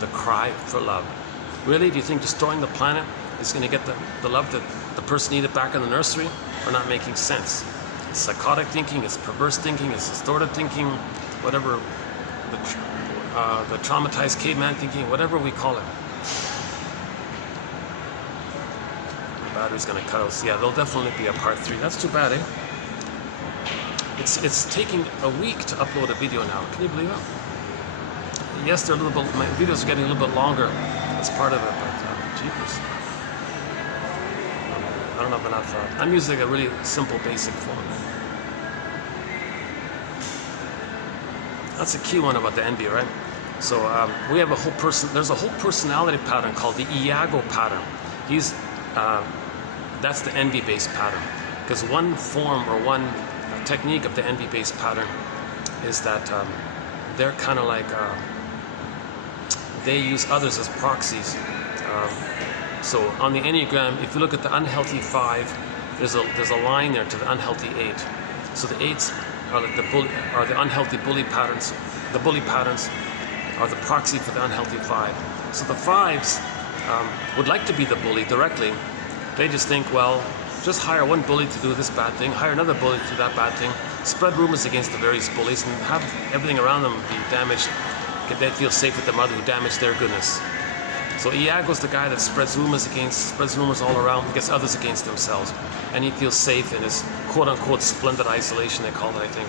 The cry for love. Really, do you think destroying the planet is going to get the love that the person needed back in the nursery? Or not making sense? It's psychotic thinking, it's perverse thinking, it's distorted thinking, whatever, the traumatized caveman thinking, whatever we call it. The battery's going to cut out. Yeah, there'll definitely be a part 3. That's too bad, eh? It's taking a week to upload a video now. Can you believe it? Yes, they're a little bit. My videos are getting a little bit longer. That's part of it, but jeepers. I don't have enough. I'm using a really simple, basic phone. That's a key one about the envy, right? So we have a whole there's a whole personality pattern called the Iago pattern. That's the envy-based pattern. Because one form or one technique of the envy-based pattern is that they're kind of like, they use others as proxies. So on the Enneagram, if you look at the unhealthy 5, there's a line there to the unhealthy 8. So the 8s are like the unhealthy bully patterns. The bully patterns are the proxy for the unhealthy 5. So the 5s would like to be the bully directly. They just think, well, just hire one bully to do this bad thing, hire another bully to do that bad thing, spread rumors against the various bullies, and have everything around them be damaged. They feel safe with the mother who damaged their goodness. So Iago's the guy that spreads rumors all around, gets others against themselves, and he feels safe in his quote-unquote splendid isolation, they call it, I think,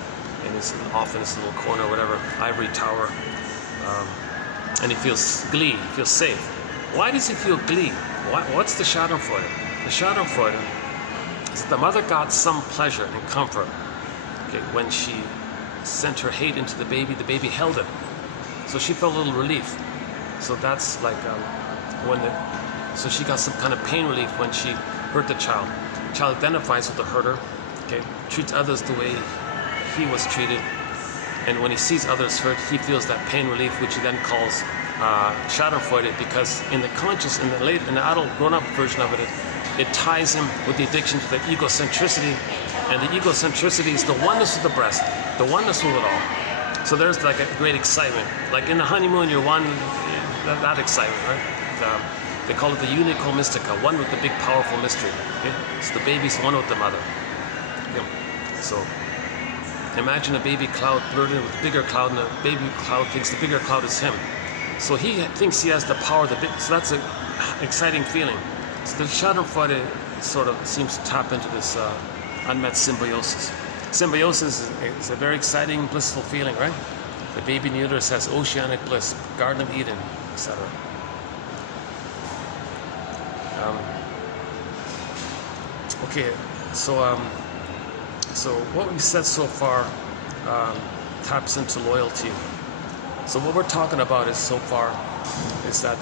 off in his little corner, whatever, ivory tower, and he feels glee, he feels safe. Why does he feel glee? What's the Schadenfreude? The Schadenfreude is that the mother got some pleasure and comfort. Okay, when she sent her hate into the baby held it, so she felt a little relief. So that's like so she got some kind of pain relief when she hurt the child. The child identifies with the hurter, okay, treats others the way he was treated, and when he sees others hurt, he feels that pain relief, which he then calls Schadenfreude, because in the adult grown-up version of it, it ties him with the addiction to the egocentricity, and the egocentricity is the oneness of the breast, the oneness with it all. So there's like a great excitement, like in the honeymoon, you're one. That excitement, right? They call it the unico mystica, one with the big powerful mystery. Okay? So the baby's one with the mother. Okay? So imagine a baby cloud blurred in with a bigger cloud, and the baby cloud thinks the bigger cloud is him. So he thinks he has the power of the big. So that's an exciting feeling. So the Schadenfreude sort of seems to tap into this unmet symbiosis. Symbiosis is a very exciting, blissful feeling, right? The baby in the uterus has oceanic bliss, Garden of Eden, etc. Okay, so what we've said so far taps into loyalty. So what we're talking about is so far is that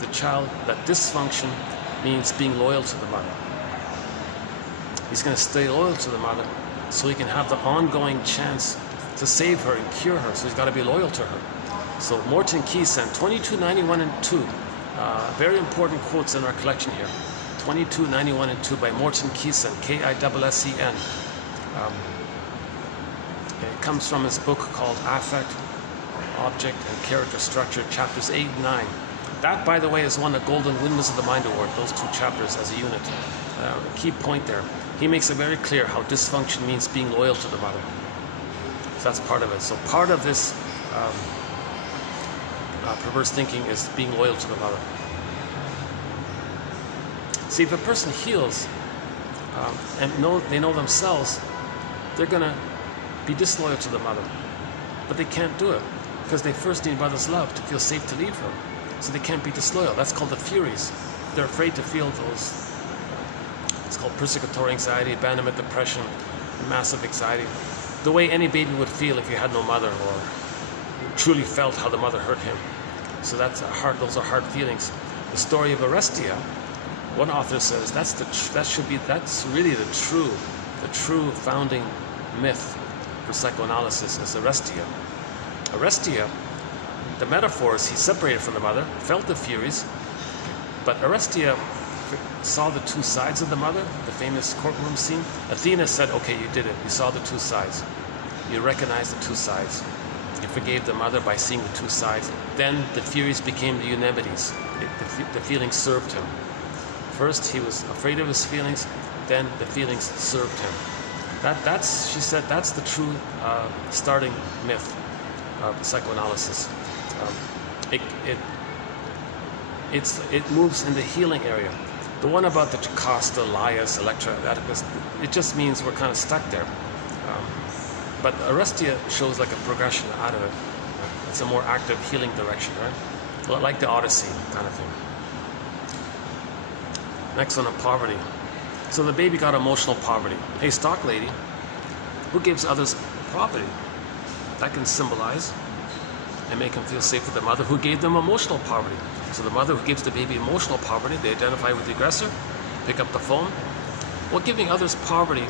that dysfunction means being loyal to the mother. He's going to stay loyal to the mother so he can have the ongoing chance to save her and cure her. So he's got to be loyal to her. So Morton Keysen, 2291 and 2, very important quotes in our collection here. 2291 and 2 by Morton Keysen, K-I-S-S-E-N. It comes from his book called Affect, Object, and Character Structure, chapters 8 and 9. That, by the way, is won a Golden Windmills of the Mind Award, those two chapters as a unit. Key point there. He makes it very clear how dysfunction means being loyal to the mother. So that's part of it. So part of this perverse thinking is being loyal to the mother. See, if a person heals and they know themselves, they're going to be disloyal to the mother. But they can't do it because they first need mother's love to feel safe to leave her. So they can't be disloyal. That's called the furies. They're afraid to feel those. It's called persecutory anxiety, abandonment, depression, massive anxiety. The way any baby would feel if you had no mother or truly felt how the mother hurt him. So those are hard feelings. The story of Orestia, one author says that's really the true founding myth for psychoanalysis is Orestia. Orestia, the metaphors, he separated from the mother, felt the furies, but Orestia saw the two sides of the mother, the famous courtroom scene. Athena said, okay, you did it. You saw the two sides. You recognized the two sides. You forgave the mother by seeing the two sides. Then the furies became the Eumenides. The feelings served him. First, he was afraid of his feelings. Then the feelings served him. She said, that's the true starting myth of psychoanalysis. It moves in the healing area. The one about the Jocasta, Laius, Electra, it just means we're kind of stuck there. But Orestia shows like a progression out of it. It's a more active healing direction, right? Like the Odyssey kind of thing. Next one on poverty. So the baby got emotional poverty. Hey, stock lady, who gives others poverty? That can symbolize and make them feel safe with their mother who gave them emotional poverty. So the mother who gives the baby emotional poverty, they identify with the aggressor, pick up the phone. Well, giving others poverty,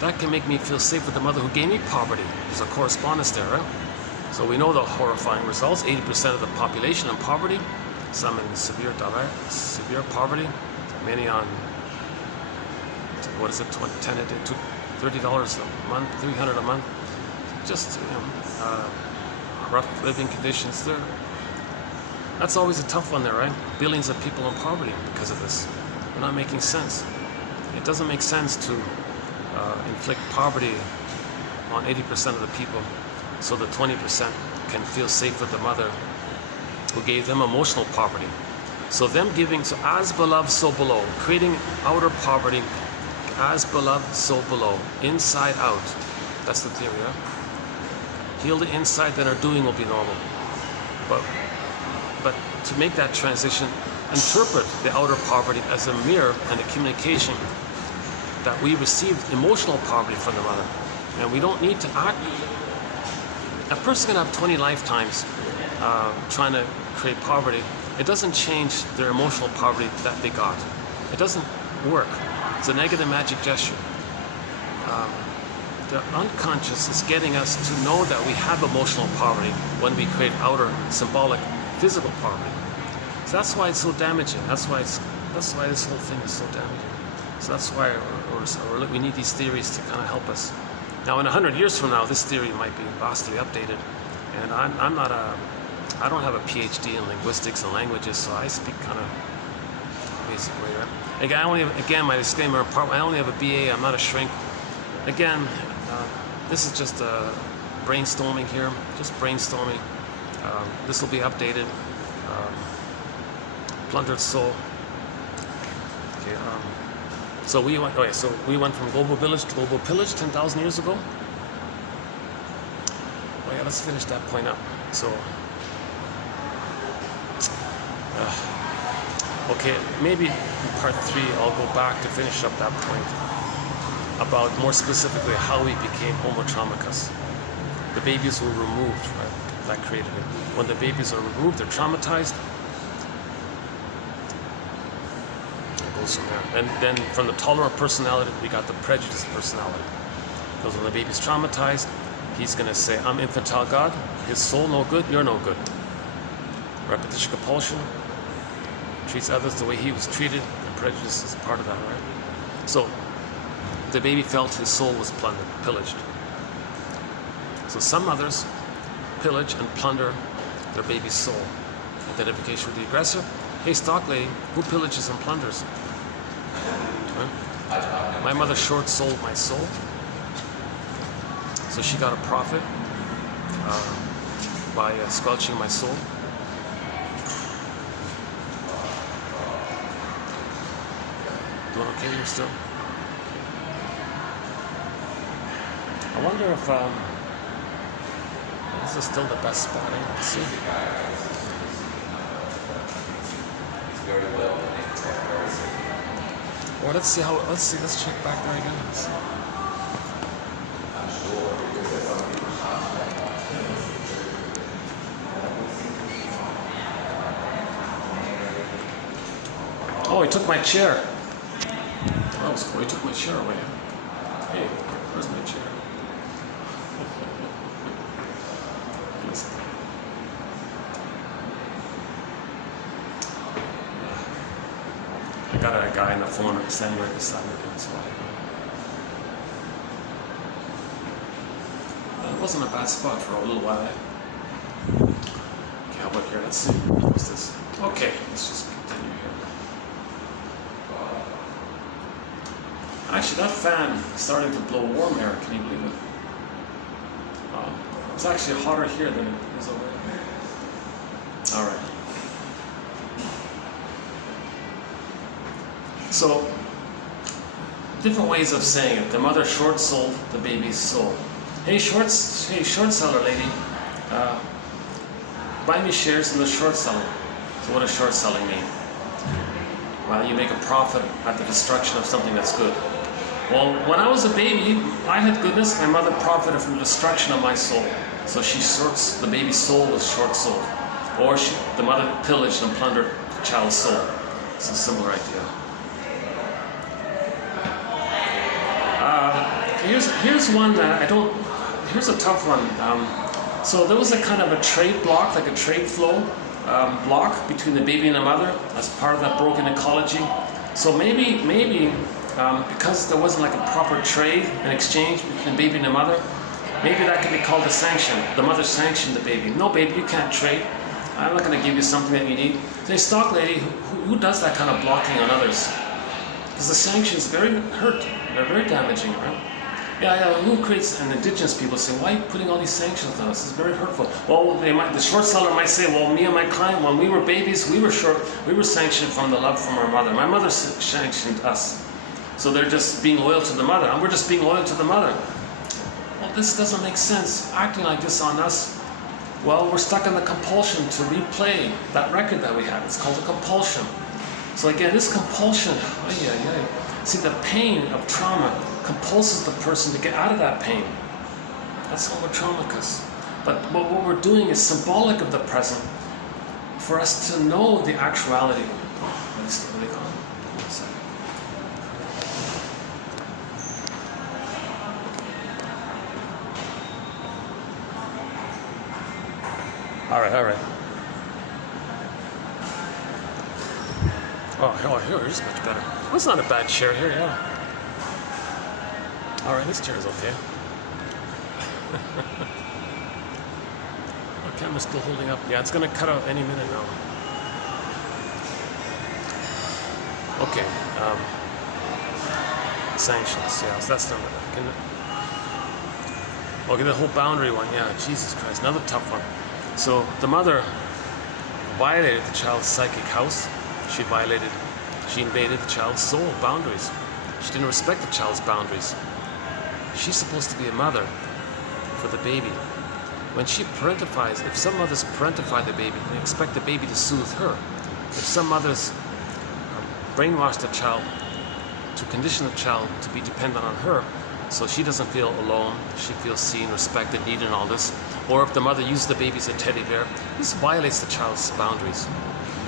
that can make me feel safe with the mother who gave me poverty. There's a correspondence there, right? So we know the horrifying results. 80% of the population in poverty, some in severe poverty, many on, what is it, $10 to $30 a month, $300 a month. Just, rough living conditions there. That's always a tough one there, right? Billions of people in poverty because of this. We're not making sense. It doesn't make sense to inflict poverty on 80% of the people so the 20% can feel safe with the mother who gave them emotional poverty. So them giving, so as beloved, so below, creating outer poverty, as beloved, so below, inside out. That's the theory, right? Heal the inside, then our doing will be normal. But to make that transition, interpret the outer poverty as a mirror and a communication that we received emotional poverty from the mother. And we don't need to act. A person can have 20 lifetimes trying to create poverty. It doesn't change their emotional poverty that they got. It doesn't work. It's a negative magic gesture. The unconscious is getting us to know that we have emotional poverty when we create outer symbolic physical poverty. So that's why it's so damaging. That's why this whole thing is so damaging. So that's why we need these theories to kind of help us. Now, in 100 years from now, this theory might be vastly updated. And I don't have a PhD in linguistics and languages, so I speak kind of basic way, right? Again, my disclaimer, I only have a BA, I'm not a shrink. Again, this is just brainstorming here, just brainstorming. This will be updated. Plundered soul. Okay, So we went. Okay, so we went from global village to global pillage 10,000 years ago. Oh yeah, let's finish that point up. So, okay, maybe in part 3 I'll go back to finish up that point about more specifically how we became Homo economicus. The babies were removed, right? That created it. When the babies are removed, they're traumatized. It goes from there. And then from the tolerant personality, we got the prejudiced personality. Because when the baby's traumatized, he's going to say, I'm infantile God, his soul no good, you're no good. Repetition compulsion, treats others the way he was treated, and prejudice is part of that, right? So the baby felt his soul was plundered, pillaged. So some mothers pillage and plunder their baby's soul. Identification with the aggressor. Hey, stock lady, who pillages and plunders? Right? My mother short sold my soul. So she got a profit by squelching my soul. Doing okay here still? I wonder if this is still the best spotting. Let's see. Well, let's see how. Let's check back there again. Let's see. Oh, he took my chair. That was cool. He took my chair away. Hey, where's my chair? I got a guy in the phone standing right beside me. That's why. It wasn't a bad spot for a little while. Okay, how about here? Let's see. What's this? Okay, let's just continue here. Actually, that fan is starting to blow warm air. Can you believe it? It's actually hotter here than it is over there. All right. So, different ways of saying it. The mother short sold the baby's soul. Hey, short seller lady, buy me shares in the short selling. So what does short selling mean? Well, you make a profit at the destruction of something that's good. Well, when I was a baby, I had goodness. My mother profited from the destruction of my soul. So the baby's soul was short sold. Or the mother pillaged and plundered the child's soul. It's a similar idea. Here's one that here's a tough one. So there was a kind of a trade block, like a trade flow block between the baby and the mother as part of that broken ecology. So maybe because there wasn't like a proper trade and exchange between the baby and the mother, maybe that could be called a sanction. The mother sanctioned the baby. No, baby, you can't trade. I'm not going to give you something that you need. Say, stock lady, who does that kind of blocking on others? Because the sanctions very hurt. They're very damaging, right? Yeah, who creates, and indigenous people say, why are you putting all these sanctions on us? It's very hurtful. Well, the short seller might say, well, me and my client, when we were babies, we were sanctioned from the love from our mother. My mother sanctioned us. So they're just being loyal to the mother, and we're just being loyal to the mother. Well, this doesn't make sense, acting like this on us. Well, we're stuck in the compulsion to replay that record that we had. It's called a compulsion. So again, this compulsion, see, the pain of trauma compulses the person to get out of that pain. That's Homo economicus. But what we're doing is symbolic of the present for us to know the actuality. All right. Oh, here's much better. Well, it's not a bad chair here, yeah. All right, this chair is okay. Our camera's still holding up. Yeah, it's going to cut out any minute now. Okay. Sanctions. Yeah, so that's not it. Okay, the whole boundary one. Yeah, Jesus Christ, another tough one. So the mother violated the child's psychic house. She invaded the child's soul boundaries. She didn't respect the child's boundaries. She's supposed to be a mother for the baby. When she parentifies, if some mothers parentify the baby, they expect the baby to soothe her. If some mothers brainwash the child to condition the child to be dependent on her, so she doesn't feel alone, she feels seen, respected, needed, and all this. Or if the mother uses the baby as a teddy bear, this violates the child's boundaries.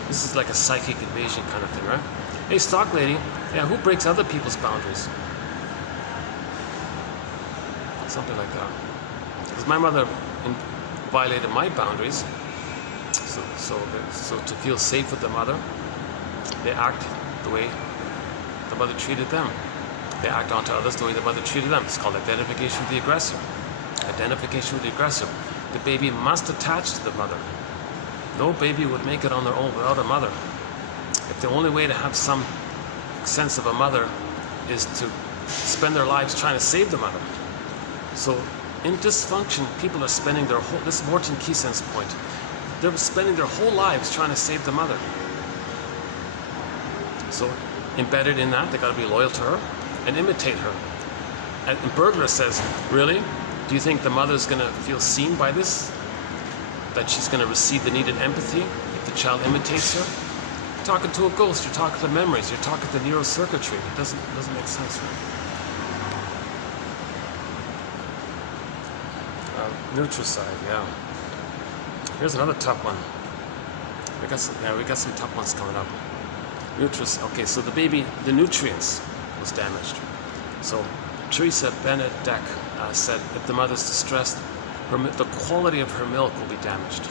This is like a psychic invasion kind of thing, right? Hey, stock lady, yeah, who breaks other people's boundaries? Something like that. Because my mother violated my boundaries, so to feel safe with the mother, they act the way the mother treated them. They act onto others the way the mother treated them. It's called identification with the aggressor. Identification with the aggressor. The baby must attach to the mother. No baby would make it on their own without a mother. If the only way to have some sense of a mother is to spend their lives trying to save the mother. So in dysfunction, people are spending their whole, this Morton Keysense point, they're spending their whole lives trying to save the mother. So embedded in that, they got to be loyal to her and imitate her. And Bergler says, really? Do you think the mother's going to feel seen by this? That she's going to receive the needed empathy if the child imitates her? You're talking to a ghost, you're talking to memories, you're talking to neurocircuitry. It doesn't make sense, right? Nutricide, yeah. Here's another tough one. We got some tough ones coming up. Okay, so the baby, the nutrients was damaged. So Teresa Benedek said if the mother's distressed, the quality of her milk will be damaged.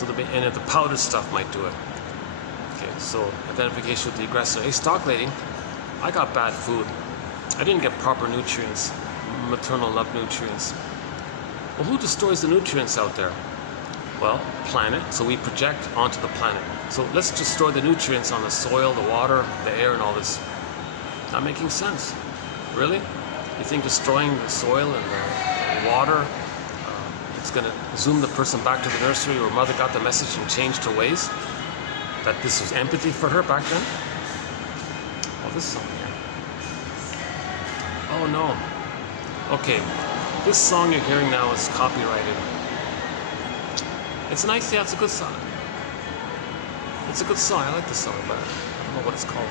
And if the powdered stuff might do it. Okay, so identification with the aggressor. Hey, stock lady, I got bad food. I didn't get proper nutrients, maternal love nutrients. Well, who destroys the nutrients out there? Well, planet, so we project onto the planet. So let's destroy the nutrients on the soil, the water, the air, and all this. Not making sense. Really? You think destroying the soil and the water, it's going to zoom the person back to the nursery where mother got the message and changed her ways? That this was empathy for her back then? Oh, this song here. Oh, no. Okay, this song you're hearing now is copyrighted. It's nice, yeah, it's a good song. It's a good song, I like the song, but I don't know what it's called.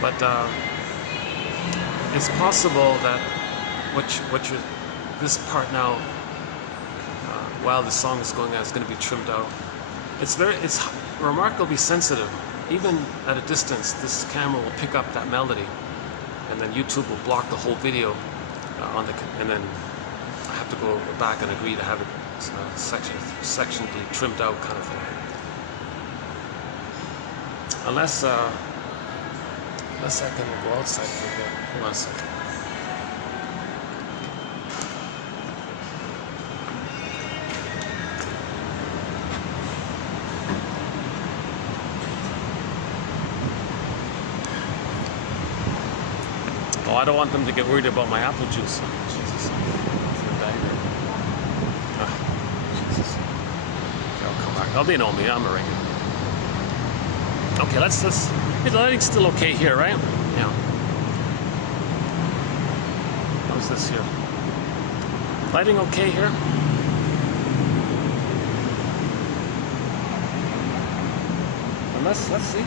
But it's possible that this part now, while the song is going on, is going to be trimmed out. It's remarkably sensitive. Even at a distance, this camera will pick up that melody, and then YouTube will block the whole video and then I have to go back and agree to have it sectionally trimmed out, kind of thing. Unless I can go outside for a bit. Hold on a second. Oh, I don't want them to get worried about my apple juice. Jesus. Jesus. I'll come back. Oh, they know me. I'm a ringer. Okay, the lighting's still okay here, right? Yeah. How's this here? Lighting okay here? Let's see.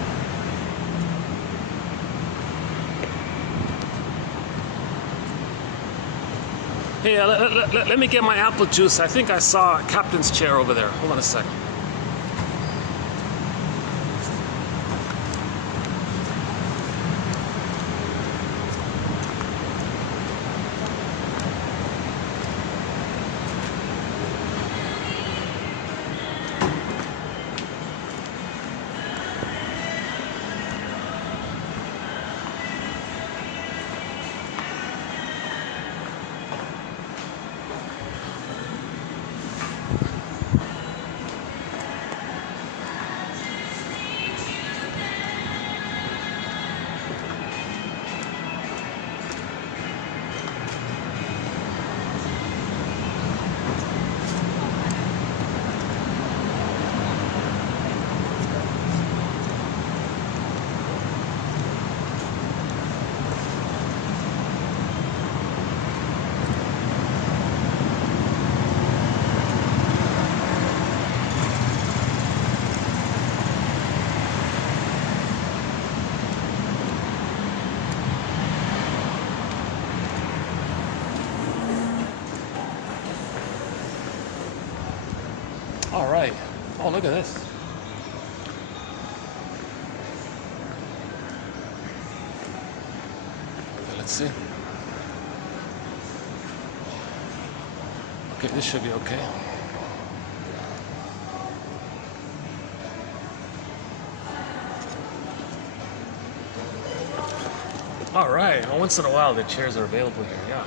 Hey, let me get my apple juice. I think I saw a captain's chair over there. Hold on a second. Oh, look at this. Okay, let's see. Okay, this should be okay. All right. Well, once in a while, the chairs are available here. Yeah.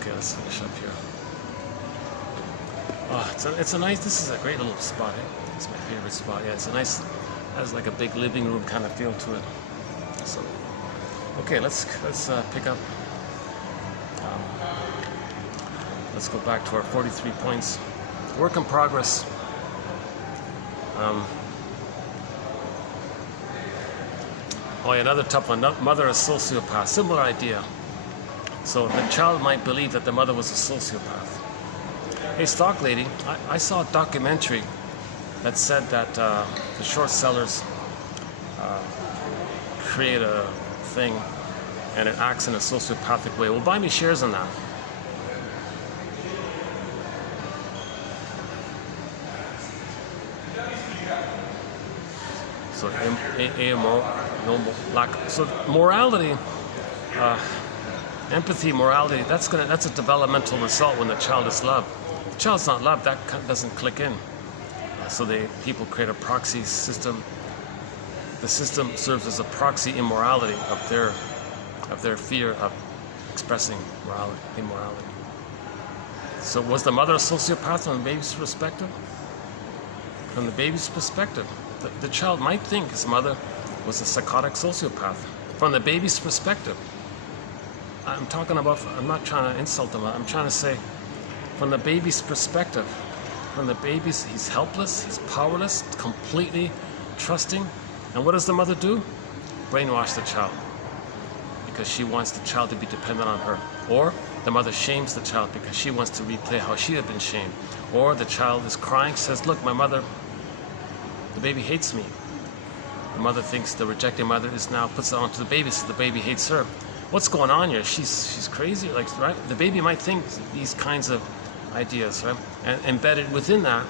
Okay, let's finish up here. Oh, it's a nice. This is a great little spot. Eh? It's my favorite spot. Yeah, it's a nice. Has like a big living room kind of feel to it. So, okay, let's pick up. Let's go back to our 43 points. Work in progress. Oh, yeah, another tough one. Mother a sociopath. Similar idea. So the child might believe that the mother was a sociopath. Hey, stock lady, I saw a documentary that said that the short sellers create a thing and it acts in a sociopathic way. Well, buy me shares on that. So so morality, empathy, morality. That's a developmental result when the child is loved. If the child's not loved, that doesn't click in. So people create a proxy system. The system serves as a proxy immorality of their fear of expressing immorality. So was the mother a sociopath from the baby's perspective? From the baby's perspective, the child might think his mother was a psychotic sociopath. From the baby's perspective, I'm not trying to insult them. I'm trying to say, from the baby's perspective, he's helpless, he's powerless, completely trusting. And what does the mother do? Brainwash the child. Because she wants the child to be dependent on her. Or the mother shames the child because she wants to replay how she had been shamed. Or the child is crying, says, look, the baby hates me. The mother thinks the rejecting mother puts it onto the baby, so the baby hates her. What's going on here? She's crazy, right? The baby might think these kinds of ideas, right? And embedded within that,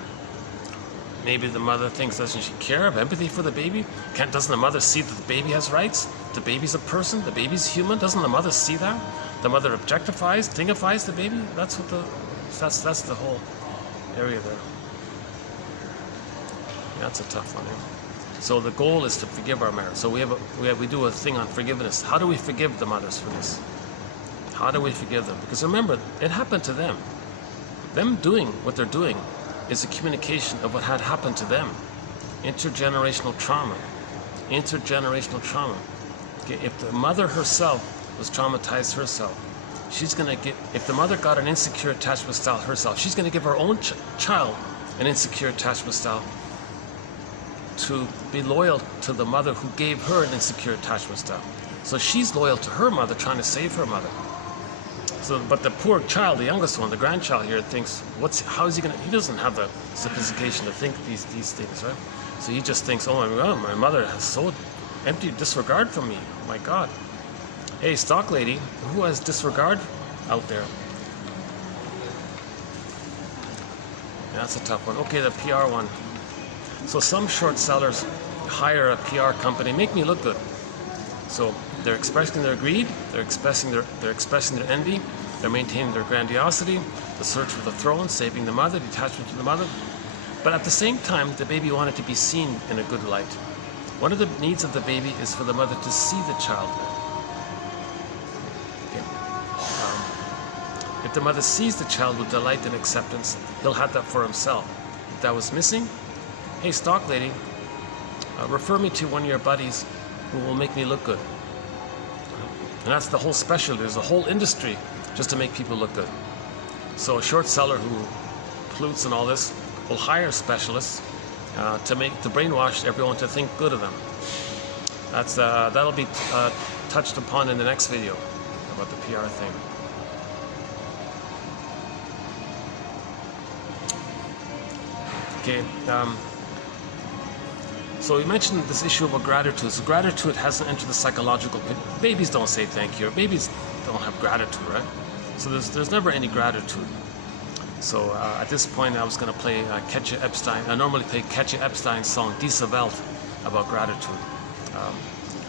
maybe the mother thinks, doesn't she care, have empathy for the baby? Doesn't the mother see that the baby has rights? The baby's a person, the baby's human. Doesn't the mother see that? The mother objectifies, thingifies the baby. That's the whole area there. That's a tough one. Eh? So the goal is to forgive our marriage. So we do a thing on forgiveness. How do we forgive the mothers for this? How do we forgive them? Because remember, it happened to them. Them doing what they're doing is a communication of what had happened to them. Intergenerational trauma. Intergenerational trauma. Okay, if the mother herself was traumatized herself, she's going to get, if the mother got an insecure attachment style herself, she's going to give her own child an insecure attachment style to be loyal to the mother who gave her an insecure attachment style. So she's loyal to her mother, trying to save her mother. So, but the poor child, the youngest one, the grandchild here, thinks, how is he going to, he doesn't have the sophistication to think these things, right? So he just thinks, oh my God, my mother has so empty disregard for me. Oh my God. Hey, stock lady, who has disregard out there? Yeah, that's a tough one. Okay, the PR one. So some short sellers hire a PR company, make me look good. So they're expressing their greed, they're expressing their envy, they're maintaining their grandiosity, the search for the throne, saving the mother, detachment to the mother. But at the same time, the baby wanted to be seen in a good light. One of the needs of the baby is for the mother to see the child. Okay. If the mother sees the child with delight and acceptance, he'll have that for himself. If that was missing, hey, stock lady, refer me to one of your buddies who will make me look good. And that's the whole specialty. There's a whole industry just to make people look good. So a short seller who pollutes and all this will hire specialists to brainwash everyone to think good of them. That'll be touched upon in the next video about the PR thing. Okay. So we mentioned this issue about gratitude. So gratitude hasn't entered the psychological. Babies don't say thank you. Babies don't have gratitude, right? So there's never any gratitude. So at this point, I was going to play Katja Epstein. I normally play Katja Epstein's song "Diese Welt" about gratitude.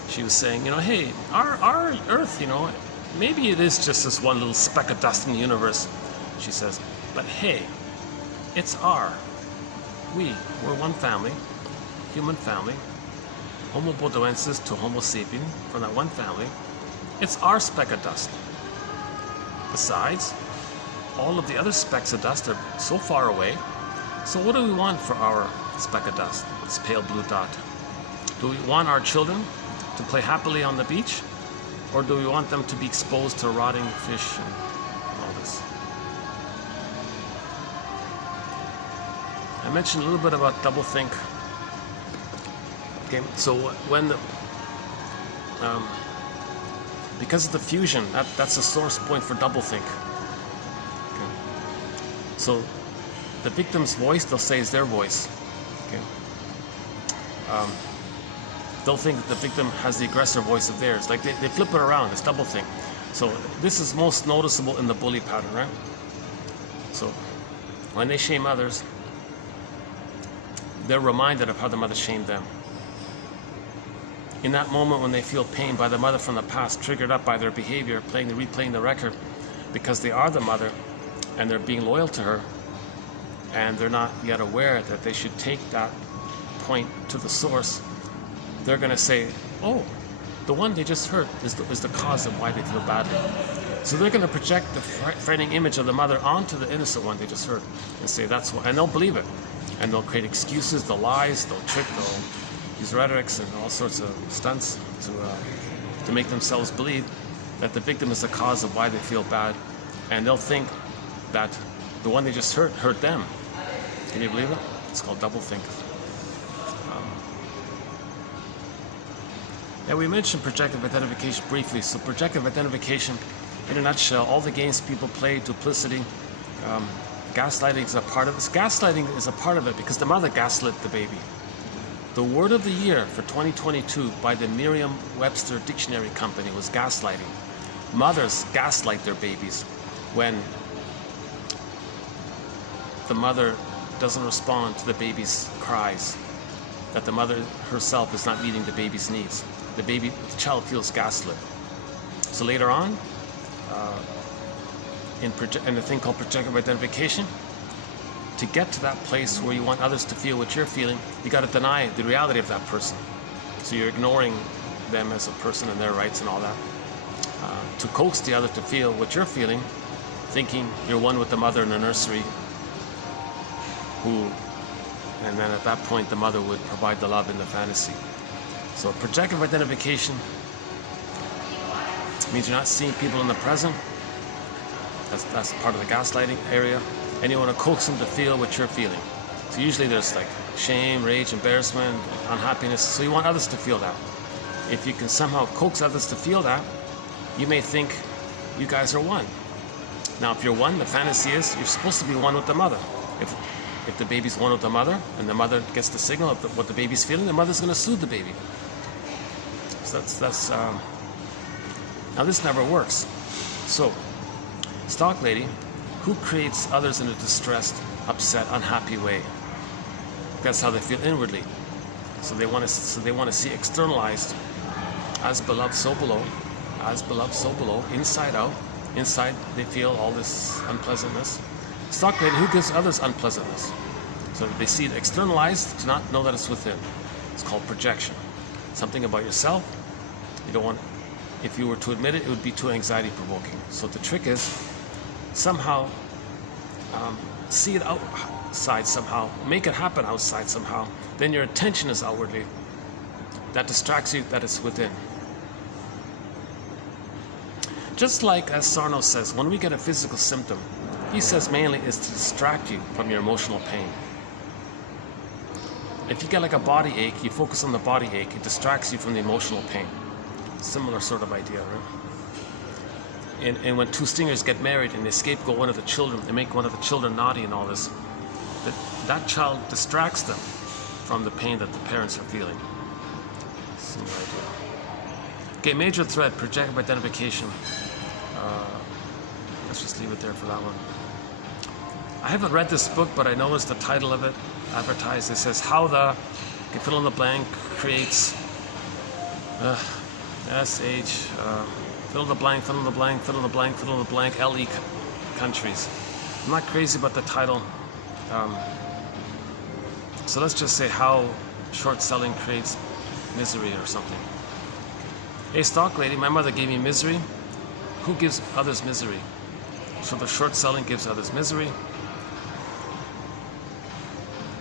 She was saying, you know, hey, our Earth, you know, maybe it is just this one little speck of dust in the universe. She says, but hey, it's we're one family, human family, Homo bodoensis to Homo sapien, from that one family. It's our speck of dust. Besides, all of the other specks of dust are so far away. So what do we want for our speck of dust, this pale blue dot? Do we want our children to play happily on the beach? Or do we want them to be exposed to rotting fish and all this? I mentioned a little bit about doublethink. Okay, so when the, because of the fusion, that's the source point for doublethink. Okay. So the victim's voice, they'll say, is their voice. Okay. They'll think that the victim has the aggressor voice of theirs. Like they flip it around, it's doublethink. So this is most noticeable in the bully pattern, right? So when they shame others, they're reminded of how the mother shamed them. In that moment when they feel pain by the mother from the past, triggered up by their behavior, replaying the record, because they are the mother and they're being loyal to her, and they're not yet aware that they should take that point to the source, they're going to say, oh, the one they just hurt is the cause of why they feel badly. So they're going to project the frightening image of the mother onto the innocent one they just hurt and say that's why, and they'll believe it. And they'll create excuses, they'll lies, they'll trick, they'll use rhetorics and all sorts of stunts to make themselves believe that the victim is the cause of why they feel bad. And they'll think that the one they just hurt them. Can you believe it? It's called doublethink. Yeah, we mentioned projective identification briefly. So projective identification, in a nutshell, all the games people play, duplicity, gaslighting is a part of this. Gaslighting is a part of it because the mother gaslit the baby. The word of the year for 2022 by the Merriam-Webster Dictionary Company was gaslighting. Mothers gaslight their babies when the mother doesn't respond to the baby's cries, that the mother herself is not meeting the baby's needs. The child feels gaslit. So later on, in the thing called projective identification, to get to that place where you want others to feel what you're feeling, you got to deny the reality of that person. So you're ignoring them as a person and their rights and all that. To coax the other to feel what you're feeling, thinking you're one with the mother in the nursery, and then at that point the mother would provide the love in the fantasy. So projective identification means you're not seeing people in the present. That's part of the gaslighting area. And you want to coax them to feel what you're feeling. So usually there's like shame, rage, embarrassment, unhappiness. So you want others to feel that. If you can somehow coax others to feel that, you may think you guys are one. Now if you're one, the fantasy is you're supposed to be one with the mother. If the baby's one with the mother and the mother gets the signal of what the baby's feeling, the mother's going to soothe the baby. So that's now this never works. So stock lady, who creates others in a distressed, upset, unhappy way? That's how they feel inwardly. So they want to see externalized, as beloved, so below, as beloved, so below, inside out. Inside they feel all this unpleasantness. Stock lady, who gives others unpleasantness? So they see it externalized to not know that it's within. It's called projection. Something about yourself, you don't want, if you were to admit it, it would be too anxiety provoking. So the trick is somehow see it outside somehow, make it happen outside somehow, then your attention is outwardly. That distracts you that it's within. Just like as Sarno says, when we get a physical symptom, he says mainly is to distract you from your emotional pain. If you get like a body ache, you focus on the body ache, it distracts you from the emotional pain. Similar sort of idea, right? And when two stingers get married and they scapegoat one of the children, they make one of the children naughty and all this, that child distracts them from the pain that the parents are feeling. Similar idea. Okay, major threat, projective identification. Let's just leave it there for that one. I haven't read this book, but I noticed the title of it advertised. It says how the, you fill in the blank, creates SH, fill in the blank, fill in the blank, fill in the blank, fill in the blank, LE countries. I'm not crazy about the title. So let's just say how short selling creates misery or something. Hey, stock lady, my mother gave me misery. Who gives others misery? So the short selling gives others misery.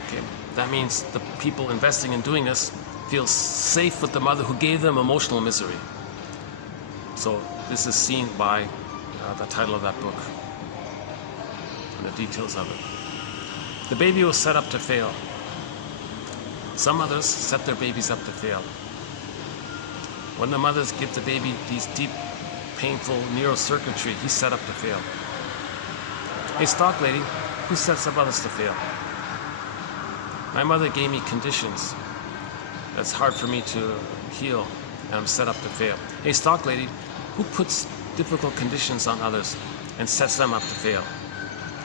Okay, that means the people investing in doing this feel safe with the mother who gave them emotional misery. So this is seen by the title of that book and the details of it. The baby was set up to fail. Some mothers set their babies up to fail. When the mothers give the baby these deep, painful neurocircuitry, he's set up to fail. Hey, stock lady, who sets up others to fail? My mother gave me conditions that's hard for me to heal, and I'm set up to fail. Hey, stock lady, who puts difficult conditions on others and sets them up to fail?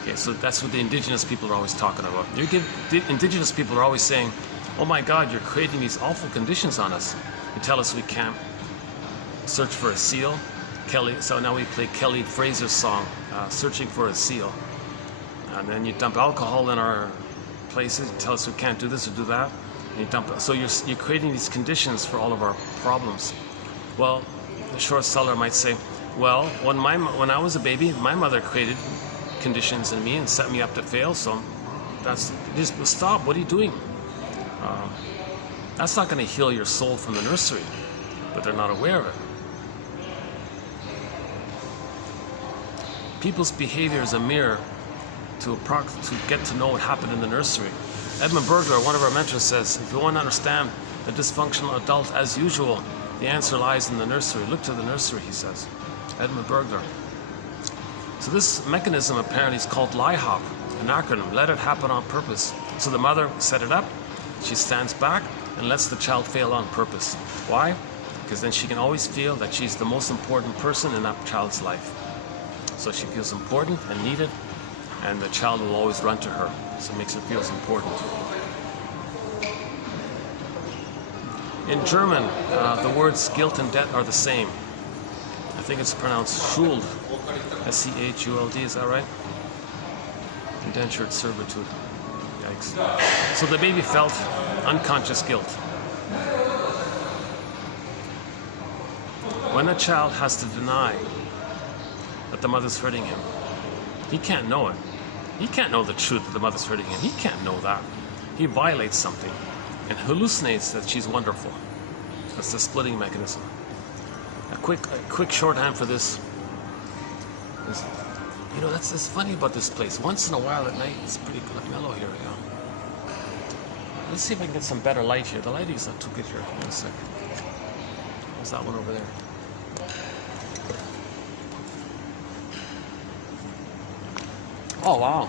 Okay, so that's what the indigenous people are always talking about. The indigenous people are always saying, oh my God, you're creating these awful conditions on us. You tell us we can't search for a seal. So now we play Kelly Fraser's song, Searching for a Seal. And then you dump alcohol in our places, you tell us we can't do this or do that. And you dump, so you're creating these conditions for all of our problems. Well, the short seller might say, well, when I was a baby, my mother created conditions in me and set me up to fail, so that's, just stop, what are you doing? That's not going to heal your soul from the nursery, but they're not aware of it. People's behavior is a mirror to get to know what happened in the nursery. Edmund Burglar, one of our mentors, says, if you want to understand the dysfunctional adult as usual, the answer lies in the nursery. Look to the nursery, he says. Edmund Burglar. So this mechanism apparently is called LIHOP, an acronym, let it happen on purpose. So the mother set it up, she stands back and lets the child fail on purpose. Why? Because then she can always feel that she's the most important person in that child's life. So she feels important and needed, and the child will always run to her. So it makes her feel important. In German, the words guilt and debt are the same. I think it's pronounced Schuld, S-C-H-U-L-D, is that right? Indentured servitude. Yikes. So the baby felt unconscious guilt. When a child has to deny that the mother's hurting him, he can't know it. He can't know the truth that the mother's hurting him. He can't know that. He violates something and hallucinates that she's wonderful. That's the splitting mechanism. A quick shorthand for this is, you know, that's funny about this place. Once in a while at night, it's pretty mellow here. Yeah. Let's see if I can get some better light here. The lighting's not too good here. Wait a second. There's that one over there. Oh, wow.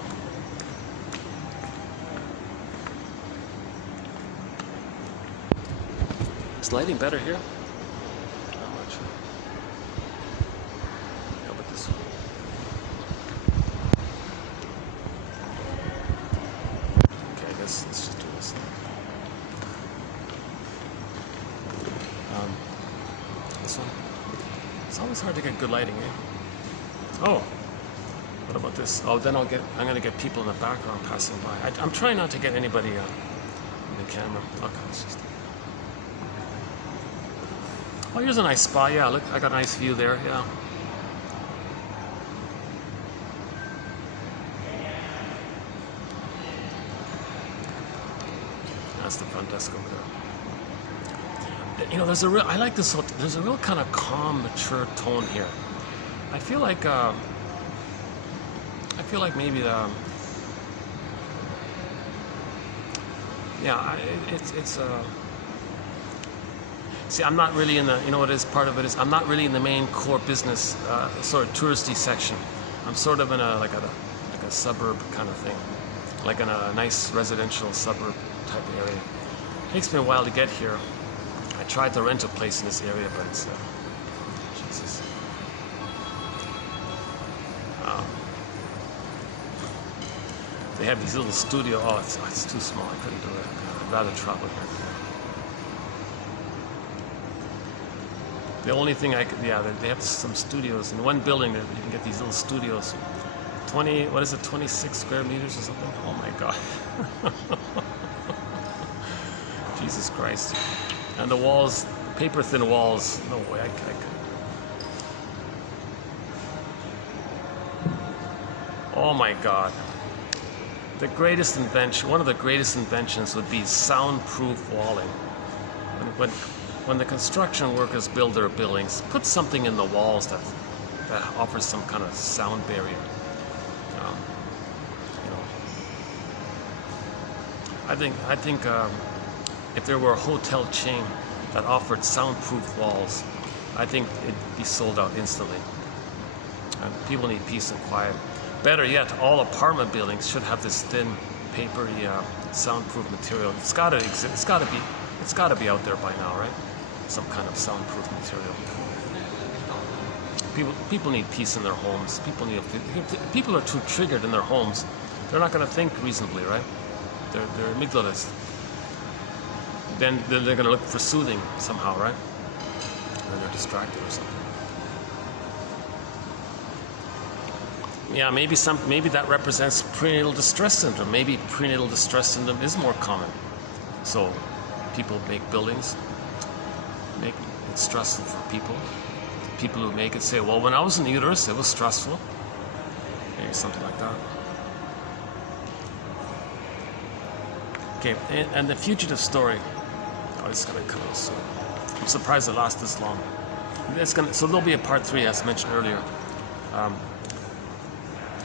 Is lighting better here? Not much. How about this one? Okay, I guess let's just do this. This one. It's always hard to get good lighting, eh? Oh. What about this? Oh, then I'm gonna get people in the background passing by. I'm trying not to get anybody in the camera. Okay, let's just. Oh, here's a nice spot. Yeah, look, I got a nice view there. Yeah. That's the front desk over there. You know, I like this. There's a real kind of calm, mature tone here. I feel like maybe see, I'm not really in the, you know what it is, part of it is, I'm not really in the main core business, sort of touristy section. I'm sort of in like a suburb kind of thing, like in a nice residential suburb type of area. It takes me a while to get here. I tried to rent a place in this area, but it's, Jesus. They have these little studio. Oh, it's too small. I couldn't do it. I'd rather travel here. The only thing I could, yeah, they have some studios in one building that you can get these little studios. 26 square meters or something. Oh my God. Jesus Christ. And the walls, paper thin walls. No way I could. Oh my God. The greatest invention, one of the greatest inventions would be soundproof walling. When the construction workers build their buildings, put something in the walls that offers some kind of sound barrier. I think if there were a hotel chain that offered soundproof walls, I think it'd be sold out instantly. And people need peace and quiet. Better yet, all apartment buildings should have this thin, papery, soundproof material. It's got to exist. It's got to be out there by now, right? Some kind of soundproof material. People need peace in their homes. People are too triggered in their homes. They're not going to think reasonably, right? Their amygdalas. Then they're going to look for soothing somehow, right? And then they're distracted or something. Yeah, maybe that represents prenatal distress syndrome. Maybe prenatal distress syndrome is more common. So people make buildings, make it stressful for people. People who make it say, well, when I was in the uterus, it was stressful. Maybe something like that. Okay, and the fugitive story. Oh, it's gonna come out soon. I'm surprised it lasted this long. So there'll be a part 3, as mentioned earlier.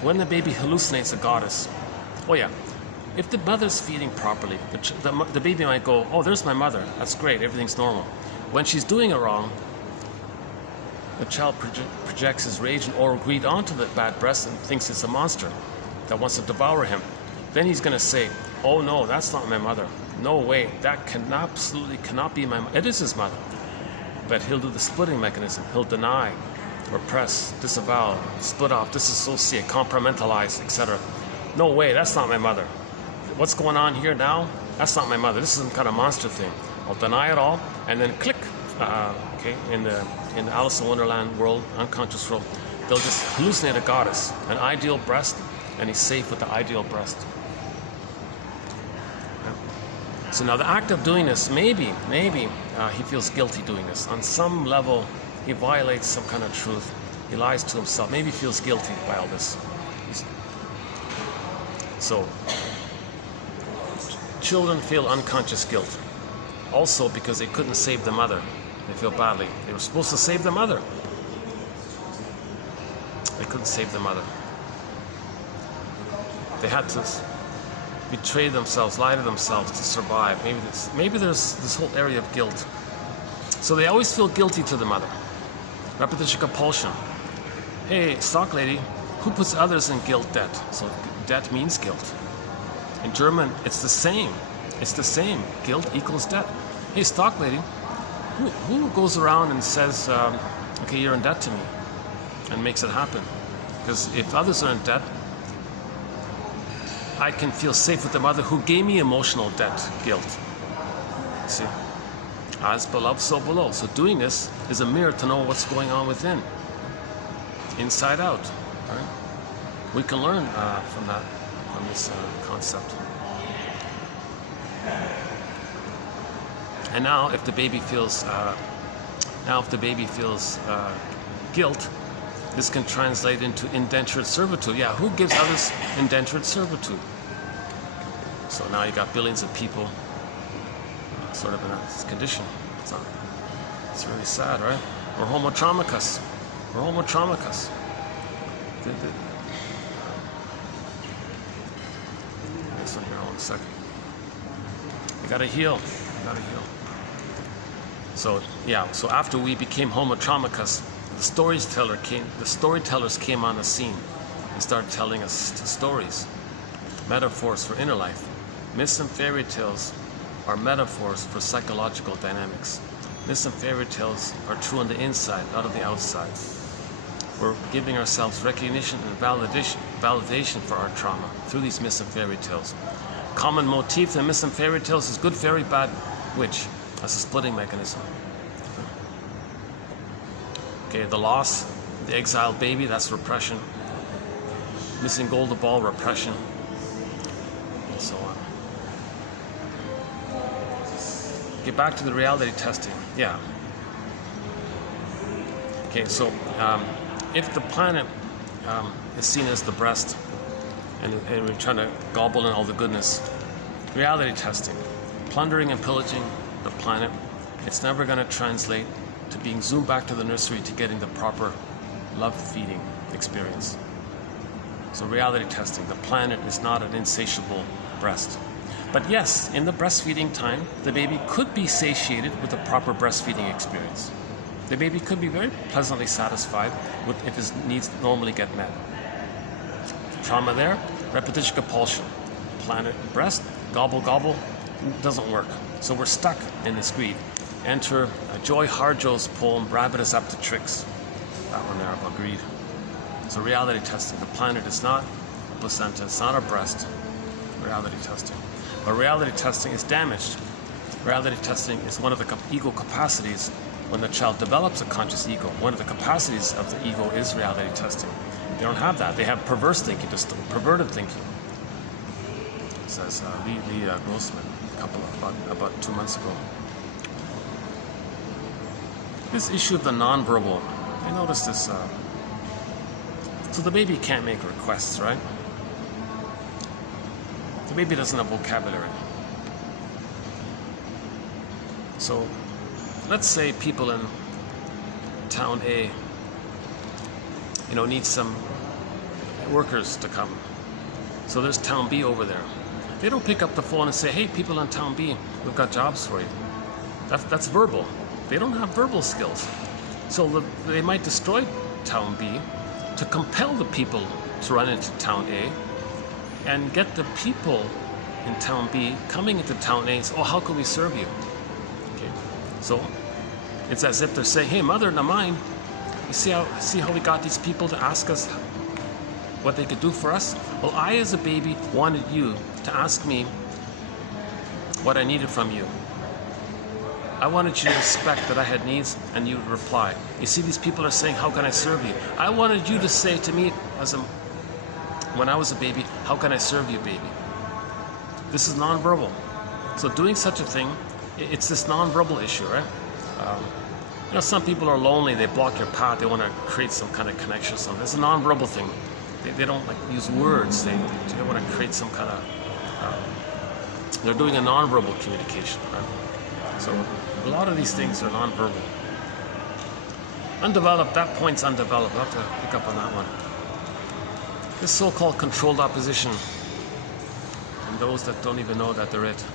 When the baby hallucinates a goddess. Oh yeah, if the mother's feeding properly, the baby might go, oh, there's my mother. That's great, everything's normal. When she's doing it wrong, the child projects his rage and or greed onto the bad breast and thinks it's a monster that wants to devour him. Then he's going to say, oh no, that's not my mother. No way, that absolutely cannot be my mother. It is his mother. But he'll do the splitting mechanism. He'll deny, repress, disavow, split off, disassociate, compartmentalize, etc. No way, that's not my mother. What's going on here now? That's not my mother. This is some kind of monster thing. I'll deny it all, and then click. Okay, in the Alice in Wonderland world, unconscious world, they'll just hallucinate a goddess, an ideal breast, and he's safe with the ideal breast. So now the act of doing this, maybe he feels guilty doing this. On some level, he violates some kind of truth. He lies to himself. Maybe he feels guilty by all this. So, children feel unconscious guilt. Also because they couldn't save the mother. They feel badly. They were supposed to save the mother. They couldn't save the mother. They had to betray themselves, lie to themselves to survive. Maybe there's this whole area of guilt. So they always feel guilty to the mother. Repetition compulsion. Hey, stock lady, who puts others in guilt debt? So debt means guilt. In German, it's the same. It's the same. Guilt equals debt. Hey, stock lady, who goes around and says, okay, you're in debt to me, and makes it happen? Because if others are in debt, I can feel safe with the mother who gave me emotional debt, guilt. See? As beloved, so below. So doing this is a mirror to know what's going on within, inside out. Right? We can learn from this concept. And now, if the baby feels, guilt, this can translate into indentured servitude. Yeah, who gives others indentured servitude? So now you got billions of people sort of in a condition. It's really sad, right? We're homotraumicus. We're homotraumicus. This one here, hold on a second. You gotta heal. You gotta heal. So yeah, so after we became homotraumicus, the storytellers came on the scene and started telling us stories, metaphors for inner life. Myths and fairy tales are metaphors for psychological dynamics. Myths and fairy tales are true on the inside, not on the outside. we're giving ourselves recognition and validation for our trauma through these myths and fairy tales. Common motif in myths and fairy tales is good fairy, bad witch. That's a splitting mechanism. Okay, the loss, the exiled baby, that's repression. Missing golden ball, repression, and so on. Get back to the reality testing. Yeah. Okay, so if the planet is seen as the breast, and we're trying to gobble in all the goodness, reality testing, plundering and pillaging the planet, it's never going to translate to being zoomed back to the nursery to getting the proper love-feeding experience. So reality testing, the planet is not an insatiable breast. But yes, in the breastfeeding time, the baby could be satiated with a proper breastfeeding experience. The baby could be very pleasantly satisfied with if his needs normally get met. Trauma there, repetition compulsion. Planet, breast, gobble, gobble, doesn't work. So we're stuck in this greed. Enter Joy Harjo's poem, Rabbit is Up to Tricks. That one there about greed. So reality testing, the planet is not a placenta, it's not a breast. Reality testing. But reality testing is damaged. Reality testing is one of the ego capacities. When the child develops a conscious ego, one of the capacities of the ego is reality testing. They don't have that. They have perverse thinking, just perverted thinking. Says Lee Grossman about 2 months ago. This issue of the nonverbal, I noticed this. So the baby can't make requests, right? The baby doesn't have vocabulary. So let's say people in town A, need some workers to come. So there's town B over there. They don't pick up the phone and say, hey, people in town B, we've got jobs for you. That's verbal. They don't have verbal skills. So they might destroy town B to compel the people to run into town A and get the people in town B coming into town A and say, oh, how can we serve you? Okay. So it's as if they're saying, hey, mother, now mine, you see how we got these people to ask us what they could do for us? Well, I, as a baby, wanted you to ask me what I needed from you. I wanted you to respect that I had needs, and you would reply. You see, these people are saying, how can I serve you? I wanted you to say to me, when I was a baby, how can I serve you, baby? This is nonverbal. So doing such a thing, it's this nonverbal issue, right? Some people are lonely, they block your path, they want to create some kind of connection or something. It's a nonverbal thing. They don't use words, they want to create some kind of, they're doing a nonverbal communication, right? So a lot of these things are nonverbal. Undeveloped, that point's undeveloped. I'll have to pick up on that one. This so-called controlled opposition, and those that don't even know that they're it.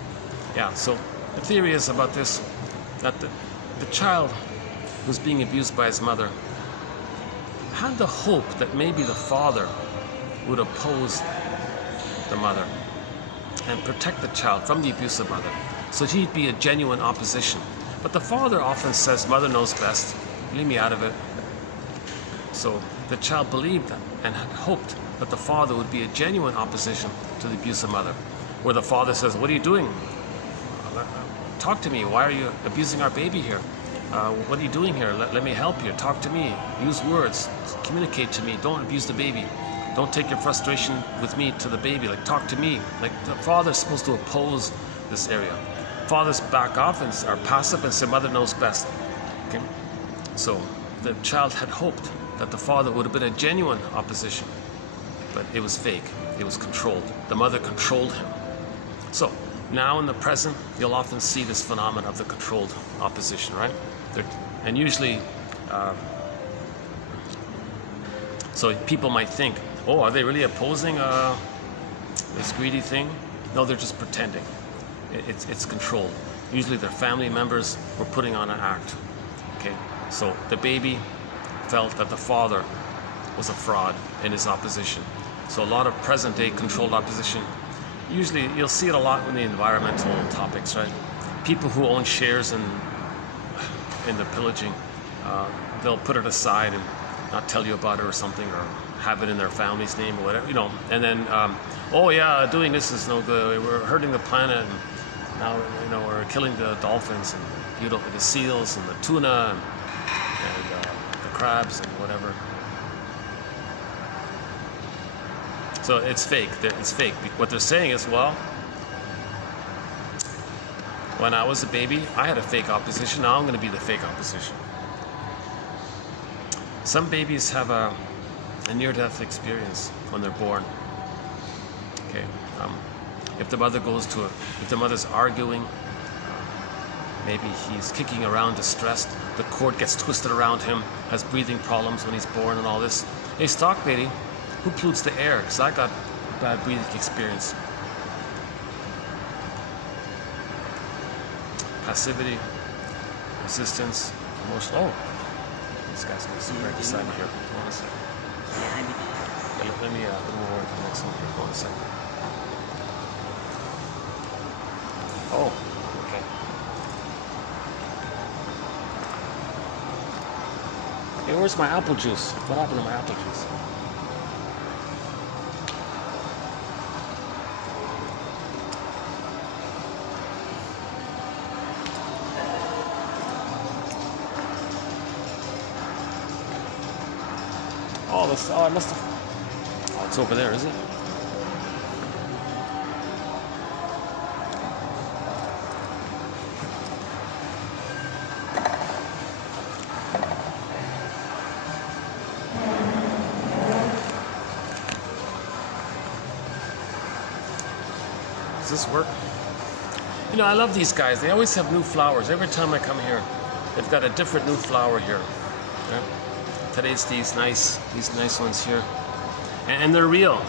Yeah, so the theory is about this, that the child who's being abused by his mother had the hope that maybe the father would oppose the mother and protect the child from the abusive mother, so he'd be a genuine opposition. But the father often says, mother knows best, leave me out of it. So the child believed that and had hoped that the father would be a genuine opposition to the abusive mother, where the father says, what are you doing? Talk to me. Why are you abusing our baby here? What are you doing here? Let me help you. Talk to me. Use words. Communicate to me. Don't abuse the baby. Don't take your frustration with me to the baby. Talk to me. The father's supposed to oppose this area. Fathers back off and are passive and say, mother knows best. Okay? So the child had hoped that the father would have been a genuine opposition, but it was fake. It was controlled. The mother controlled him. So now in the present, you'll often see this phenomenon of the controlled opposition, right? And usually, so people might think, oh, are they really opposing this greedy thing? No, they're just pretending. It's controlled. Usually their family members were putting on an act. Okay, so the baby felt that the father was a fraud in his opposition. So a lot of present-day controlled opposition. Usually, you'll see it a lot in the environmental topics, right? People who own shares in the pillaging, they'll put it aside and not tell you about it or something, or have it in their family's name or whatever, you know. And then, oh yeah, doing this is no good. We're hurting the planet, and now, you know, we're killing the dolphins and, you know, the seals and the tuna and the crabs and whatever. So it's fake. It's fake. What they're saying is, well, when I was a baby, I had a fake opposition. Now I'm going to be the fake opposition. Some babies have a near-death experience when they're born. Okay, if the mother's arguing, maybe he's kicking around, distressed. The cord gets twisted around him, has breathing problems when he's born, and all this. Hey, stock lady, who pollutes the air? Because I got a bad breathing experience. Passivity, resistance, emotion. Oh, this guy's going to sit right beside me here. Hold on a second. Yeah, let me move over to the next one here. Hold on a second. Oh, okay. Hey, where's my apple juice? What happened to my apple juice? Oh, I must have. Oh, it's over there, is it? Does this work? You know, I love these guys. They always have new flowers. Every time I come here, they've got a different new flower here. Right? Today's these nice ones here, and they're real.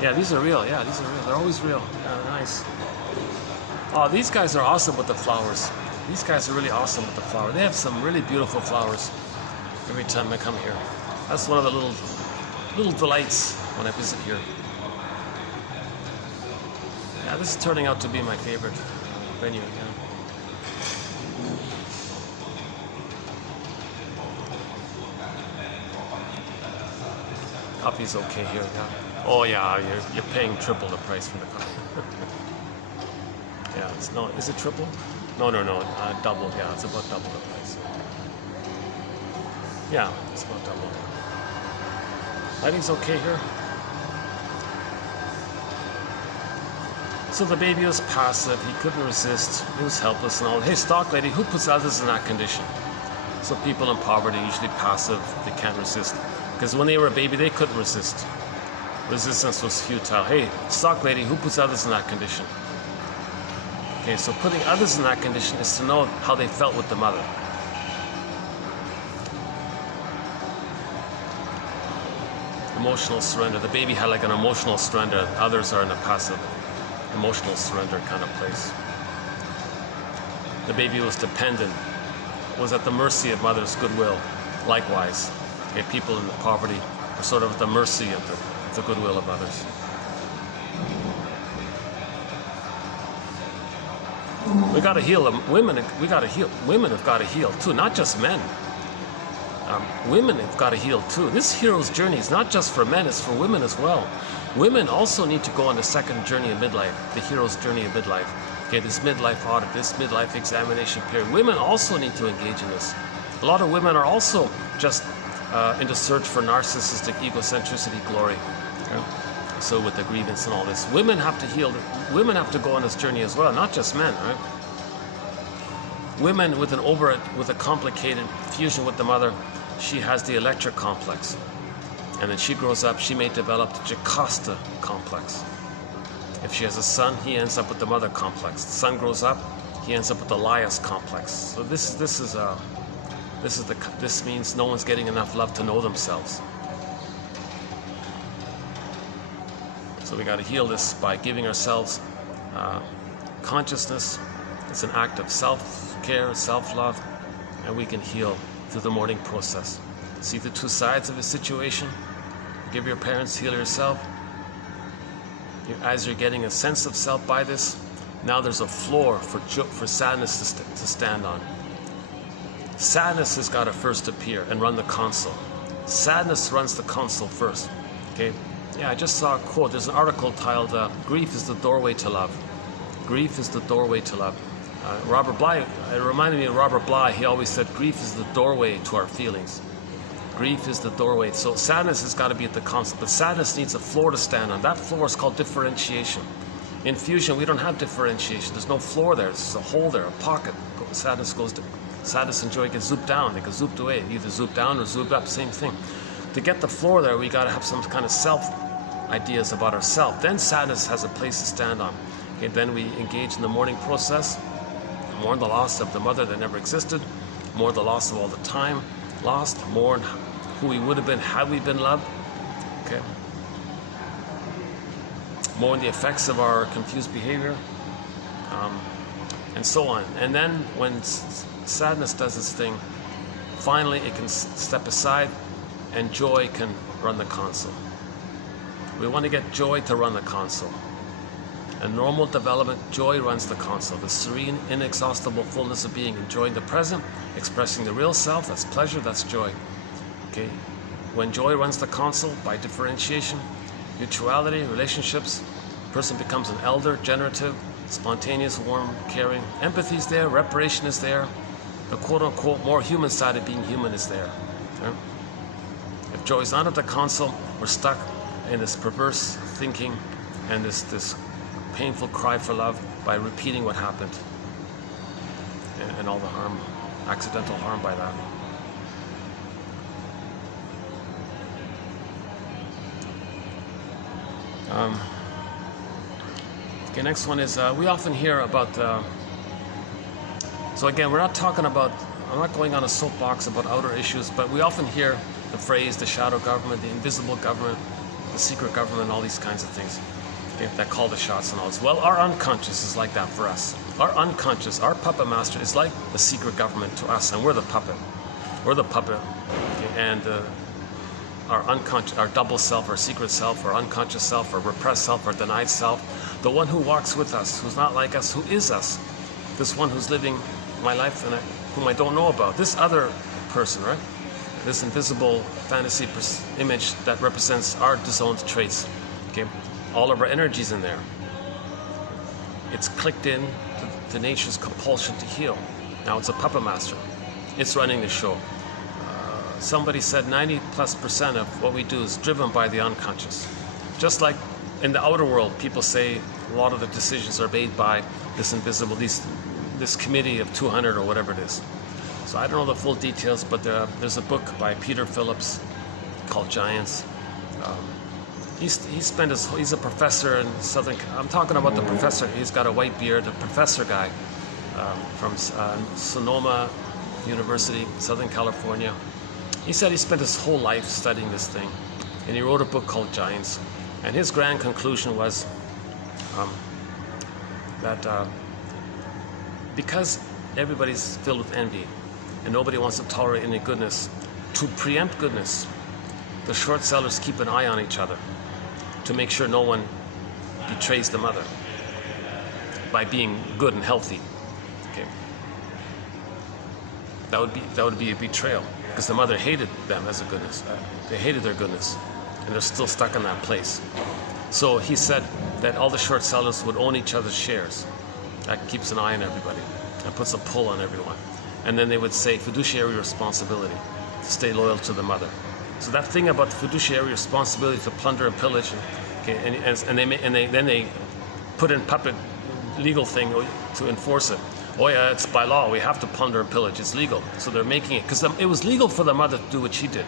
Yeah, these are real. Yeah, these are real. They're always real. Yeah, nice. Oh, these guys are awesome with the flowers. These guys are really awesome with the flower. They have some really beautiful flowers every time I come here. That's one of the little delights when I visit here. Yeah, this is turning out to be my favorite venue. Yeah. Coffee's okay here, yeah. Oh yeah, you're paying triple the price for the coffee. Yeah, it's no, is it triple? No, double. Yeah, it's about double the price. Yeah, it's about double. Lighting's okay here. So the baby was passive. He couldn't resist. He was helpless and all. Hey, stock lady, who puts others in that condition? So people in poverty are usually passive. They can't resist. Because when they were a baby, they couldn't resist. Resistance was futile. Hey, stock lady, who puts others in that condition? Okay, so putting others in that condition is to know how they felt with the mother. Emotional surrender. The baby had like an emotional surrender. Others are in a passive, emotional surrender kind of place. The baby was dependent, was at the mercy of mother's goodwill. Likewise. Okay, people in the poverty are sort of at the mercy of the goodwill of others. We got to heal them. Women. We got to heal. Women have got to heal too, not just men. Women have got to heal too. This hero's journey is not just for men; it's for women as well. Women also need to go on the second journey of midlife, the hero's journey of midlife. Okay, this midlife audit, this midlife examination period. Women also need to engage in this. A lot of women are also just in the search for narcissistic egocentricity glory. Okay? So with the grievance and all this, women have to heal. Women have to go on this journey as well, not just men, right? Women with a complicated fusion with the mother, she has the electric complex, and then she grows up. She may develop the Jocasta complex. If she has a son, he ends up with the mother complex. The son grows up, he ends up with the Laius complex. So this means no one's getting enough love to know themselves. So we got to heal this by giving ourselves consciousness. It's an act of self-care, self-love, and we can heal through the mourning process. See the two sides of a situation. Give your parents, heal yourself. As you're getting a sense of self by this, now there's a floor for sadness to stand on. Sadness has got to first appear and run the console. Sadness runs the console first. Okay. Yeah, I just saw a quote. There's an article titled "Grief is the doorway to love." Grief is the doorway to love. Robert Bly, it reminded me of Robert Bly. He always said grief is the doorway to our feelings. Grief is the doorway. So sadness has got to be at the console, but sadness needs a floor to stand on. That floor is called differentiation. In fusion, we don't have differentiation. There's no floor there. There's a hole there, a pocket. Sadness and joy get zooped down. They get zooped away. Either zooped down or zooped up, same thing. To get the floor there, we got to have some kind of self ideas about ourselves. Then sadness has a place to stand on. Okay, then we engage in the mourning process, mourn the loss of the mother that never existed, mourn the loss of all the time lost, mourn who we would have been had we been loved. Okay. Mourn the effects of our confused behavior, and so on. And then when sadness does its thing, finally it can step aside and joy can run the console. We want to get joy to run the console. In normal development, joy runs the console. The serene, inexhaustible fullness of being, enjoying the present, expressing the real self, that's pleasure, that's joy. Okay. When joy runs the console by differentiation, mutuality, relationships, person becomes an elder, generative, spontaneous, warm, caring. Empathy is there, reparation is there. The quote-unquote more human side of being human is there. Okay? If joy is not at the console, we're stuck in this perverse thinking and this painful cry for love by repeating what happened and all the harm, accidental harm by that. Okay, next one is we often hear about. So again, we're not talking about. I'm not going on a soapbox about outer issues, but we often hear the phrase "the shadow government," the invisible government, the secret government, all these kinds of things. Okay, that call the shots and all this. Well, our unconscious is like that for us. Our unconscious, our puppet master, is like the secret government to us, and we're the puppet. We're the puppet, okay, and. Our unconscious, our double self, our secret self, our unconscious self, our repressed self, our denied self, the one who walks with us, who's not like us, who is us, this one who's living my life and whom I don't know about, this other person, right? This invisible fantasy image that represents our disowned traits. Okay, all of our energies in there. It's clicked in to nature's compulsion to heal. Now it's a puppet master. It's running the show. Somebody said 90+% of what we do is driven by the unconscious. Just like in the outer world, people say a lot of the decisions are made by this invisible, this committee of 200 or whatever it is. So I don't know the full details, but there's a book by Peter Phillips called Giants. He's a professor in Southern. I'm talking about the professor. He's got a white beard, the professor guy from Sonoma University, Southern California. He said he spent his whole life studying this thing, and he wrote a book called Giants. And his grand conclusion was that because everybody's filled with envy and nobody wants to tolerate any goodness, to preempt goodness, the short sellers keep an eye on each other to make sure no one betrays the mother by being good and healthy. Okay. That would be a betrayal. Because the mother hated them as a goodness. They hated their goodness. And they're still stuck in that place. So he said that all the short sellers would own each other's shares. That keeps an eye on everybody. And puts a pull on everyone. And then they would say fiduciary responsibility. To stay loyal to the mother. So that thing about the fiduciary responsibility to plunder and pillage. Then they put in puppet legal thing to enforce it. Oh yeah, it's by law. We have to plunder and pillage. It's legal. So they're making it. Because it was legal for the mother to do what she did.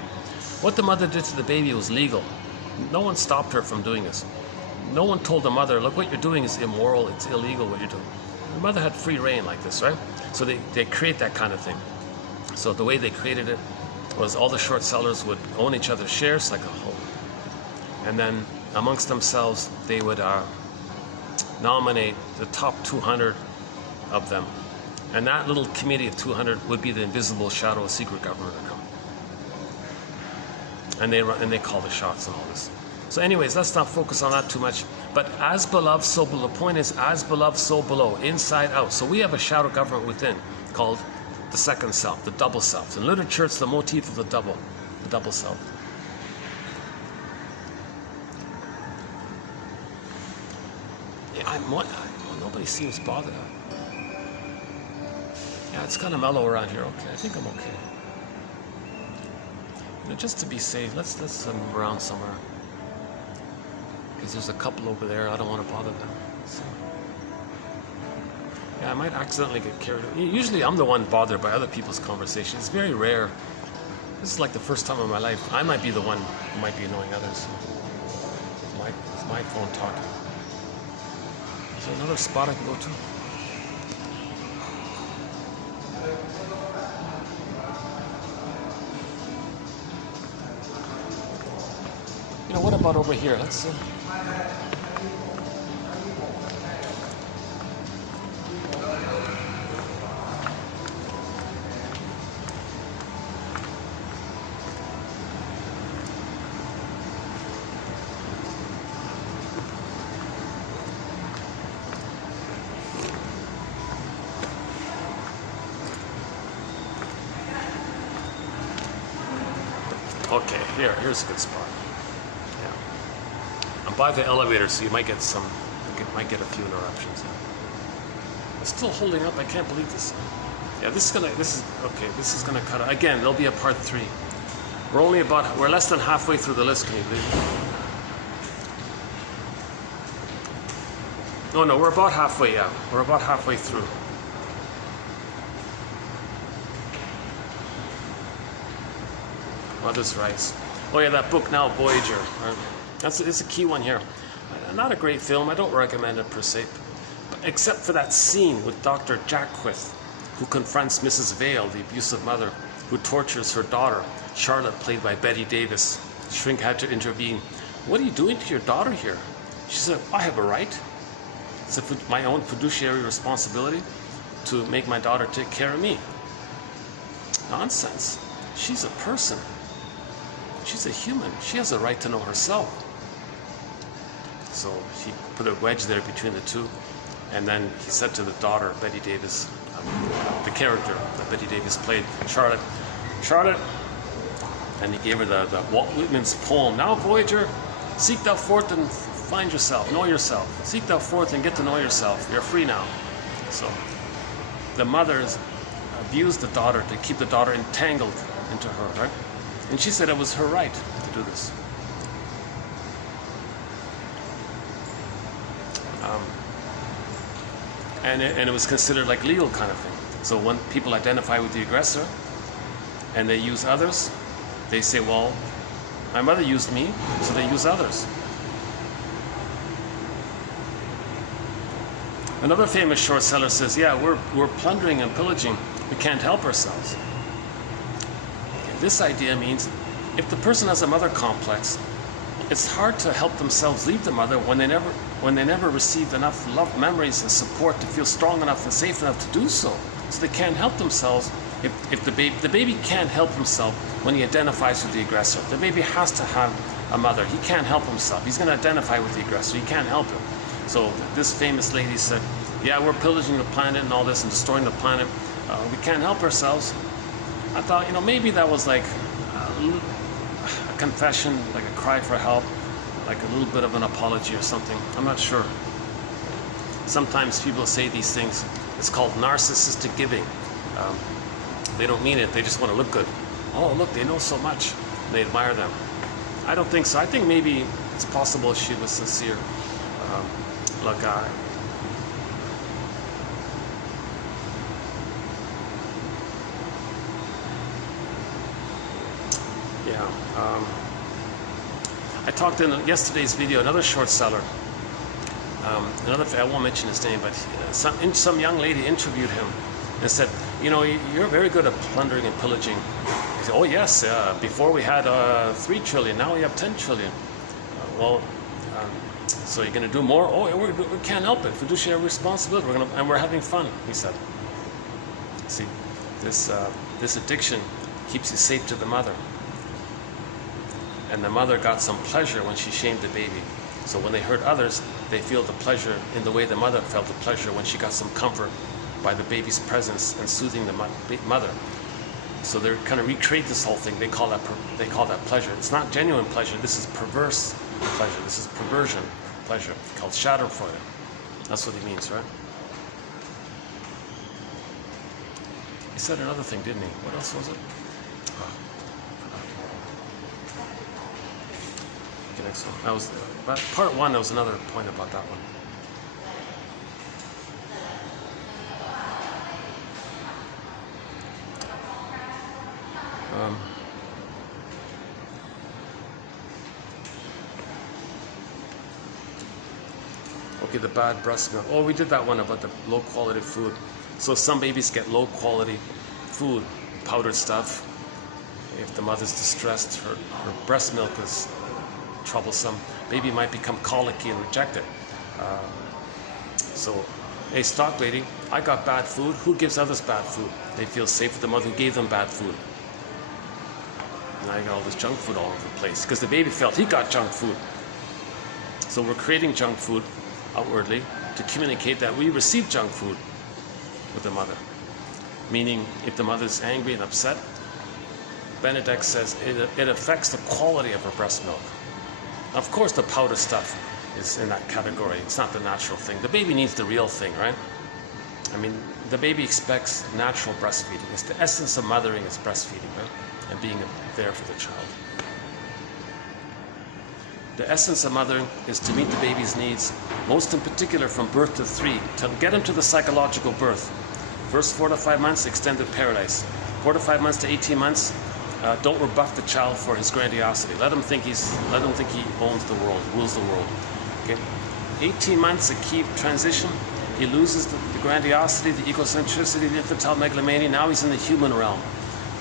What the mother did to the baby was legal. No one stopped her from doing this. No one told the mother, look, what you're doing is immoral. It's illegal what you're doing. The mother had free reign like this, right? So they create that kind of thing. So the way they created it was all the short sellers would own each other's shares like a whole. And then amongst themselves, they would nominate the top 200 of them. And that little committee of 200 would be the invisible shadow of secret government. And they call the shots and all this. So anyways, let's not focus on that too much. But as beloved, so below. The point is, as beloved, so below, inside out. So we have a shadow government within called the second self, the double self. In literature, it's the motif of the double. the double self. Yeah, nobody seems bothered. Yeah, it's kind of mellow around here. Okay, I think I'm okay. You know, just to be safe, let's move around somewhere. Because there's a couple over there. I don't want to bother them. So. Yeah, I might accidentally get carried away. Usually I'm the one bothered by other people's conversations. It's very rare. This is like the first time in my life. I might be the one who might be annoying others. It's my phone talking. Is there another spot I can go to? You know, what about over here? Let's see. Okay, here's a good spot. Yeah, I'm by the elevator, so you might get a few interruptions. It's still holding up. I can't believe this. Yeah, this is gonna cut out. Again, there'll be a part 3. We're less than halfway through the list. Can you believe it? No, we're about halfway. Yeah, we're about halfway through. Mother's Rights. Oh yeah, that book now, Voyager. It's a key one here. Not a great film. I don't recommend it per se, except for that scene with Dr. Jacquith, who confronts Mrs. Vale, the abusive mother, who tortures her daughter, Charlotte, played by Betty Davis. Shrink had to intervene. What are you doing to your daughter here? She said, I have a right. It's my own fiduciary responsibility to make my daughter take care of me. Nonsense. She's a person. She's a human. She has a right to know herself. So he put a wedge there between the two. And then he said to the daughter, Betty Davis, the character that Betty Davis played, Charlotte, and he gave her the Walt Whitman's poem, now Voyager, seek thou forth and find yourself, know yourself. Seek thou forth and get to know yourself. You're free now. So the mothers abused the daughter to keep the daughter entangled into her, right? And she said it was her right to do this. And it was considered like legal kind of thing. So when people identify with the aggressor and they use others, they say, well, my mother used me, so they use others. Another famous short seller says, yeah, we're plundering and pillaging. We can't help ourselves. This idea means if the person has a mother complex, it's hard to help themselves leave the mother when they never received enough love, memories, and support to feel strong enough and safe enough to do so. So they can't help themselves if the baby can't help himself when he identifies with the aggressor. The baby has to have a mother. He can't help himself. He's going to identify with the aggressor. He can't help him. So this famous lady said, yeah, we're pillaging the planet and all this and destroying the planet. We can't help ourselves. I thought, maybe that was like a confession, like a cry for help, like a little bit of an apology or something. I'm not sure. Sometimes people say these things. It's called narcissistic giving. They don't mean it. They just want to look good. Oh, look, they know so much. They admire them. I don't think so. I think maybe it's possible she was sincere. Look, I talked in yesterday's video, another short seller, I won't mention his name, but some young lady interviewed him and said, you're very good at plundering and pillaging. He said, oh yes, before we had 3 trillion, now we have 10 trillion. So you're going to do more? Oh, we can't help it. Fiduciary responsibility. We're having fun, he said. See, this addiction keeps you safe to the mother. And the mother got some pleasure when she shamed the baby. So when they hurt others, they feel the pleasure in the way the mother felt the pleasure when she got some comfort by the baby's presence and soothing the mother. So they're kind of recreate this whole thing. They call that pleasure. It's not genuine pleasure. This is perverse pleasure. This is perversion pleasure, called Schadenfreude. That's what he means, right? He said another thing, didn't he? What else was it? Oh, okay, next one. That was part one. There was another point about that one. Okay, the bad breast milk. Oh, we did that one about the low quality food. So some babies get low quality food, powdered stuff. If the mother's distressed, her breast milk is troublesome. Baby might become colicky and reject it. So, hey, stock lady, I got bad food. Who gives others bad food? They feel safe with the mother who gave them bad food. Now you got all this junk food all over the place because the baby felt he got junk food. So we're creating junk food outwardly to communicate that we receive junk food with the mother. Meaning, if the mother's angry and upset, Benedict says it affects the quality of her breast milk. Of course, the powder stuff is in that category. It's not the natural thing. The baby needs the real thing, right? I mean, the baby expects natural breastfeeding. It's the essence of mothering is breastfeeding, right? And being there for the child. The essence of mothering is to meet the baby's needs, most in particular from birth to 3, to get him to the psychological birth. First 4 to 5 months, extended paradise. 4 to 5 months to 18 months, don't rebuff the child for his grandiosity. Let him think he owns the world, rules the world. Okay? 18 months, a key transition. He loses the grandiosity, the egocentricity, the infantile megalomania. Now he's in the human realm.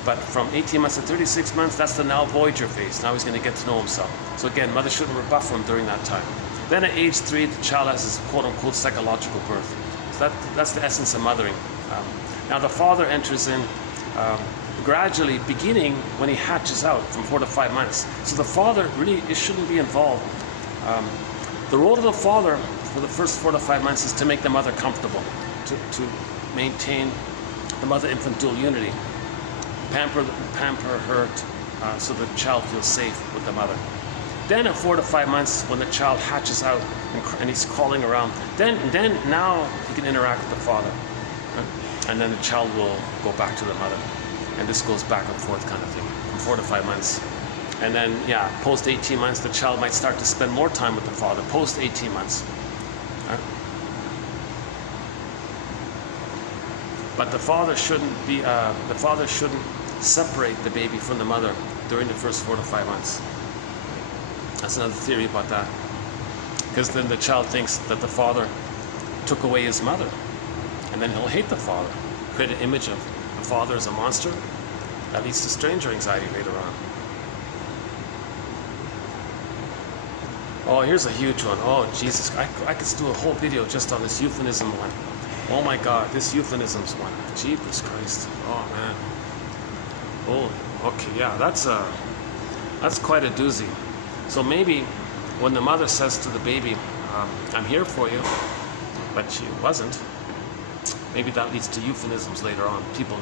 But from 18 months to 36 months, that's the now Voyager phase. Now he's going to get to know himself. So again, mother shouldn't rebuff him during that time. Then at age 3, the child has his quote-unquote psychological birth. So that's the essence of mothering. Now the father enters in gradually, beginning when he hatches out from 4 to 5 months. So the father really shouldn't be involved. The role of the father for the first 4 to 5 months is to make the mother comfortable, to maintain the mother-infant dual unity. Pamper her so the child feels safe with the mother. Then at 4 to 5 months, when the child hatches out and he's crawling around, then now he can interact with the father. Right? And then the child will go back to the mother. And this goes back and forth kind of thing, from 4 to 5 months. And then, yeah, post 18 months, the child might start to spend more time with the father, post 18 months. Right? But the father shouldn't separate the baby from the mother during the first 4 to 5 months. That's another theory about that. Because then the child thinks that the father took away his mother. And then he'll hate the father. Create an image of the father as a monster. That leads to stranger anxiety later on. Oh, here's a huge one. Oh, Jesus. I could do a whole video just on this euphemism one. Oh my God, this euphemisms one. Jeepers Christ. Oh man. Oh, okay, yeah, that's quite a doozy. So maybe when the mother says to the baby, I'm here for you, but she wasn't, maybe that leads to euphemisms later on. People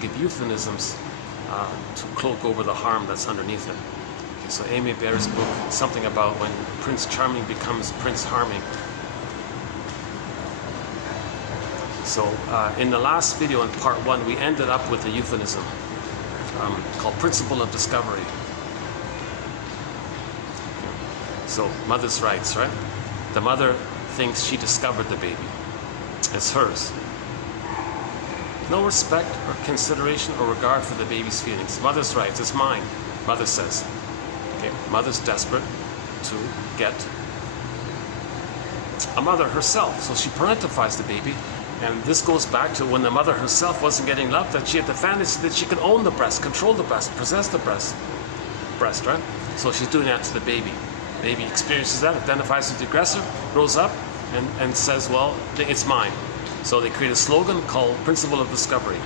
give euphemisms to cloak over the harm that's underneath it. Okay, so Amy Bair's book, something about when Prince Charming becomes Prince Harming. So in the last video in part 1, we ended up with a euphemism called Principle of Discovery. So mother's rights, right? The mother thinks she discovered the baby. It's hers. No respect or consideration or regard for the baby's feelings. Mother's rights, it's mine, mother says. Okay, mother's desperate to get a mother herself, so she parentifies the baby. And this goes back to when the mother herself wasn't getting love, that she had the fantasy that she could own the breast, control the breast, possess the breast, right? So she's doing that to the baby. Baby experiences that, identifies with the aggressor, grows up, and says, well, it's mine. So they create a slogan called Principle of Discovery.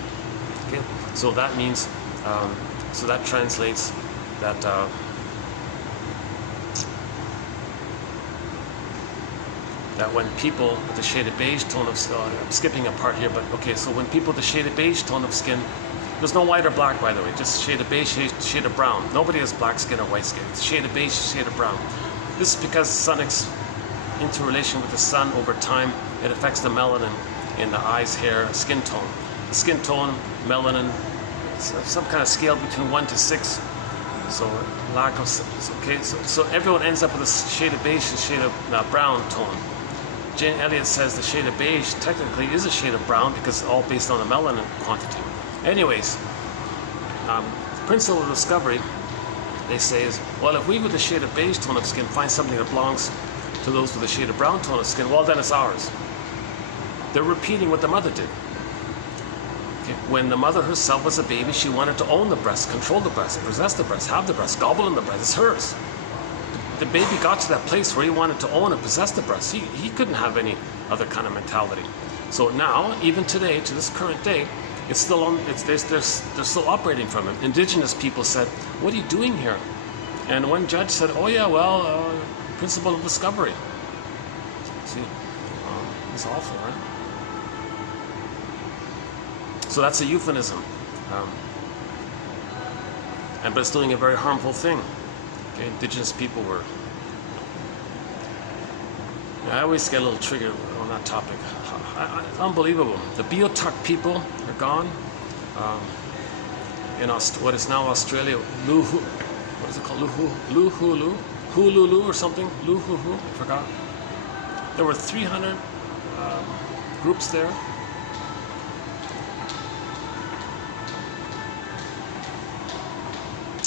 Okay? So that means, so that translates that that when people with the shaded beige tone of skin, I'm skipping a part here, but okay, so when people with the shaded beige tone of skin There's no white or black, by the way, just shade of beige, shade of brown. Nobody has black skin or white skin. It's shade of beige, shade of brown. This is because sonics interrelation with the sun over time, it affects the melanin in the eyes, hair, skin tone. The skin tone, melanin, some kind of scale between 1 to 6. So lack of, okay, so everyone ends up with a shade of beige and shade of brown tone. Jane Elliott says the shade of beige technically is a shade of brown because it's all based on the melanin quantity. Anyways, principle of discovery, they say, is, well, if we with a shade of beige tone of skin find something that belongs to those with a shade of brown tone of skin, well, then it's ours. They're repeating what the mother did. Okay. When the mother herself was a baby, she wanted to own the breast, control the breast, possess the breast, have the breast, gobble in the breast. It's hers. The baby got to that place where he wanted to own and possess the breast. He couldn't have any other kind of mentality. So now, even today, to this current day, it's still on. They're still operating from it. Indigenous people said, "What are you doing here?" And one judge said, "Oh yeah, well, principle of discovery." See, it's awful, right? So that's a euphemism, but it's doing a very harmful thing. Okay, indigenous people were. I always get a little triggered on that topic. It's unbelievable. The Beothuk people are gone. In what is now Australia, what is it called? Hululu or something? Luhuhu, I forgot. There were 300 groups there.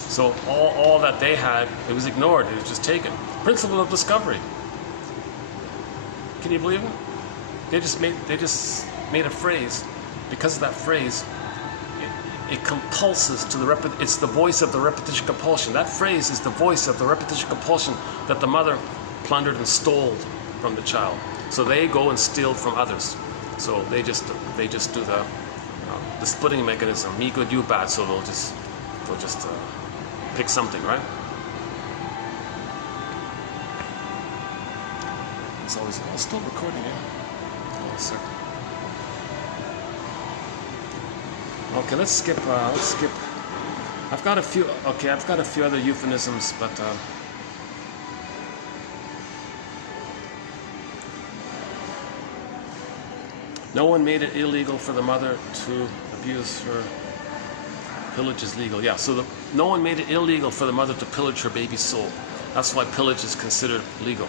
So all that they had, it was ignored. It was just taken. Principle of discovery. Can you believe it? They just made a phrase. Because of that phrase, it compulses to the it's the voice of the repetition compulsion. That phrase is the voice of the repetition compulsion that the mother plundered and stole from the child. So they go and steal from others. So they just do the splitting mechanism. Me good, you bad. So they'll just pick something, right? It's always still recording, yeah. Hold on a second. Okay, let's skip. I've got a few. Okay, I've got a few other euphemisms, but no one made it illegal for the mother to abuse her. Pillage is legal. Yeah. So no one made it illegal for the mother to pillage her baby's soul. That's why pillage is considered legal.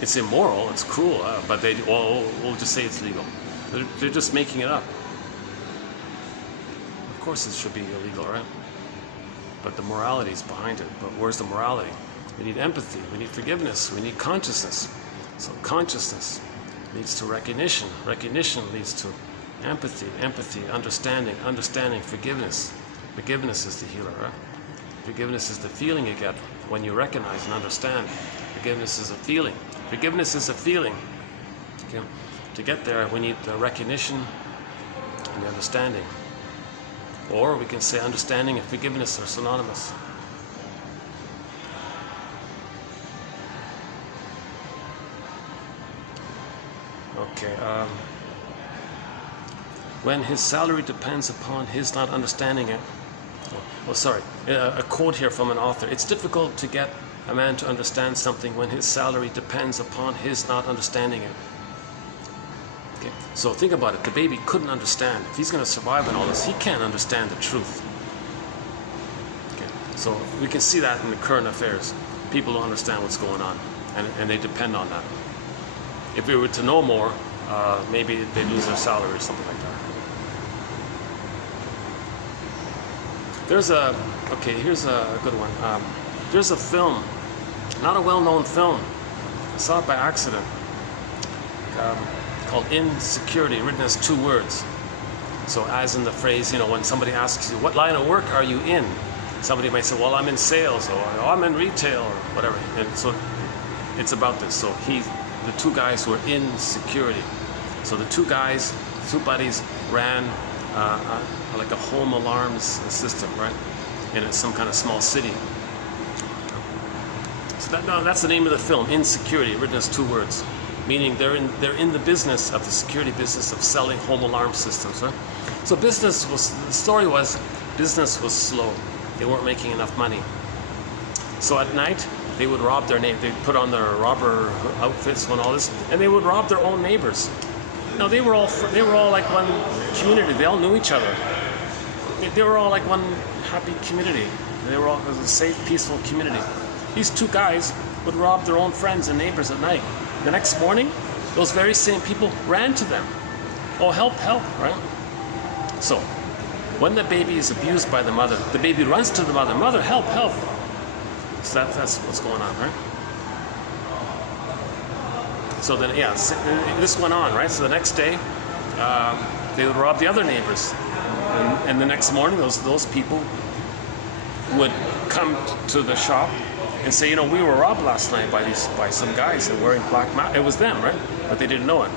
It's immoral. It's cruel. But we'll just say it's legal. They're just making it up. Of course, it should be illegal, right? But the morality is behind it. But where's the morality? We need empathy. We need forgiveness. We need consciousness. So consciousness leads to recognition. Recognition leads to empathy, understanding, forgiveness. Forgiveness is the healer, right? Forgiveness is the feeling you get when you recognize and understand. Forgiveness is a feeling. Forgiveness is a feeling. Okay? To get there, we need the recognition and the understanding. Or we can say understanding and forgiveness are synonymous. Okay. When his salary depends upon his not understanding it. A quote here from an author. It's difficult to get a man to understand something when his salary depends upon his not understanding it. Okay. So think about it. The baby couldn't understand. If he's going to survive in all this, he can't understand the truth. Okay. So we can see that in the current affairs. People don't understand what's going on, and they depend on that. If we were to know more, maybe they lose their salary or something like that. Here's a good one. There's a film, not a well-known film. I saw it by accident, called Insecurity, written as 2 words. So as in the phrase, when somebody asks you, what line of work are you in? Somebody might say, well, I'm in sales, or I'm in retail, or whatever. And so it's about this. So the 2 guys were in security. So the 2 guys, 2 buddies ran like a home alarms system, right? In some kind of small city. So that's the name of the film, Insecurity, written as 2 words. meaning they're in the business of the security business of selling home alarm systems, right? So the story was business was slow. They weren't making enough money. So at night they would rob their neighbors. They'd put on their robber outfits and all this, and they would rob their own neighbors. No, they were all like one community. They all knew each other. They were all like one happy community. It was a safe, peaceful community. These two guys would rob their own friends and neighbors at night. The next morning, those very same people ran to them. Oh, help, help, right? So, when the baby is abused by the mother, the baby runs to the mother. Mother, help, help. So that's what's going on, right? So then, yeah, this went on, right? So the next day, they would rob the other neighbors. And the next morning, those people would come to the shop and say, you know, we were robbed last night by some guys that were wearing black masks. It was them, right? But they didn't know it.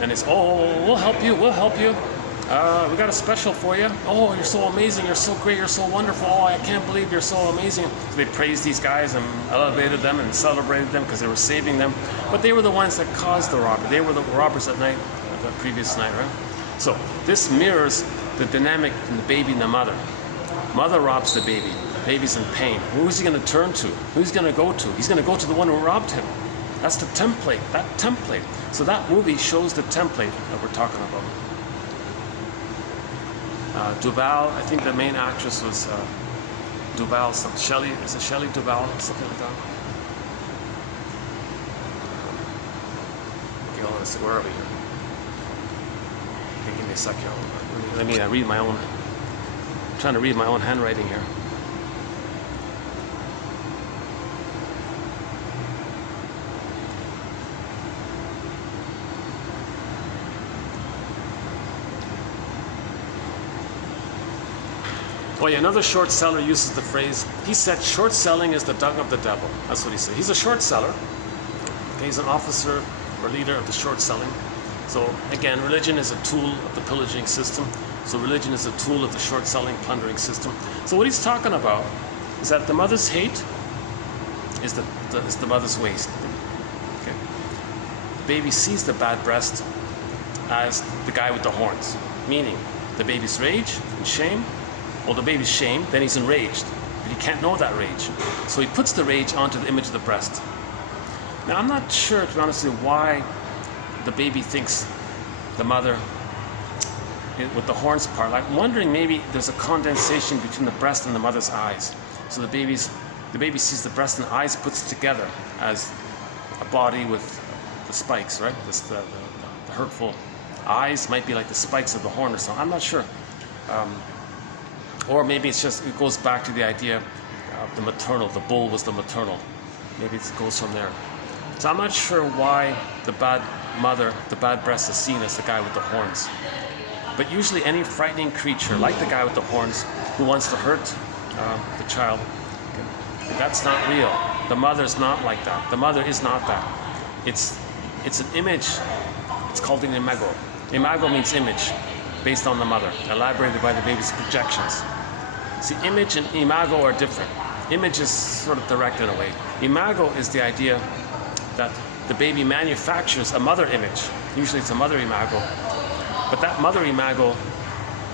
And it's, oh, we'll help you. We got a special for you. Oh, you're so amazing. You're so great. You're so wonderful. Oh, I can't believe you're so amazing. So they praised these guys and elevated them and celebrated them because they were saving them. But they were the ones that caused the robbery. They were the robbers at night, the previous night, right? So this mirrors the dynamic in the baby and the mother. Mother robs the baby. Baby's in pain. Who's he going to turn to? Who's he going to go to? He's going to go to the one who robbed him. That's the template. That template. So that movie shows the template that we're talking about. Duval, I think the main actress was Duval, Shelley, is it Shelley Duval, something like that? Okay, hold on, where are we here? Okay, give me a sec here. Let me read my own, I'm trying to read my own handwriting here. Oh yeah, another short seller uses the phrase, he said short selling is the dung of the devil. That's what he said. He's a short seller. Okay, he's an officer or leader of the short selling. So again, religion is a tool of the pillaging system. So religion is a tool of the short selling, plundering system. So what he's talking about is that the mother's hate is the mother's waste. Okay. The baby sees the bad breast as the guy with the horns, meaning the baby's rage and shame. Well, the baby's shamed, then he's enraged, but he can't know that rage. So he puts the rage onto the image of the breast. Now, I'm not sure, to be honest with you, why the baby thinks the mother, with the horns part, I'm wondering maybe there's a condensation between the breast and the mother's eyes. So the baby sees the breast and the eyes, puts it together as a body with the spikes, right? The hurtful eyes might be like the spikes of the horn or something. I'm not sure. Or maybe it goes back to the idea of the maternal. The bull was the maternal. Maybe it goes from there. So I'm not sure why the bad mother, the bad breast, is seen as the guy with the horns. But usually any frightening creature, like the guy with the horns, who wants to hurt the child, that's not real. The mother's not like that. The mother is not that. It's an image. It's called an imago. Imago means image, based on the mother, elaborated by the baby's projections. See, image and imago are different. Image is sort of direct in a way. Imago is the idea that the baby manufactures a mother image. Usually it's a mother imago. But that mother imago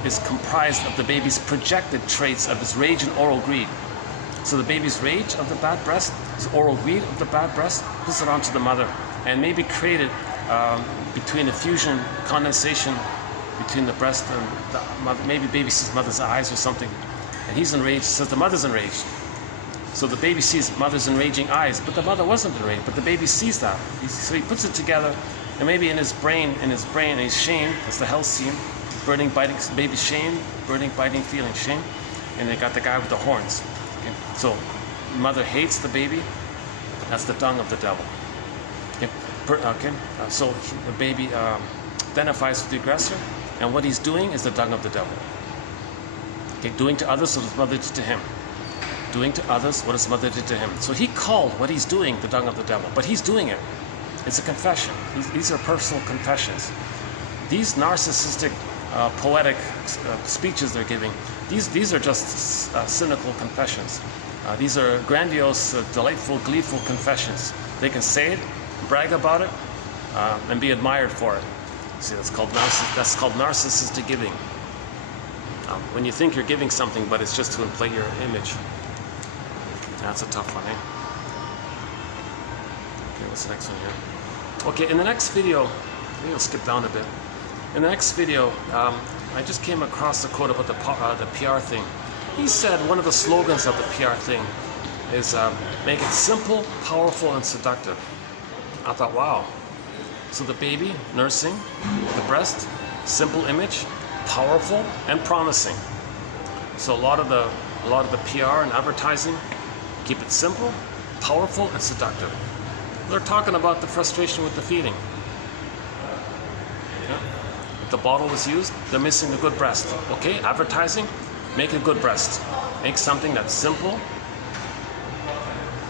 is comprised of the baby's projected traits of his rage and oral greed. So the baby's rage of the bad breast, his oral greed of the bad breast, puts it onto the mother and maybe created between a fusion, condensation between the breast and the mother. Maybe baby sees mother's eyes or something, and he's enraged, says the mother's enraged. So the baby sees mother's enraging eyes, but the mother wasn't enraged, but the baby sees that. So he puts it together, and maybe in his brain, he's shame, that's the hell scene, burning, biting, baby's shame, burning, biting, feeling shame, and they got the guy with the horns. Okay? So mother hates the baby, that's the dung of the devil. Okay? So the baby identifies with the aggressor, and what he's doing is the dung of the devil. Okay, doing to others what his mother did to him. Doing to others what his mother did to him. So he called what he's doing the dung of the devil, but he's doing it. It's a confession. These are personal confessions. These narcissistic, poetic speeches they're giving, these are just cynical confessions. These are grandiose, delightful, gleeful confessions. They can say it, brag about it, and be admired for it. See, that's called narcissistic giving. When you think you're giving something, but it's just to inflate your image. That's a tough one, eh? Okay, what's the next one here? Okay, in the next video, maybe I'll skip down a bit. In the next video, I just came across a quote about the PR thing. He said one of the slogans of the PR thing is make it simple, powerful, and seductive. I thought, wow. So the baby, nursing, the breast, simple image, powerful, and promising. So a lot of the PR and advertising, keep it simple, powerful, and seductive. They're talking about the frustration with the feeding. Yeah. If the bottle was used, they're missing the good breast. Okay, advertising, make a good breast. Make something that's simple.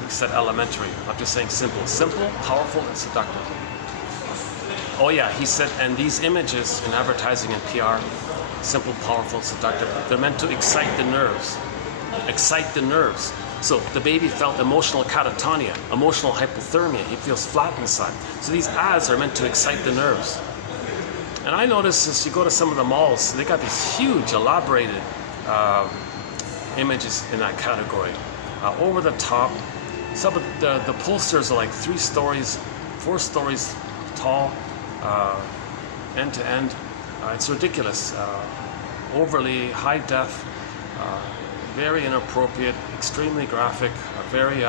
He said elementary. I'm just saying simple. Simple, powerful, and seductive. Oh yeah, he said, and these images in advertising and PR, simple, powerful, and seductive, they're meant to excite the nerves. Excite the nerves. So the baby felt emotional catatonia, emotional hypothermia. He feels flat inside. So these ads are meant to excite the nerves. And I noticed as you go to some of the malls, they got these huge, elaborated images in that category. Over the top. Some of the posters are like 3 stories, 4 stories tall, end to end. It's ridiculous. Overly high def, very inappropriate, extremely graphic, very.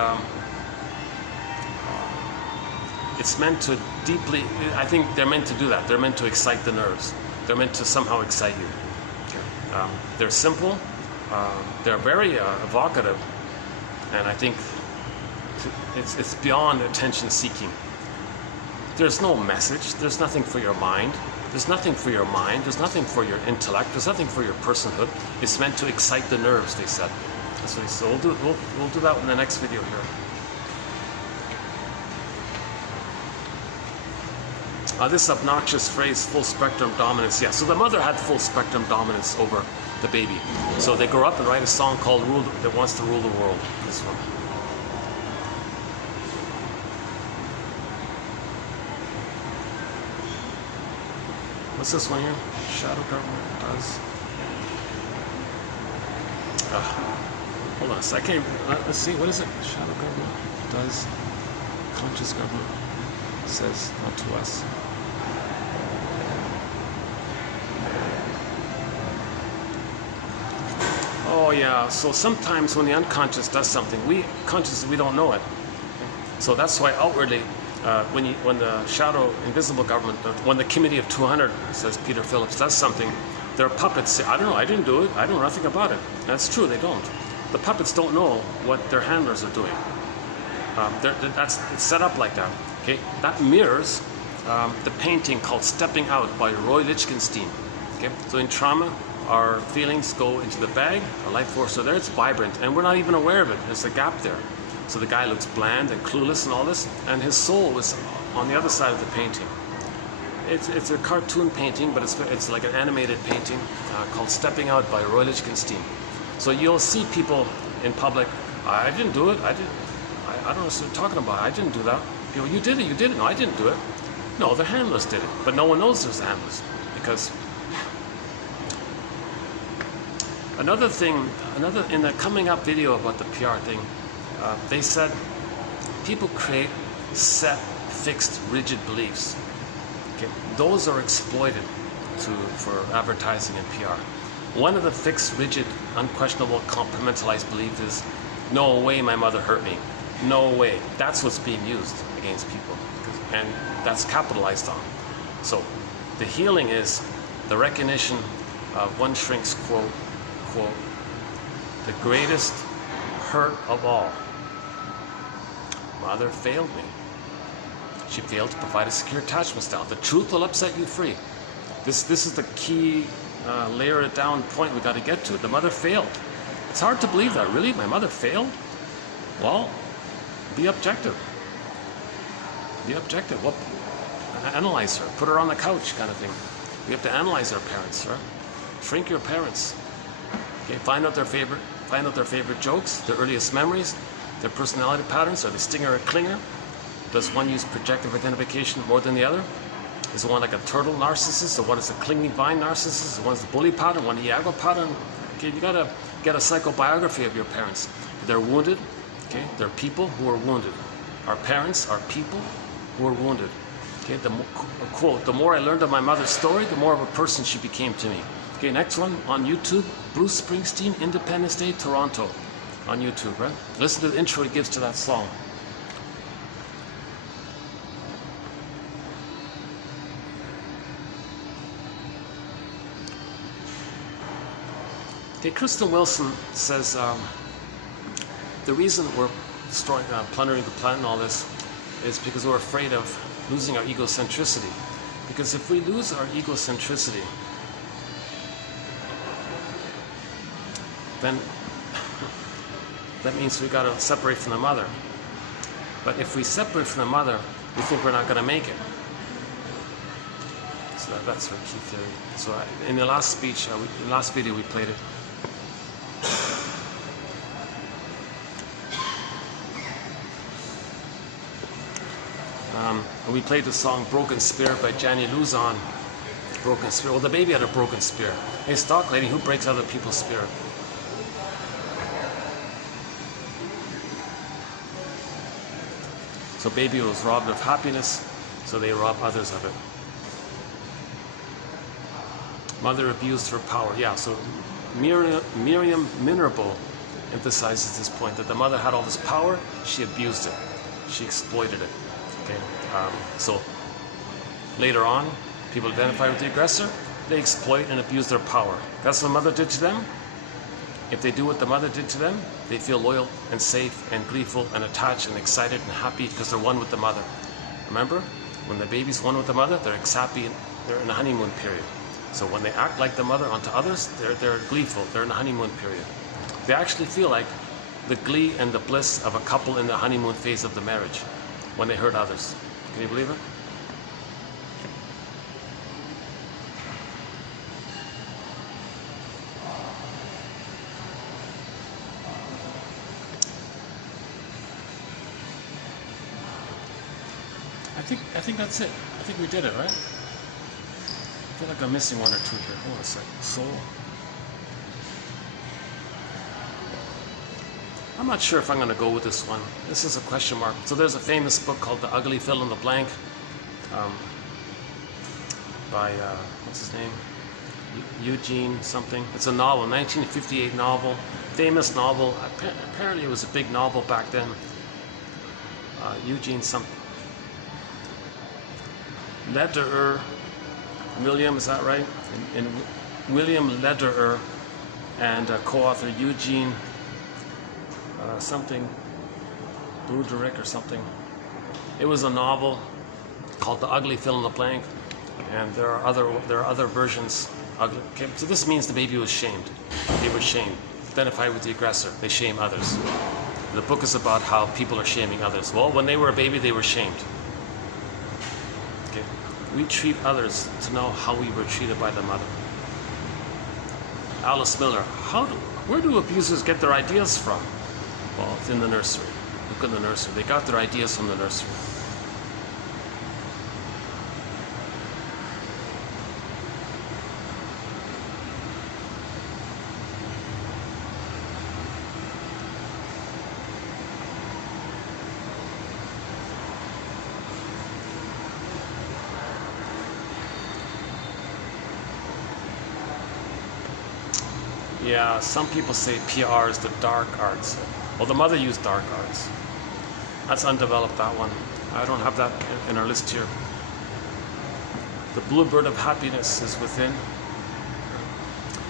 It's meant to deeply. I think they're meant to do that. They're meant to excite the nerves. They're meant to somehow excite you. They're simple. They're very evocative, and I think it's beyond attention seeking. There's no message. There's nothing for your mind. There's nothing for your mind. There's nothing for your intellect. There's nothing for your personhood. It's meant to excite the nerves, they said. That's what he said. We'll do that in the next video here. This obnoxious phrase, full spectrum dominance. Yeah, so the mother had full spectrum dominance over the baby. So they grow up and write a song called "Rule" that wants to rule the world. This one. What's this one here? Shadow government does. Hold on a second. Let's see. What is it? Shadow government does. Conscious government says not to us. Oh yeah. So sometimes when the unconscious does something, we don't know it. So that's why outwardly. When the shadow invisible government, when the committee of 200, says Peter Phillips, does something, their puppets say, I don't know, I didn't do it, I know nothing about it. That's true, they don't. The puppets don't know what their handlers are doing. It's set up like that. Okay, that mirrors the painting called "Stepping Out" by Roy Lichtenstein. Okay, so in trauma, our feelings go into the bag, our life force are there, it's vibrant, and we're not even aware of it. There's a gap there. So the guy looks bland and clueless and all this, and his soul is on the other side of the painting. It's a cartoon painting, but it's like an animated painting called "Stepping Out" by Roy Lichtenstein. So you'll see people in public, I didn't do it, I don't know what you're talking about, I didn't do that. You did it, no, I didn't do it. No, the handlers did it, but no one knows there's handlers, because another in the coming up video about the PR thing, they said people create set, fixed, rigid beliefs. Okay, those are exploited for advertising and PR. One of the fixed, rigid, unquestionable, compartmentalized beliefs is, no way my mother hurt me. No way. That's what's being used against people, and that's capitalized on. So the healing is the recognition of one shrink's quote, the greatest hurt of all. Mother failed me. She failed to provide a secure attachment style. The truth will upset you free. This is the key layer it down point we got to get to. The mother failed. It's hard to believe that. Really? My mother failed? Well, be objective. Be objective. What? Analyze her. Put her on the couch, kind of thing. We have to analyze our parents, right? Shrink your parents. Okay, find out their favorite jokes, their earliest memories, their personality patterns. Are they stinger or clinger? Does one use projective identification more than the other? Is one like a turtle narcissist? The one is a clinging vine narcissist? The one is a bully pattern? One Iago pattern? Okay, you gotta get a psychobiography of your parents. They're wounded. Okay, they're people who are wounded. Our parents are people who are wounded. Okay, quote, the more I learned of my mother's story, the more of a person she became to me. Okay, next one on YouTube, Bruce Springsteen, Independence Day, Toronto. On YouTube, right? Listen to the intro he gives to that song. Okay, Kristen Wilson says the reason we're plundering the planet and all this is because we're afraid of losing our egocentricity. Because if we lose our egocentricity, then that means we got to separate from the mother. But if we separate from the mother, we think we're not going to make it. So that's our key theory. So in the last speech, in the last video, we played it. And we played the song Broken Spirit by Gianni Luzon. Broken Spirit. Well, the baby had a broken spirit. Hey, stock lady, who breaks other people's spirit? So baby was robbed of happiness, so they rob others of it. Mother abused her power. Yeah, so Miriam Minerable emphasizes this point, that the mother had all this power, she abused it. She exploited it. Okay, so later on, people identify with the aggressor, they exploit and abuse their power. That's what the mother did to them. If they do what the mother did to them, they feel loyal and safe and gleeful and attached and excited and happy because they're one with the mother. Remember, when the baby's one with the mother, they're happy, they're in a honeymoon period. So when they act like the mother onto others, they're gleeful, they're in a honeymoon period. They actually feel like the glee and the bliss of a couple in the honeymoon phase of the marriage when they hurt others. Can you believe it? I think that's it. I think we did it, right? I feel like I'm missing one or two here. Hold on a second. Soul. I'm not sure if I'm going to go with this one. This is a question mark. So there's a famous book called The Ugly Fill in the Blank by, what's his name? Eugene something. It's a novel, 1958 novel. Famous novel. Apparently it was a big novel back then. Eugene something. Lederer, William, is that right? And William Lederer and co-author Eugene something, Buderick or something. It was a novel called The Ugly Fill in the Blank, and there are other versions. Ugly. Okay, so this means the baby was shamed. They were shamed. Identified with the aggressor. They shame others. The book is about how people are shaming others. Well, when they were a baby, they were shamed. Okay, we treat others to know how we were treated by the mother. Alice Miller. Where do abusers get their ideas from? Well, it's in the nursery. Look in the nursery. They got their ideas from the nursery. Yeah, some people say PR is the dark arts. Well, the mother used dark arts. That's undeveloped, that one. I don't have that in our list here. The bluebird of happiness is within.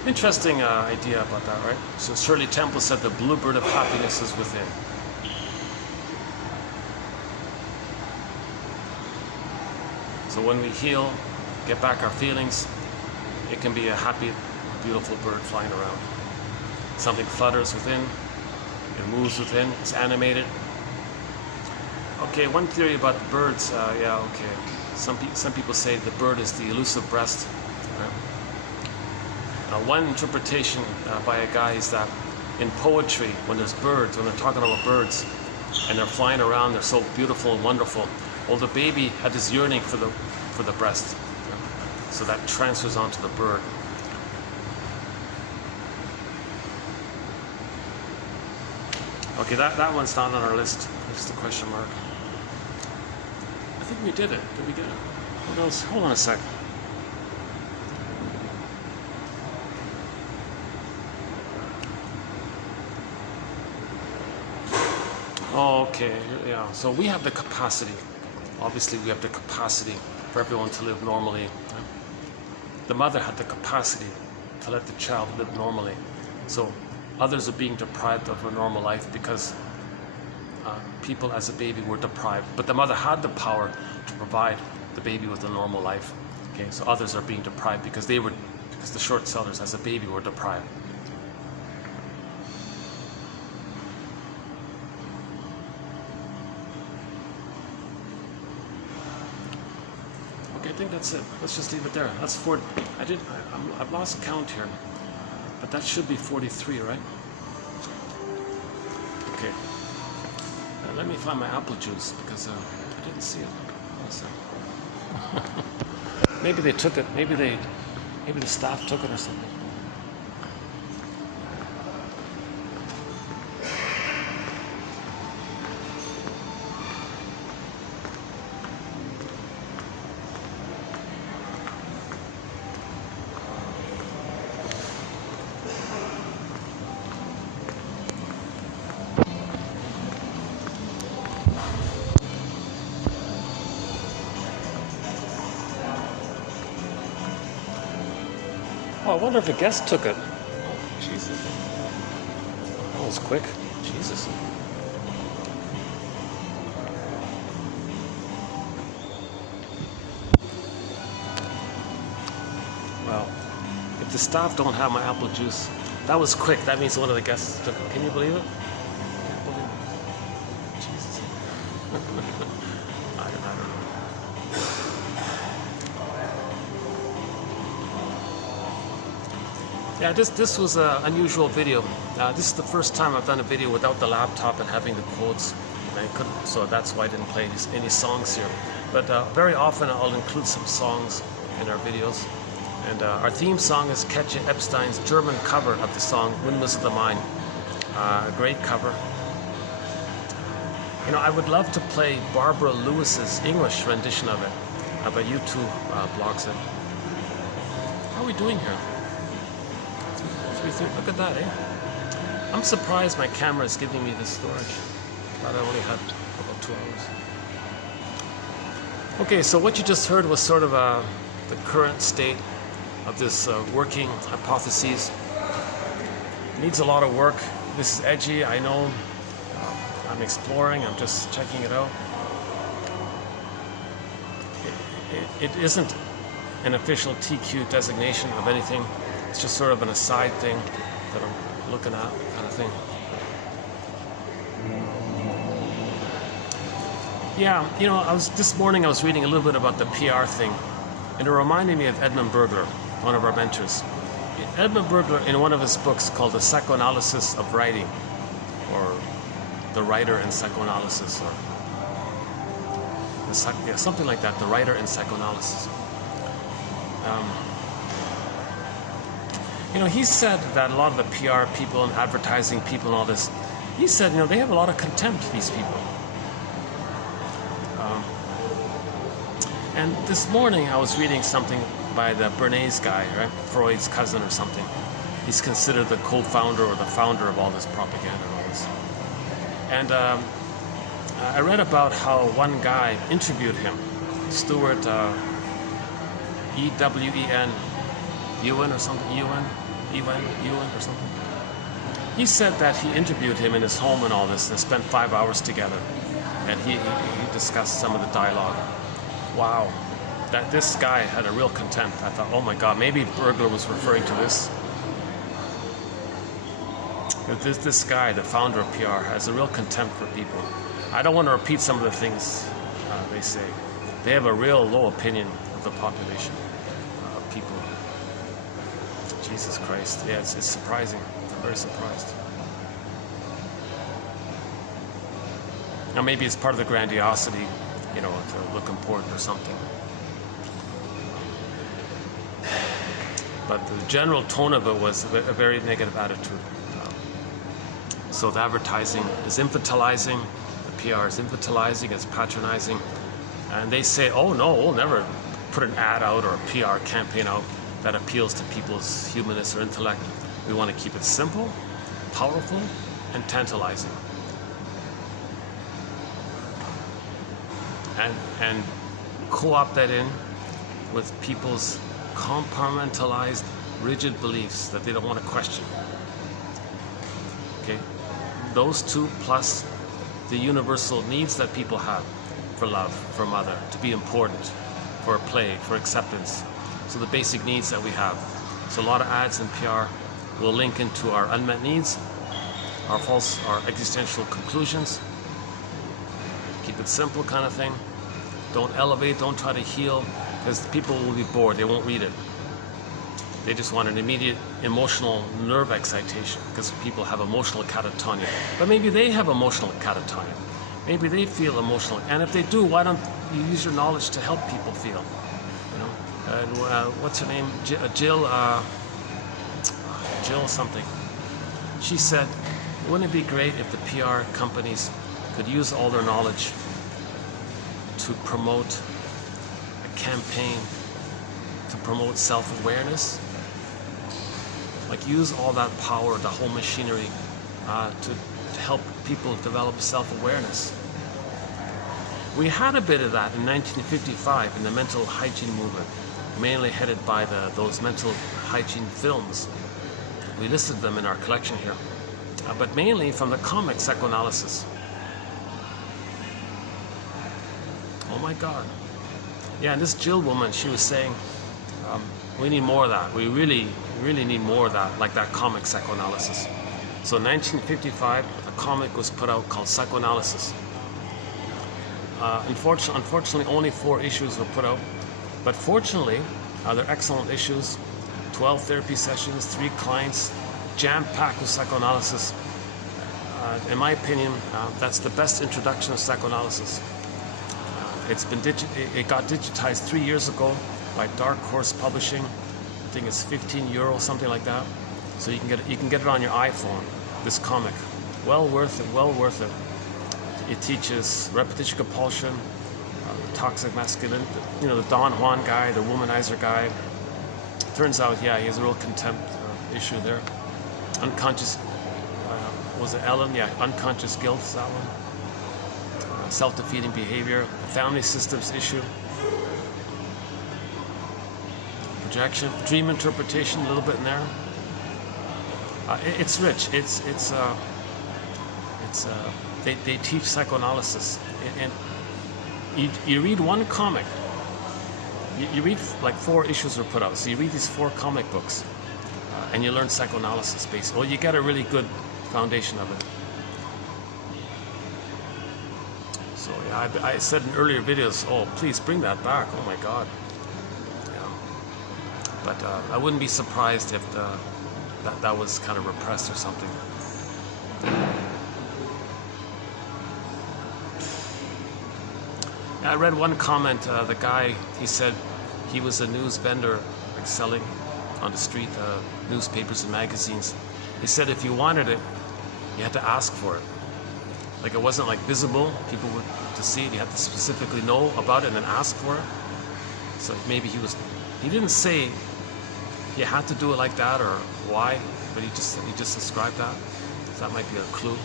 Interesting idea about that, right? So Shirley Temple said the bluebird of happiness is within. So when we heal, get back our feelings, it can be a happy, beautiful bird flying around. Something flutters within, it moves within, it's animated. Okay, one theory about birds, yeah, okay. Some people say the bird is the elusive breast. Right? One interpretation by a guy is that in poetry, when there's birds, when they're talking about birds, and they're flying around. They're so beautiful and wonderful. Well, the baby had this yearning for the breast, so that transfers onto the bird. Okay, that one's not on our list. It's the question mark. I think we did it. Did we get it? What else? Hold on a sec. Okay, yeah. So we have the capacity. Obviously, we have the capacity for everyone to live normally. The mother had the capacity to let the child live normally. So others are being deprived of a normal life because people as a baby were deprived. But the mother had the power to provide the baby with a normal life. Okay, so others are being deprived because the short sellers as a baby were deprived. Okay, I think that's it. Let's just leave it there. That's 40. I've lost count here, but that should be 43, right? Okay. Let me find my apple juice because I didn't see it. Maybe they took it. Maybe the staff took it or something. Oh, I wonder if a guest took it. Oh, Jesus. That was quick. Jesus. Well, if the staff don't have my apple juice, that was quick. That means one of the guests took it. Can you believe it? Jesus. I don't know. Yeah, this was an unusual video. This is the first time I've done a video without the laptop and having the quotes. So that's why I didn't play any songs here. But very often I'll include some songs in our videos. And our theme song is Katja Epstein's German cover of the song Windmills of the Mind. A great cover. You know, I would love to play Barbara Lewis's English rendition of it, but YouTube blocks it. How are we doing here? Look at that, eh? I'm surprised my camera is giving me this storage. Thought I only had about 2 hours. Okay, so what you just heard was sort of the current state of this working hypotheses. Needs a lot of work. This is edgy, I know. I'm exploring, I'm just checking it out. It isn't an official TQ designation of anything. It's just sort of an aside thing that I'm looking at, kind of thing. Yeah, you know, this morning I was reading a little bit about the PR thing, and it reminded me of Edmund Burglar, one of our mentors. Edmund Burglar, in one of his books called The Psychoanalysis of Writing, or The Writer in Psychoanalysis, or something like that, The Writer in Psychoanalysis. You know, he said that a lot of the PR people and advertising people and all this, he said, you know, they have a lot of contempt, these people. And this morning I was reading something by the Bernays guy, right? Freud's cousin or something. He's considered the co-founder or the founder of all this propaganda and all this. And I read about how one guy interviewed him, Stuart E-W-E-N, Ewan or something, Ewan or something. He said that he interviewed him in his home and all this and spent 5 hours together. And he discussed some of the dialogue. Wow, that this guy had a real contempt. I thought, oh my God, maybe Burglar was referring to this. This guy, the founder of PR, has a real contempt for people. I don't want to repeat some of the things they say. They have a real low opinion of the population of people. Jesus Christ. Yeah, it's surprising. I'm very surprised. Or maybe it's part of the grandiosity, you know, to look important or something. But the general tone of it was a very negative attitude. So the advertising is infantilizing, the PR is infantilizing, it's patronizing, and they say, oh no, we'll never put an ad out or a PR campaign out that appeals to people's humanness or intellect. We want to keep it simple, powerful, and tantalizing. And co-opt that in with people's compartmentalized, rigid beliefs that they don't want to question. Okay? Those two plus the universal needs that people have for love, for mother, to be important, for play, for acceptance. So the basic needs that we have. So a lot of ads and PR will link into our unmet needs, our existential conclusions. Keep it simple kind of thing. Don't elevate, don't try to heal, because people will be bored, they won't read it. They just want an immediate emotional nerve excitation, because people have emotional catatonia. But maybe they have emotional catatonia. Maybe they feel emotional. And if they do, why don't you use your knowledge to help people feel? You know? And what's her name? Jill something. She said, wouldn't it be great if the PR companies could use all their knowledge to promote a campaign to promote self-awareness? Like use all that power, the whole machinery, to help people develop self-awareness. We had a bit of that in 1955 in the mental hygiene movement, mainly headed by those mental hygiene films. We listed them in our collection here, but mainly from the comic psychoanalysis. Oh my God. Yeah, and this Jill woman, she was saying, we need more of that. We really need more of that, like that comic psychoanalysis. So in 1955, a comic was put out called Psychoanalysis. Unfortunately, only 4 issues were put out. But fortunately, they're excellent issues. 12 therapy sessions, 3 clients, jam-packed with psychoanalysis. In my opinion, that's the best introduction of psychoanalysis. It got digitized 3 years ago by Dark Horse Publishing. I think it's €15, something like that. So you can get it on your iPhone. This comic, well worth it, well worth it. It teaches repetition compulsion, toxic masculinity. You know, the Don Juan guy, the womanizer guy. Turns out, yeah, he has a real contempt issue there. Unconscious, was it Ellen? Yeah, unconscious guilt is that one. Self-defeating behavior, family systems issue. Projection, dream interpretation, a little bit in there. It's rich. They teach psychoanalysis, and you read one comic. You read like 4 issues were put out, so you read these 4 comic books, and you learn psychoanalysis basically. Well, you get a really good foundation of it. So yeah, I said in earlier videos, oh please bring that back. Oh my God. Yeah. But I wouldn't be surprised if that was kind of repressed or something. I read one comment, the guy, he said he was a news vendor, like selling on the street newspapers and magazines. He said if you wanted it, you had to ask for it. Like it wasn't like visible, people were to see it, you had to specifically know about it and then ask for it. So maybe he didn't say you had to do it like that or why, but he just described that. So that might be a clue.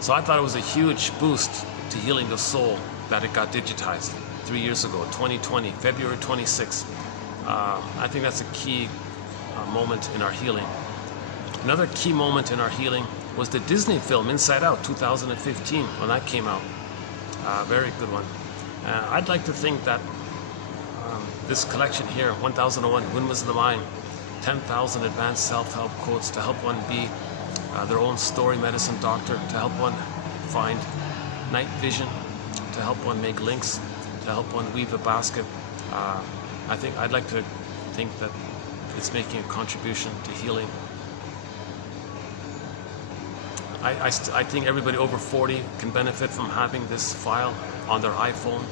So I thought it was a huge boost to healing the soul that it got digitized 3 years ago, 2020, February 26th. I think that's a key moment in our healing. Another key moment in our healing was the Disney film Inside Out 2015 when that came out. Very good one. I'd like to think that this collection here, 1001 Windmills of the Mind, 10,000 advanced self-help quotes to help one be their own story medicine doctor, to help one find night vision, to help one make links, to help one weave a basket. I'd like to think that it's making a contribution to healing. I think everybody over 40 can benefit from having this file on their iPhone.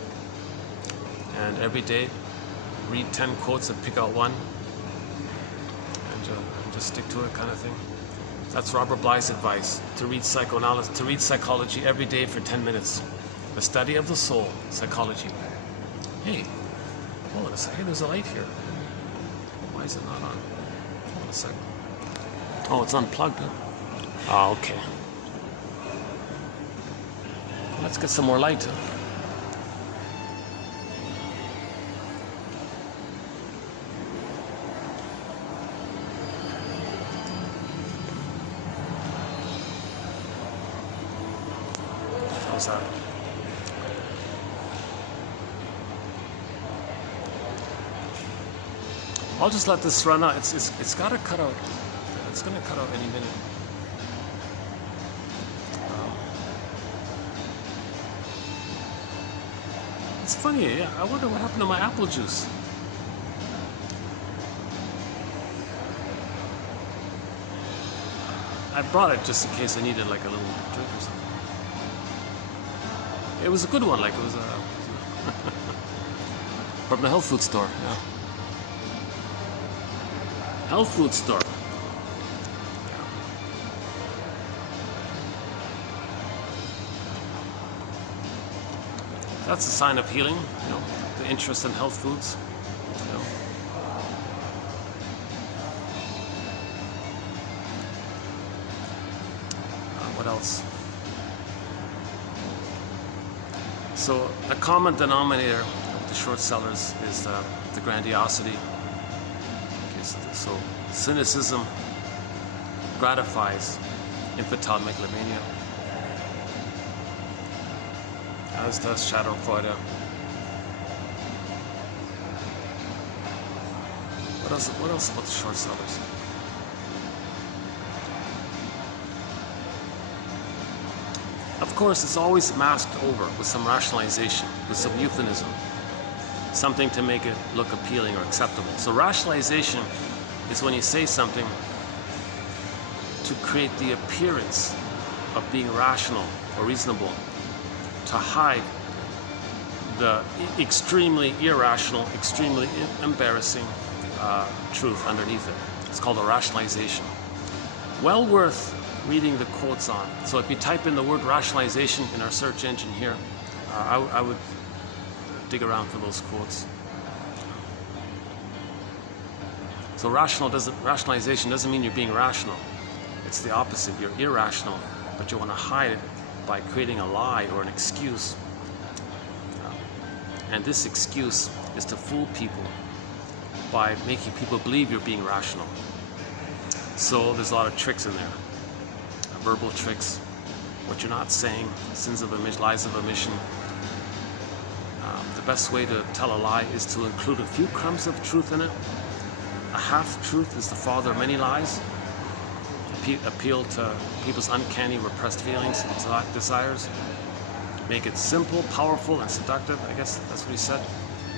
And every day, read 10 quotes and pick out one. And just stick to it, kind of thing. That's Robert Bly's advice, to read psychology every day for 10 minutes. The study of the soul, psychology. Hey, hold on a second, there's a light here. Why is it not on? Hold on a second. Oh, it's unplugged, huh? Oh, okay. Let's get some more light. How's that? I'll just let this run out. It's got to cut out. It's going to cut out any minute. It's funny. Yeah, I wonder what happened to my apple juice. I brought it just in case I needed like a little drink or something. It was a good one. Like it was from the health food store. Yeah. Health food store. That's a sign of healing, you know, the interest in health foods. You know. What else? So the common denominator of the short sellers is the grandiosity. So cynicism gratifies infantile megalomania, as does Schadenfreude. What else about the short sellers? Of course, it's always masked over with some rationalization, with some euphemism, something to make it look appealing or acceptable. So rationalization is when you say something to create the appearance of being rational or reasonable, to hide the extremely irrational, extremely embarrassing truth underneath it. It's called a rationalization. Well worth reading the quotes on. So if you type in the word rationalization in our search engine here, I would dig around for those quotes. So rationalization doesn't mean you're being rational. It's the opposite. You're irrational, but you want to hide it by creating a lie or an excuse. And this excuse is to fool people by making people believe you're being rational. So there's a lot of tricks in there. Verbal tricks, what you're not saying, sins of omission, lies of omission. The best way to tell a lie is to include a few crumbs of truth in it. A half-truth is the father of many lies. Appeal to people's uncanny repressed feelings and desires. Make it simple, powerful, and seductive. I guess that's what he said.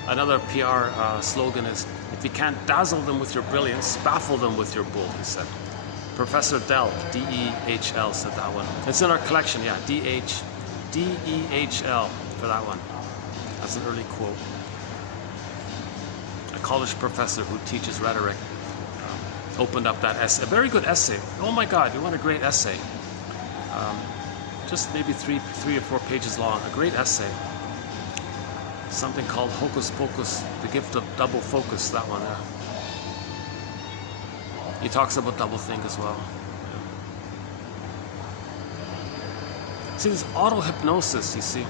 Another PR slogan is, if you can't dazzle them with your brilliance, baffle them with your bull, he said. Professor Dell, D-E-H-L, said that one. It's in our collection, yeah, D-E-H-L for that one. That's an early quote. A college professor who teaches rhetoric opened up that essay. A very good essay. Oh my God, what a great essay. Just maybe three or four pages long. A great essay. Something called Hocus Pocus, the gift of double focus, that one there. He talks about doublethink as well. See, this auto-hypnosis, you see.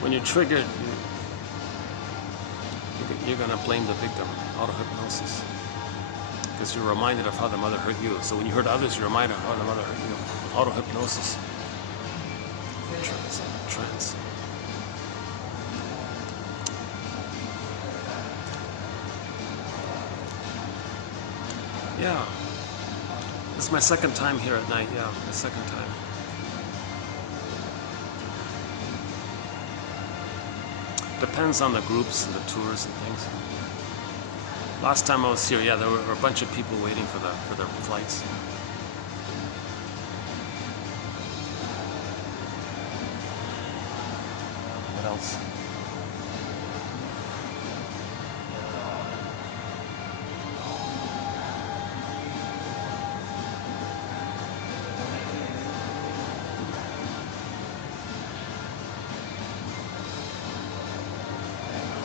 When you're triggered, you're going to blame the victim. Auto-hypnosis. Because you're reminded of how the mother hurt you. So when you hurt others, you're reminded of how the mother hurt you. Auto-hypnosis. Trance. Yeah. This is my second time here at night. Yeah, my second time. Depends on the groups and the tours and things. Last time I was here, yeah, there were a bunch of people waiting for their flights. What else?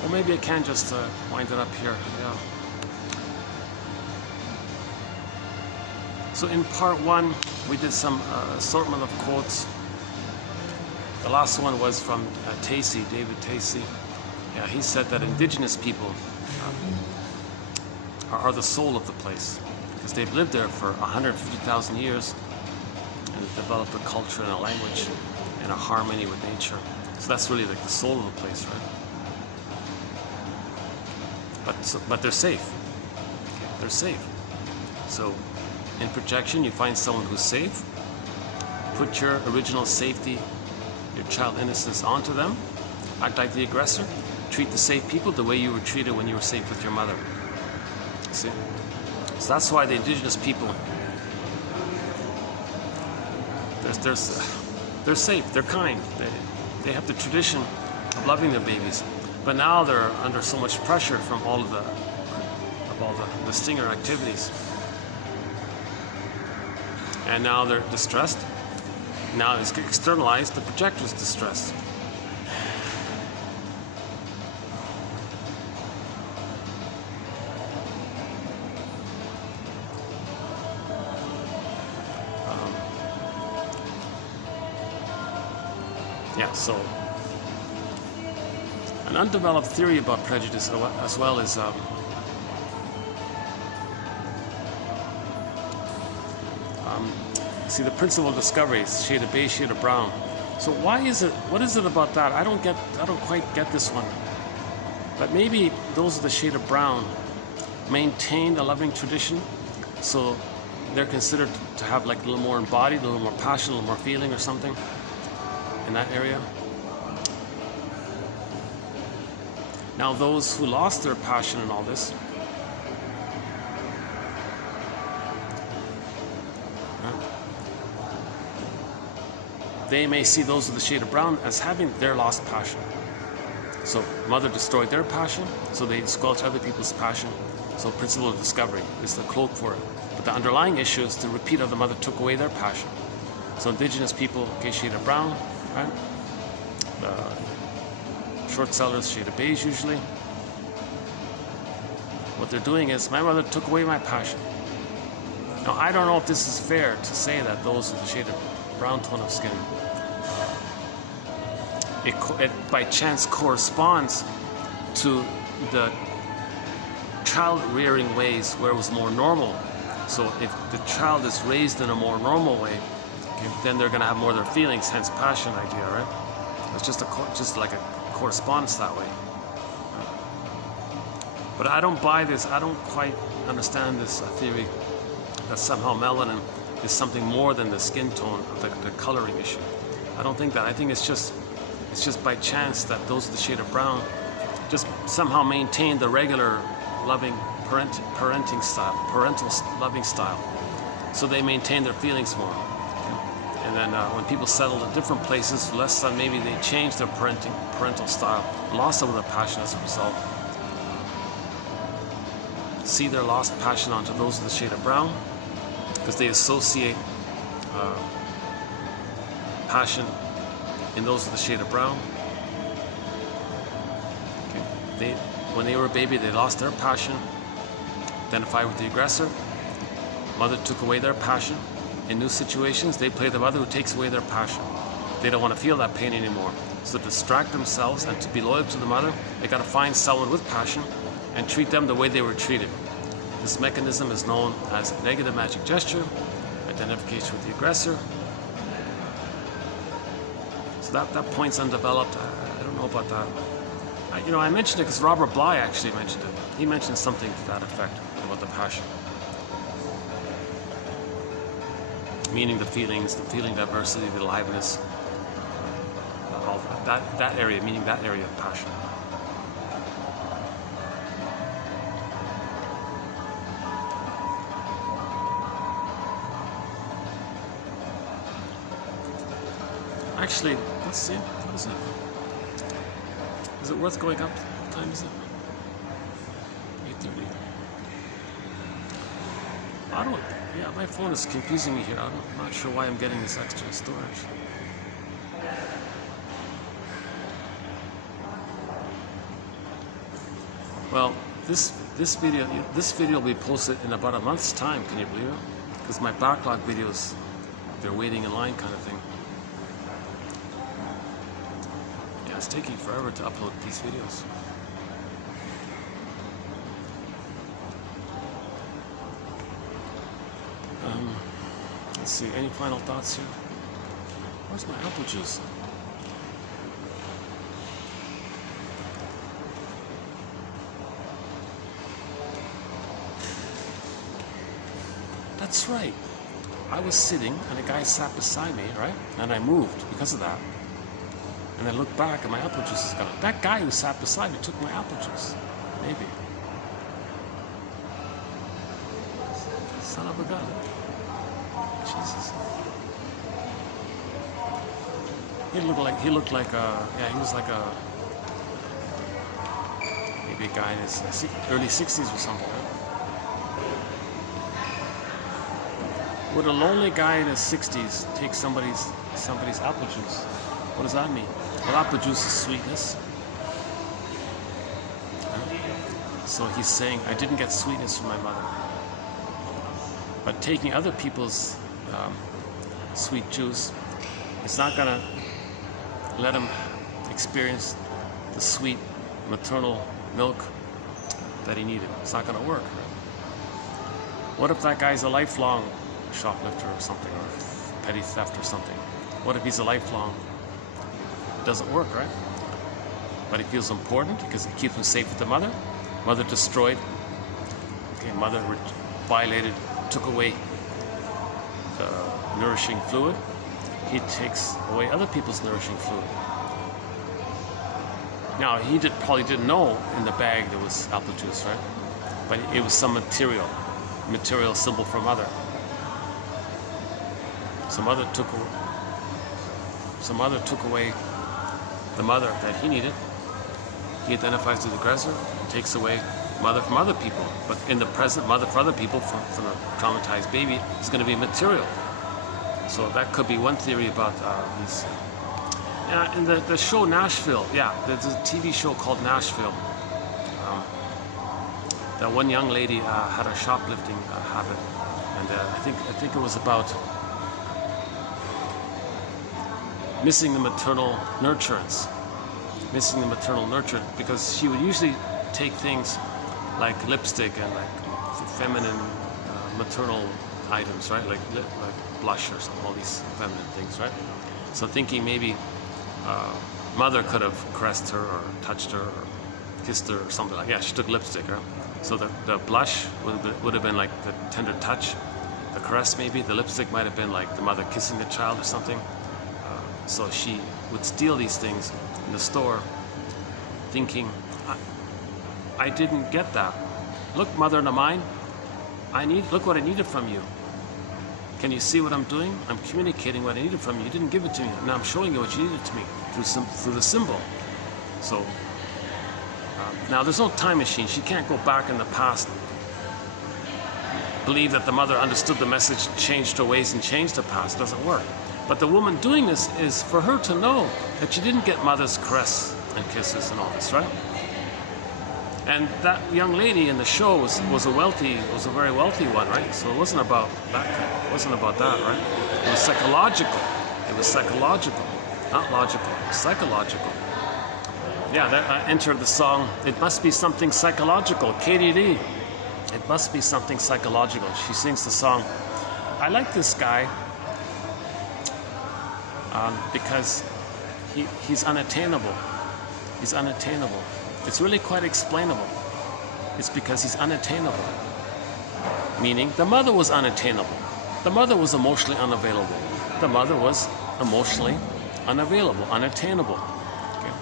Or maybe I can just wind it up here. Yeah. So in part one, we did some assortment of quotes. The last one was from David Tacey. Yeah, he said that indigenous people are the soul of the place because they've lived there for 150,000 years and have developed a culture and a language and a harmony with nature. So that's really like the soul of the place, right? But they're safe. They're safe. So in projection, you find someone who's safe, put your original safety, your child innocence onto them, act like the aggressor, treat the safe people the way you were treated when you were safe with your mother. See? So that's why the indigenous people, they're safe, they're kind, they have the tradition of loving their babies. But now they're under so much pressure from all of the stinger activities. And now they're distressed. Now it's externalized, the projector's distressed. Yeah, so an undeveloped theory about prejudice as well is see, the principle of discovery is shade of beige, shade of brown. So why is it, what is it about that? I don't quite get this one. But maybe those of the shade of brown maintain a loving tradition, so they're considered to have like a little more embodied, a little more passion, a little more feeling or something in that area. Now those who lost their passion in all this, they may see those of the shade of brown as having their lost passion. So mother destroyed their passion, so they squelch other people's passion. So principle of discovery is the cloak for it. But the underlying issue is the repeat of the mother took away their passion. So indigenous people, okay, shade of brown, right? Short sellers, shade of beige usually. What they're doing is, my mother took away my passion. Now I don't know if this is fair to say that those with the shade of brown tone of skin, it by chance corresponds to the child rearing ways where it was more normal. So if the child is raised in a more normal way, okay, then they're going to have more of their feelings, hence passion idea, right? It's just like a correspondence that way. But I don't buy this. I don't quite understand this theory that somehow melanin is something more than the skin tone, the coloring issue. I don't think that. I think it's just by chance that those of the shade of brown just somehow maintain the regular loving parenting style, parental loving style. So they maintain their feelings more. And then when people settle in different places, less than maybe they change their parental style, lost some of their passion as a result. See their lost passion onto those of the shade of brown, because they associate passion in those of the shade of brown. Okay. When they were a baby, they lost their passion, identified with the aggressor. Mother took away their passion. In new situations, they play the mother who takes away their passion. They don't want to feel that pain anymore. So to distract themselves and to be loyal to the mother, they got to find someone with passion and treat them the way they were treated. This mechanism is known as negative magic gesture, identification with the aggressor. So that point's undeveloped. I don't know about that. I mentioned it because Robert Bly actually mentioned it. He mentioned something to that effect about the passion. Meaning the feelings, the feeling diversity, the aliveness, all that area, meaning that area of passion. actually, let's see, what is it? Is it worth going up? What time is it? 8:30. I don't, yeah, my phone is confusing me here. I'm not sure why I'm getting this extra storage. Well, this video will be posted in about a month's time. Can you believe it? Because my backlog videos, they're waiting in line kind of thing. Yeah, it's taking forever to upload these videos. Let's see, any final thoughts here? Where's my apple juice? That's right. I was sitting and a guy sat beside me, right? And I moved because of that. And I looked back and my apple juice is gone. That guy who sat beside me took my apple juice. Maybe. Son of a gun. Jesus. He looked like yeah, he was like a, maybe a guy in his early 60s or something, right? Would a lonely guy in his 60s take somebody's apple juice? What does that mean? Well, apple juice is sweetness. So he's saying, I didn't get sweetness from my mother. But taking other people's sweet juice, it's not gonna let him experience the sweet maternal milk that he needed. It's not gonna work. What if that guy's a lifelong shoplifter or something, or petty theft or something? What if he's a lifelong? It doesn't work, right? But he feels important because it keeps him safe with the mother. Mother destroyed. Okay, mother violated, took away the nourishing fluid. He takes away other people's nourishing fluid. Now, he probably didn't know in the bag there was apple juice, right? But it was some material symbol for mother. Some other took away the mother that he needed. He identifies with the aggressor and takes away mother from other people. But in the present, mother for other people, from a traumatized baby, is going to be material. So that could be one theory about these. Yeah, in the show Nashville, yeah, there's a TV show called Nashville. That one young lady had a shoplifting habit, and I think it was about missing the maternal nurturance, because she would usually take things like lipstick and like feminine maternal items, right? Like blush or something, all these feminine things, right? So thinking maybe mother could have caressed her or touched her or kissed her or something like that. Yeah, she took lipstick, right? So the blush would have been like the tender touch, the caress maybe, the lipstick might have been like the mother kissing the child or something. So she would steal these things in the store, thinking, I didn't get that. Look, mother of mine, look what I needed from you. Can you see what I'm doing? I'm communicating what I needed from you. You didn't give it to me. Now I'm showing you what you needed to me through the symbol. So now there's no time machine. She can't go back in the past, believe that the mother understood the message, changed her ways, and changed the past. It doesn't work. But the woman doing this is for her to know that she didn't get mother's caress and kisses and all this, right? And that young lady in the show was a very wealthy one, right? So it wasn't about that. It wasn't about that, right? It was psychological. It was psychological, not logical. Psychological. Yeah, that entered the song. It must be something psychological. KDD. It must be something psychological. She sings the song. I like this guy. Because he's unattainable. He's unattainable. It's really quite explainable. It's because he's unattainable. Meaning the mother was unattainable. The mother was emotionally unavailable. The mother was emotionally unavailable, unattainable. Okay?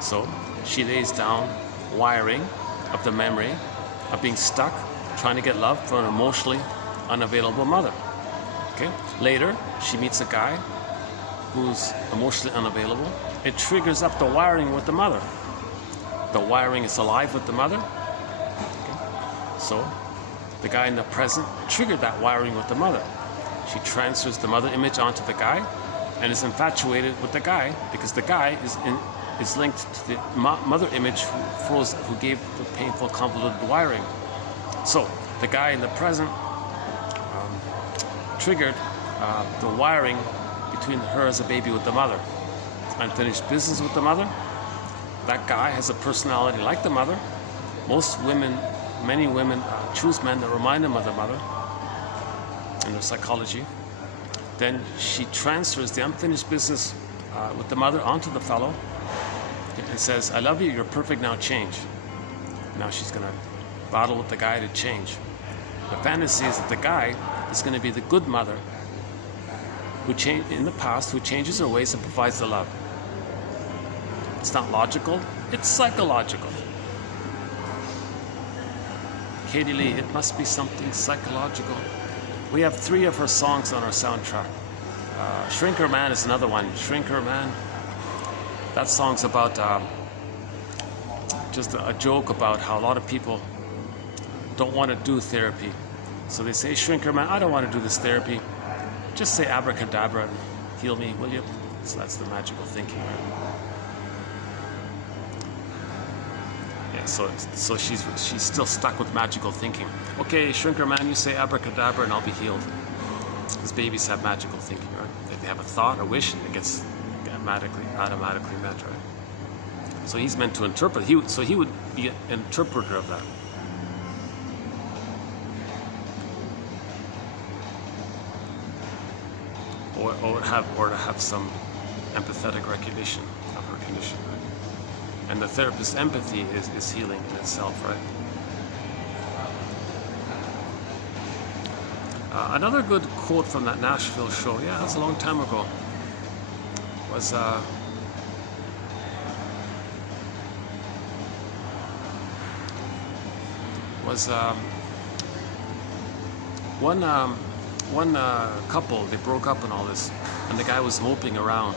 So she lays down wiring of the memory of being stuck, trying to get love from an emotionally unavailable mother. Okay? Later, she meets a guy who's emotionally unavailable. It triggers up the wiring with the mother. The wiring is alive with the mother. Okay. So the guy in the present triggered that wiring with the mother. She transfers the mother image onto the guy and is infatuated with the guy because the guy is linked to the mother image who gave the painful convoluted wiring. So the guy in the present triggered the wiring between her as a baby with the mother. Unfinished business with the mother. That guy has a personality like the mother. Most women, many women choose men that remind them of the mother in their psychology. Then she transfers the unfinished business with the mother onto the fellow and says, I love you, you're perfect, now change. Now she's going to battle with the guy to change. The fantasy is that the guy is going to be the good mother who in the past, who changes her ways and provides the love. It's not logical, it's psychological. Katie Lee, it must be something psychological. We have 3 of her songs on our soundtrack. Shrinker Man is another one. Shrinker Man, that song's about just a joke about how a lot of people don't want to do therapy. So they say, Shrinker Man, I don't want to do this therapy. Just say abracadabra and heal me, will you? So that's the magical thinking, right? Yeah, so she's still stuck with magical thinking. Okay, Shrinker Man, you say abracadabra and I'll be healed. Because babies have magical thinking, right? If they have a thought, a wish, it gets automatically met, right? So he's meant to interpret. He would be an interpreter of that. Or to have some empathetic recognition of her condition, right? And the therapist's empathy is healing in itself, right? Another good quote from that Nashville show, yeah, that's a long time ago, was one couple, they broke up and all this, and the guy was moping around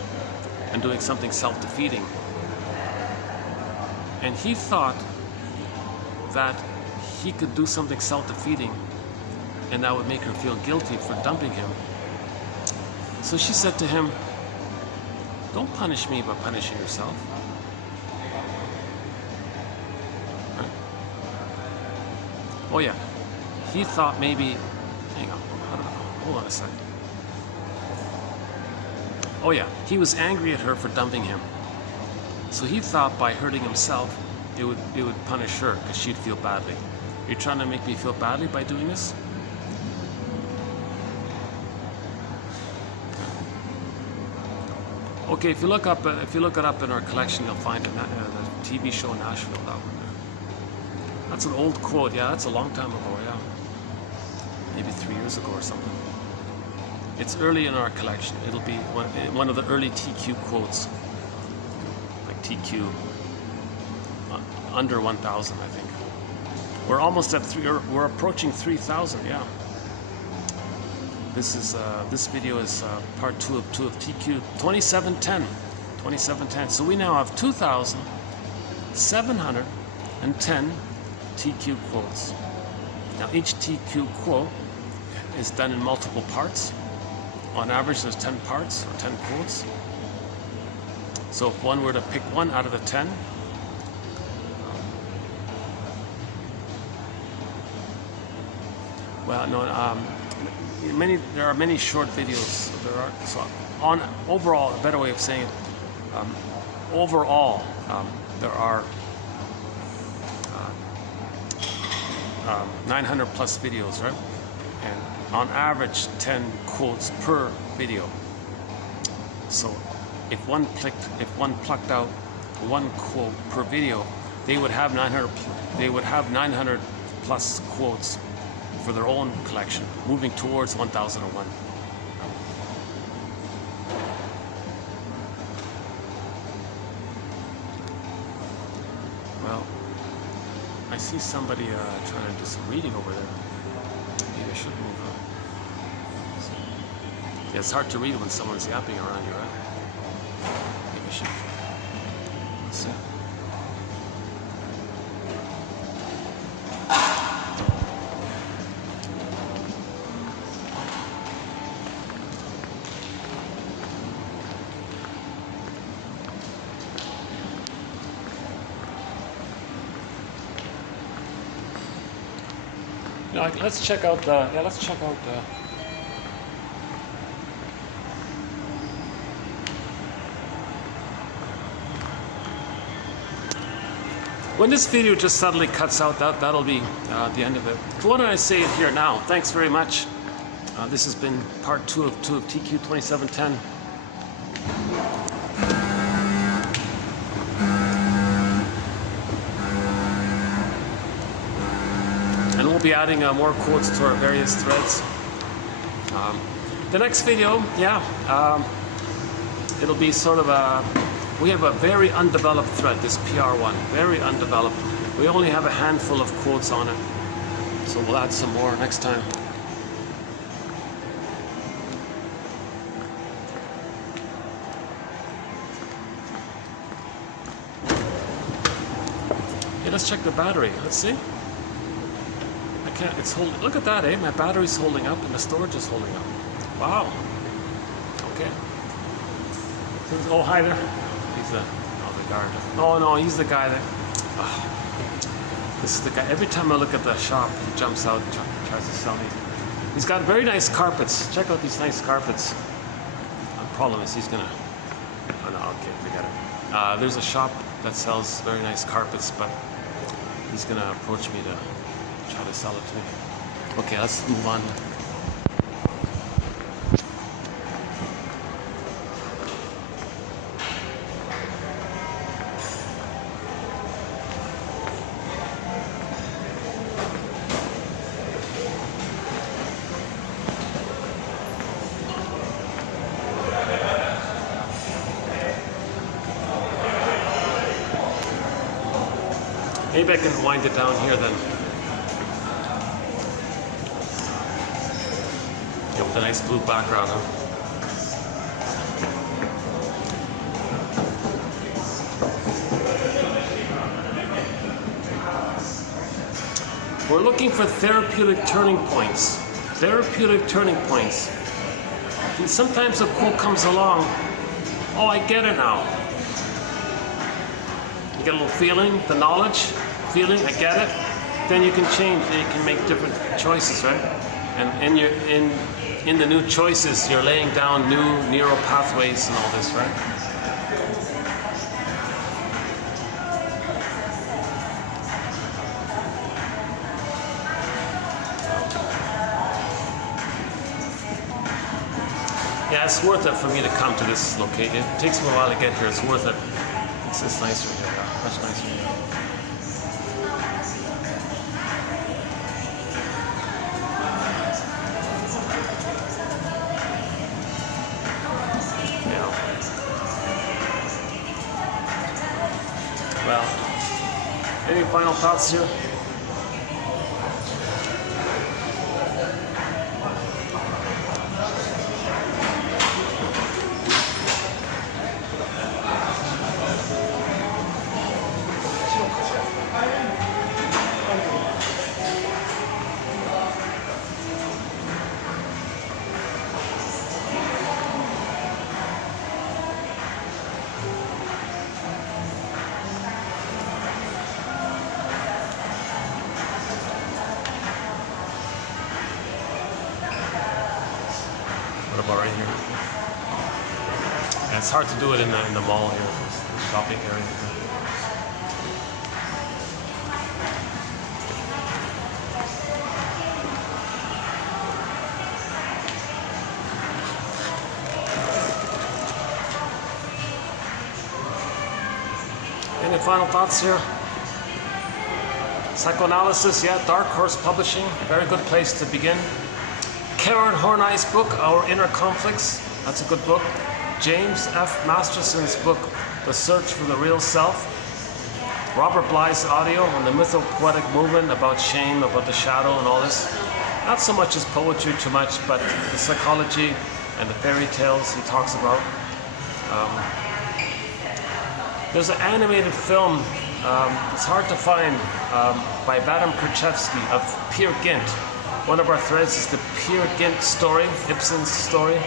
and doing something self-defeating. And he thought that he could do something self-defeating and that would make her feel guilty for dumping him. So she said to him, don't punish me by punishing yourself. Right? Oh yeah, he thought maybe, hang on, hold on a second. Oh yeah, he was angry at her for dumping him. So he thought by hurting himself, it would punish her because she'd feel badly. You're trying to make me feel badly by doing this? Okay, if you look it up in our collection, you'll find it. The TV show Nashville, that one there. That's an old quote. Yeah, that's a long time ago. Yeah, maybe 3 years ago or something. It's early in our collection. It'll be one of the early TQ quotes, like TQ under 1,000, I think. We're almost at we're approaching 3,000. Yeah. This video is part 2 of TQ 2710. 2710. So we now have 2,710 TQ quotes. Now each TQ quote is done in multiple parts. On average, there's 10 parts or 10 quotes. So if one were to pick one out of the 10, well, no. There are many short videos. Overall, a better way of saying it, overall, there are 900 plus videos, right? And on average, 10 quotes per video. So if one plucked out one quote per video, they would have 900. They would have 900 plus quotes for their own collection, moving towards 1001. Well, I see somebody trying to do some reading over there. Maybe I should move on. Yeah, it's hard to read when someone's yapping around you, right? No, let's check out the. Yeah, let's check out the. When this video just suddenly cuts out, that'll be the end of it. So why don't I say it here now? Thanks very much. This has been part 2 of TQ 2710. And we'll be adding more quotes to our various threads. The next video, it'll be sort of a. We have a very undeveloped thread, this PR1, very undeveloped. We only have a handful of quotes on it. So we'll add some more next time. Hey, let's check the battery. Let's see. I can't, it's holding, look at that, eh? My battery's holding up and the storage is holding up. Wow. Okay. Oh, hi there. He's the guard. Oh no, he's the guy that. This is the guy. Every time I look at the shop, he jumps out and tries to sell me. He's got very nice carpets. Check out these nice carpets. The problem is he's gonna. Oh no, okay, forget it. There's a shop that sells very nice carpets, but he's gonna approach me to try to sell it to me. Okay, let's move on. Maybe I can wind it down here then. Yeah, with a nice blue background, huh? We're looking for therapeutic turning points. Therapeutic turning points. And sometimes a quote comes along, oh, I get it now. You get a little feeling, the knowledge, feeling, I get it. Then you can change, then you can make different choices, right? And in the new choices, you're laying down new neural pathways and all this, right? Yeah, it's worth it for me to come to this location. It takes me a while to get here. It's worth it. It's nicer here. Yeah, much nicer here. Yeah. Well, any final thoughts here? What about right here? And it's hard to do it in the mall here, the shopping area. Any final thoughts here? Psychoanalysis, yeah, Dark Horse Publishing, very good place to begin. Karen Horney's book, Our Inner Conflicts, that's a good book. James F. Masterson's book, The Search for the Real Self. Robert Bly's audio on the mytho-poetic movement about shame, about the shadow and all this. Not so much as poetry too much, but the psychology and the fairy tales he talks about. There's an animated film, it's hard to find, by Vadim Krzyzewski of Peer Gynt. One of our threads is the Peer Gynt story, Ibsen's story.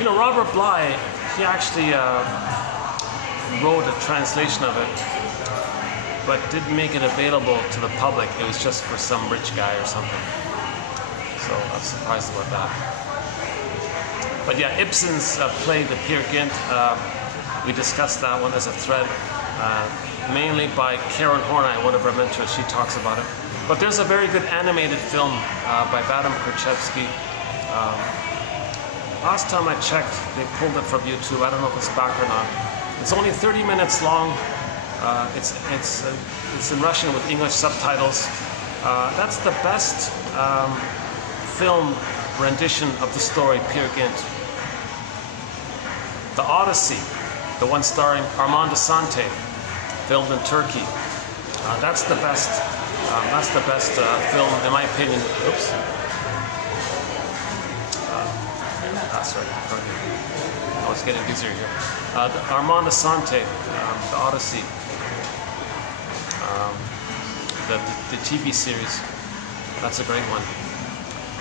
You know, Robert Bly, he actually wrote a translation of it. but didn't make it available to the public. It was just for some rich guy or something. So I'm surprised about that. But yeah, Ibsen's play The Peer Gynt, we discussed that one as a thread, mainly by Karen Horney, one of our mentors. She talks about it. But there's a very good animated film by Vadim Krzyzewski. Last time I checked, they pulled it from YouTube. I don't know if it's back or not. It's only 30 minutes long. It's in Russian with English subtitles. That's the best film rendition of the story Peer Gynt. The Odyssey, the one starring Armand Assante, filmed in Turkey. That's the best. Film, in my opinion. Oops. That's right. I was getting busier here. The Armand Assante, the Odyssey, the TV series. That's a great one.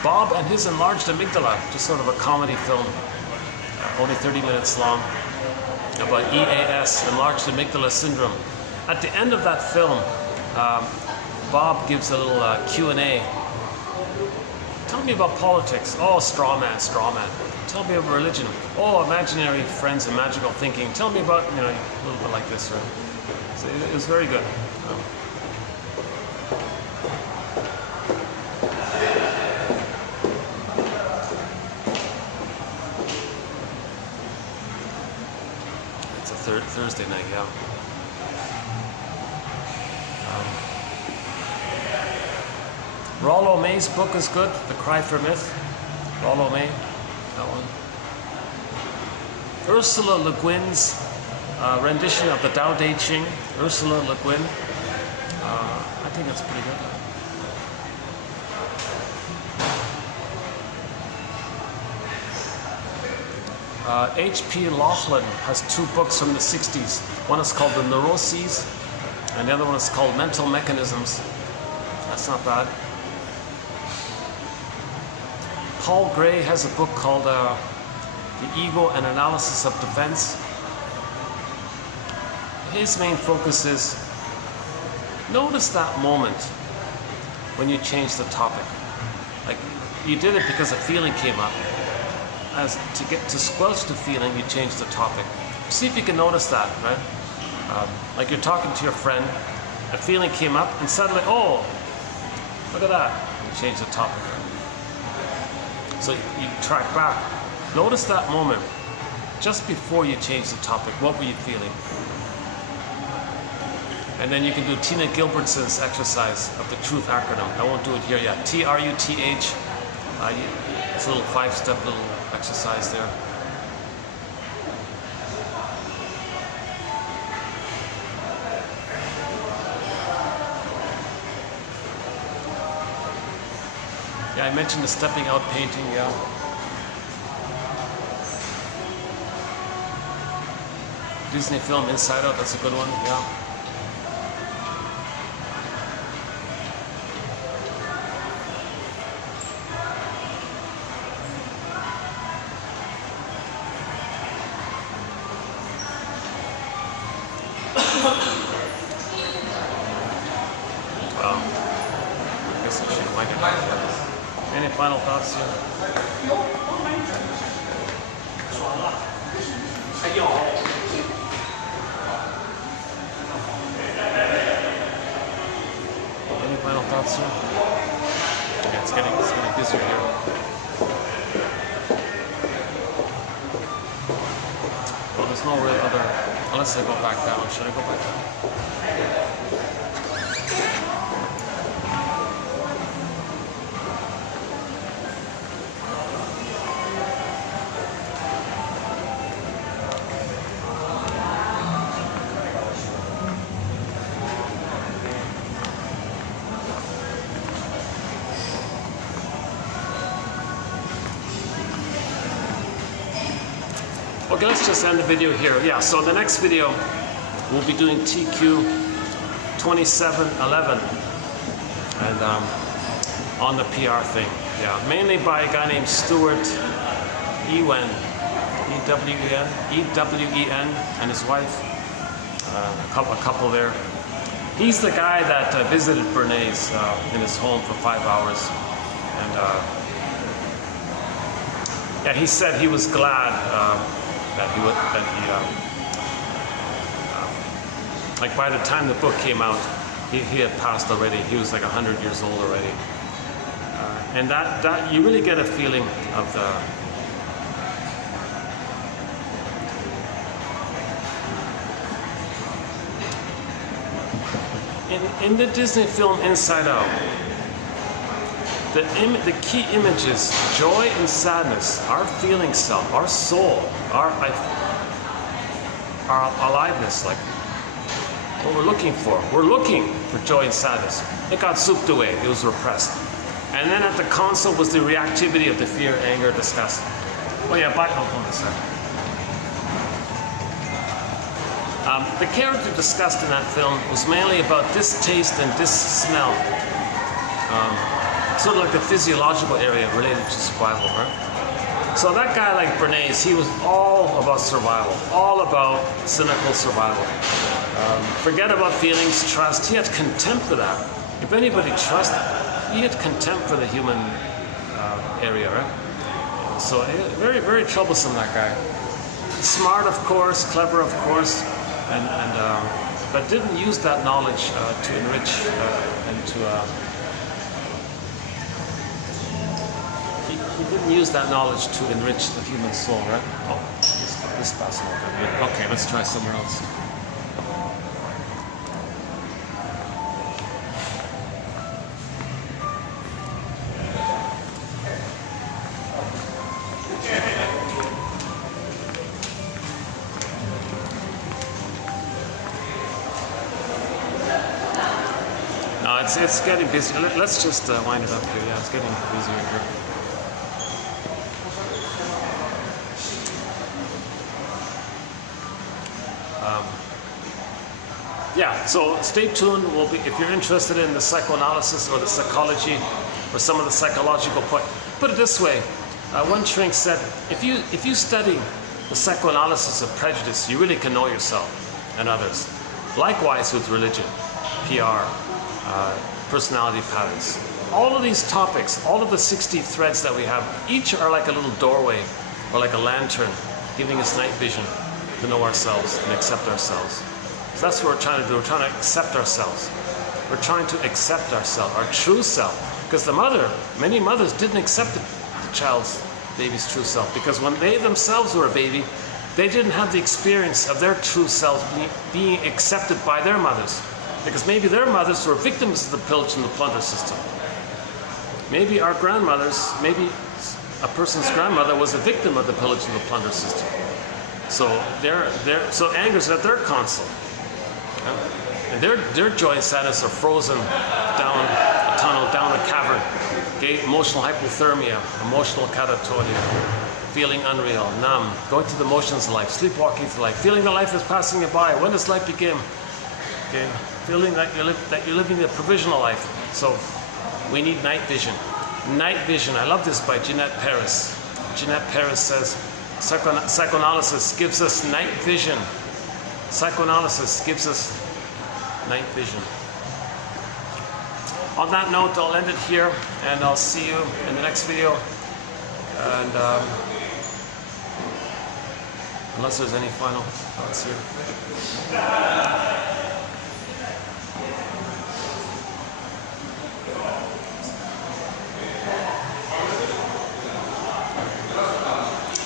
Bob and His Enlarged Amygdala, just sort of a comedy film, only 30 minutes long, about EAS, Enlarged Amygdala Syndrome. At the end of that film, Bob gives a little Q&A. Tell me about politics. Oh, straw man. Tell me about religion. Oh, imaginary friends and magical thinking. Tell me about, a little bit like this. Right? So it was very good. It's a Thursday night, yeah. Rollo May's book is good, The Cry for Myth. Rollo May, that one. Ursula Le Guin's rendition of the Tao Te Ching. Ursula Le Guin. I think that's pretty good. H.P. Laughlin has two books from the 60s. One is called The Neuroses, and the other one is called Mental Mechanisms. That's not bad. Paul Gray has a book called The Ego and Analysis of Defense. His main focus is, notice that moment when you change the topic. Like, you did it because a feeling came up. As to squelch the feeling, you change the topic. See if you can notice that, right? Like you're talking to your friend, a feeling came up, and suddenly, oh, look at that, you change the topic. So you track back. Notice that moment, just before you change the topic. What were you feeling? And then you can do Tina Gilbertson's exercise of the truth acronym. I won't do it here yet. TRUTH. It's a little 5-step little exercise there. Yeah, I mentioned the stepping out painting, yeah. Disney film Inside Out, that's a good one, yeah. Well, I guess I should wind it down. Any final thoughts here? Any final thoughts here? Yeah, it's getting busier here. Well, there's no real other, unless I go back down. Should I go back down? Okay, let's just end the video here. Yeah, so the next video, we'll be doing TQ 2711 and on the PR thing. Yeah, mainly by a guy named Stuart Ewen, E-W-E-N, and his wife, a couple there. He's the guy that visited Bernays in his home for 5 hours, and yeah, he said he was glad like by the time the book came out, he had passed already. He was like 100 years old already, and that you really get a feeling of the. In the Disney film Inside Out, the key image is joy and sadness, our feeling self, our soul, our aliveness, like what we're looking for. We're looking for joy and sadness. It got souped away, it was repressed. And then at the console was the reactivity of the fear, anger, disgust. Oh yeah, hold on a second. The character discussed in that film was mainly about distaste and dis-smell. Sort of like the physiological area related to survival, right? So that guy like Bernays, he was all about survival, all about cynical survival. Forget about feelings, trust. He had contempt for that. If anybody trusted, he had contempt for the human area, right? So very, very troublesome, that guy. Smart, of course, clever, of course. But didn't use that knowledge to enrich and to. He didn't use that knowledge to enrich the human soul, right? Oh, this passing over. Okay, let's try somewhere else. It's getting busy. Let's just wind it up here. Yeah, it's getting busier here. Yeah, so stay tuned. If you're interested in the psychoanalysis or the psychology or some of the psychological point. Put it this way, one shrink said, if you study the psychoanalysis of prejudice, you really can know yourself and others. Likewise with religion, PR, personality patterns. All of these topics, all of the 60 threads that we have, each are like a little doorway or like a lantern giving us night vision to know ourselves and accept ourselves. So that's what we're trying to do. We're trying to accept ourselves. We're trying to accept ourselves, our true self. Because many mothers didn't accept the baby's true self. Because when they themselves were a baby, they didn't have the experience of their true self being accepted by their mothers. Because maybe their mothers were victims of the pillage and the plunder system. Maybe our grandmothers, maybe a person's grandmother was a victim of the pillage and the plunder system. So so anger's at their console. And their joy and sadness are frozen down a tunnel, down a cavern. Okay? Emotional hypothermia, emotional catatonia, feeling unreal, numb, going through the motions of life, sleepwalking through life, feeling that life is passing you by. When does life begin? Okay? Feeling that you're living the provisional life. So we need night vision. Night vision. I love this by Jeanette Paris. Jeanette Paris says, psychoanalysis gives us night vision. Psychoanalysis gives us night vision. On that note, I'll end it here, and I'll see you in the next video. And unless there's any final thoughts here.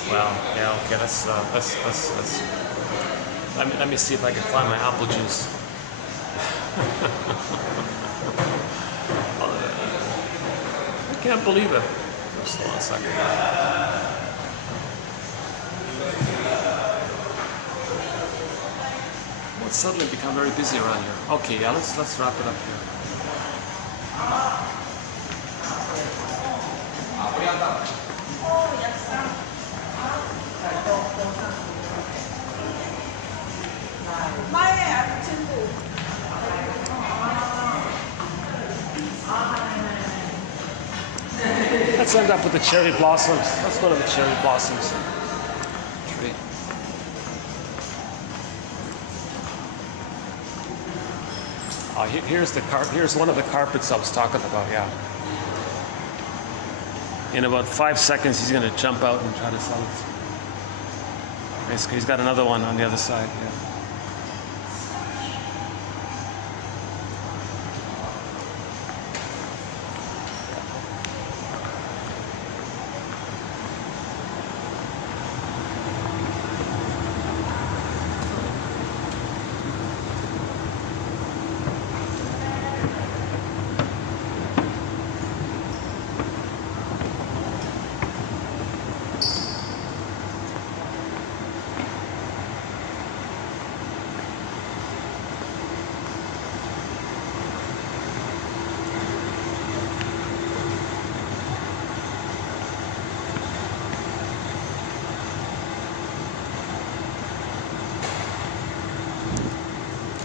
Well, yeah, okay, let me see if I can find my apple juice. I can't believe it. Just hold on a second. Well, it's suddenly become very busy around here. Okay, yeah, let's wrap it up here. Let's end up with the cherry blossoms. Let's go to the cherry blossoms tree. Here's the here's one of the carpets I was talking about, yeah. In about 5 seconds, he's going to jump out and try to sell it. Basically, he's got another one on the other side, yeah.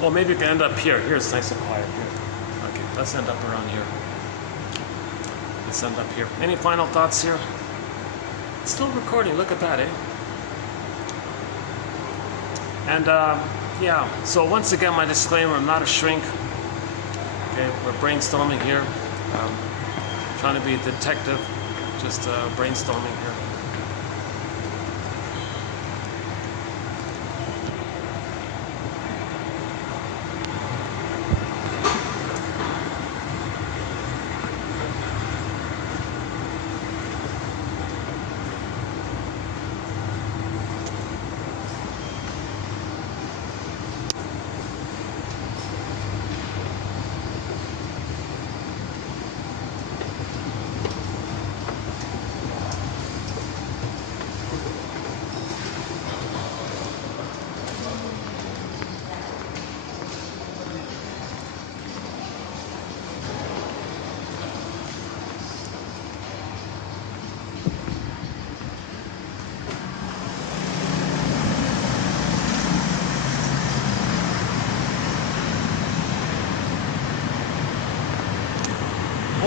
Well, maybe we can end up here. Here it's nice and quiet here. Okay, let's end up around here. Let's end up here. Any final thoughts here? It's still recording. Look at that, eh? And yeah, so once again, my disclaimer, I'm not a shrink. Okay, we're brainstorming here. Trying to be a detective, just brainstorming here.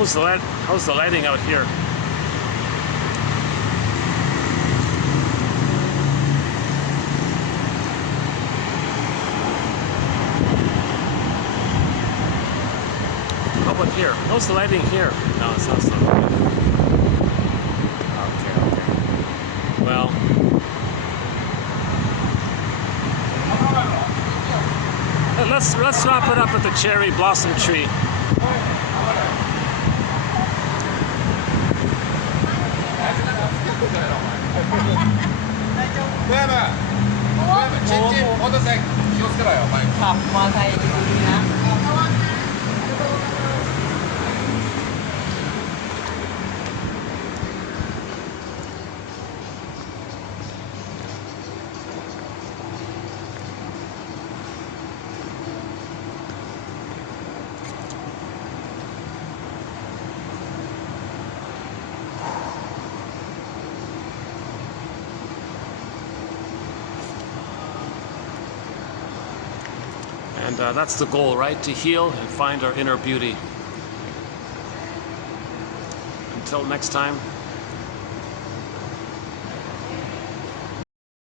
How's the lighting out here? How about here? How's the lighting here? No, it's not so good. Okay. Well. Let's wrap it up at the cherry blossom tree. And that's the goal, right? To heal and find our inner beauty. Until next time.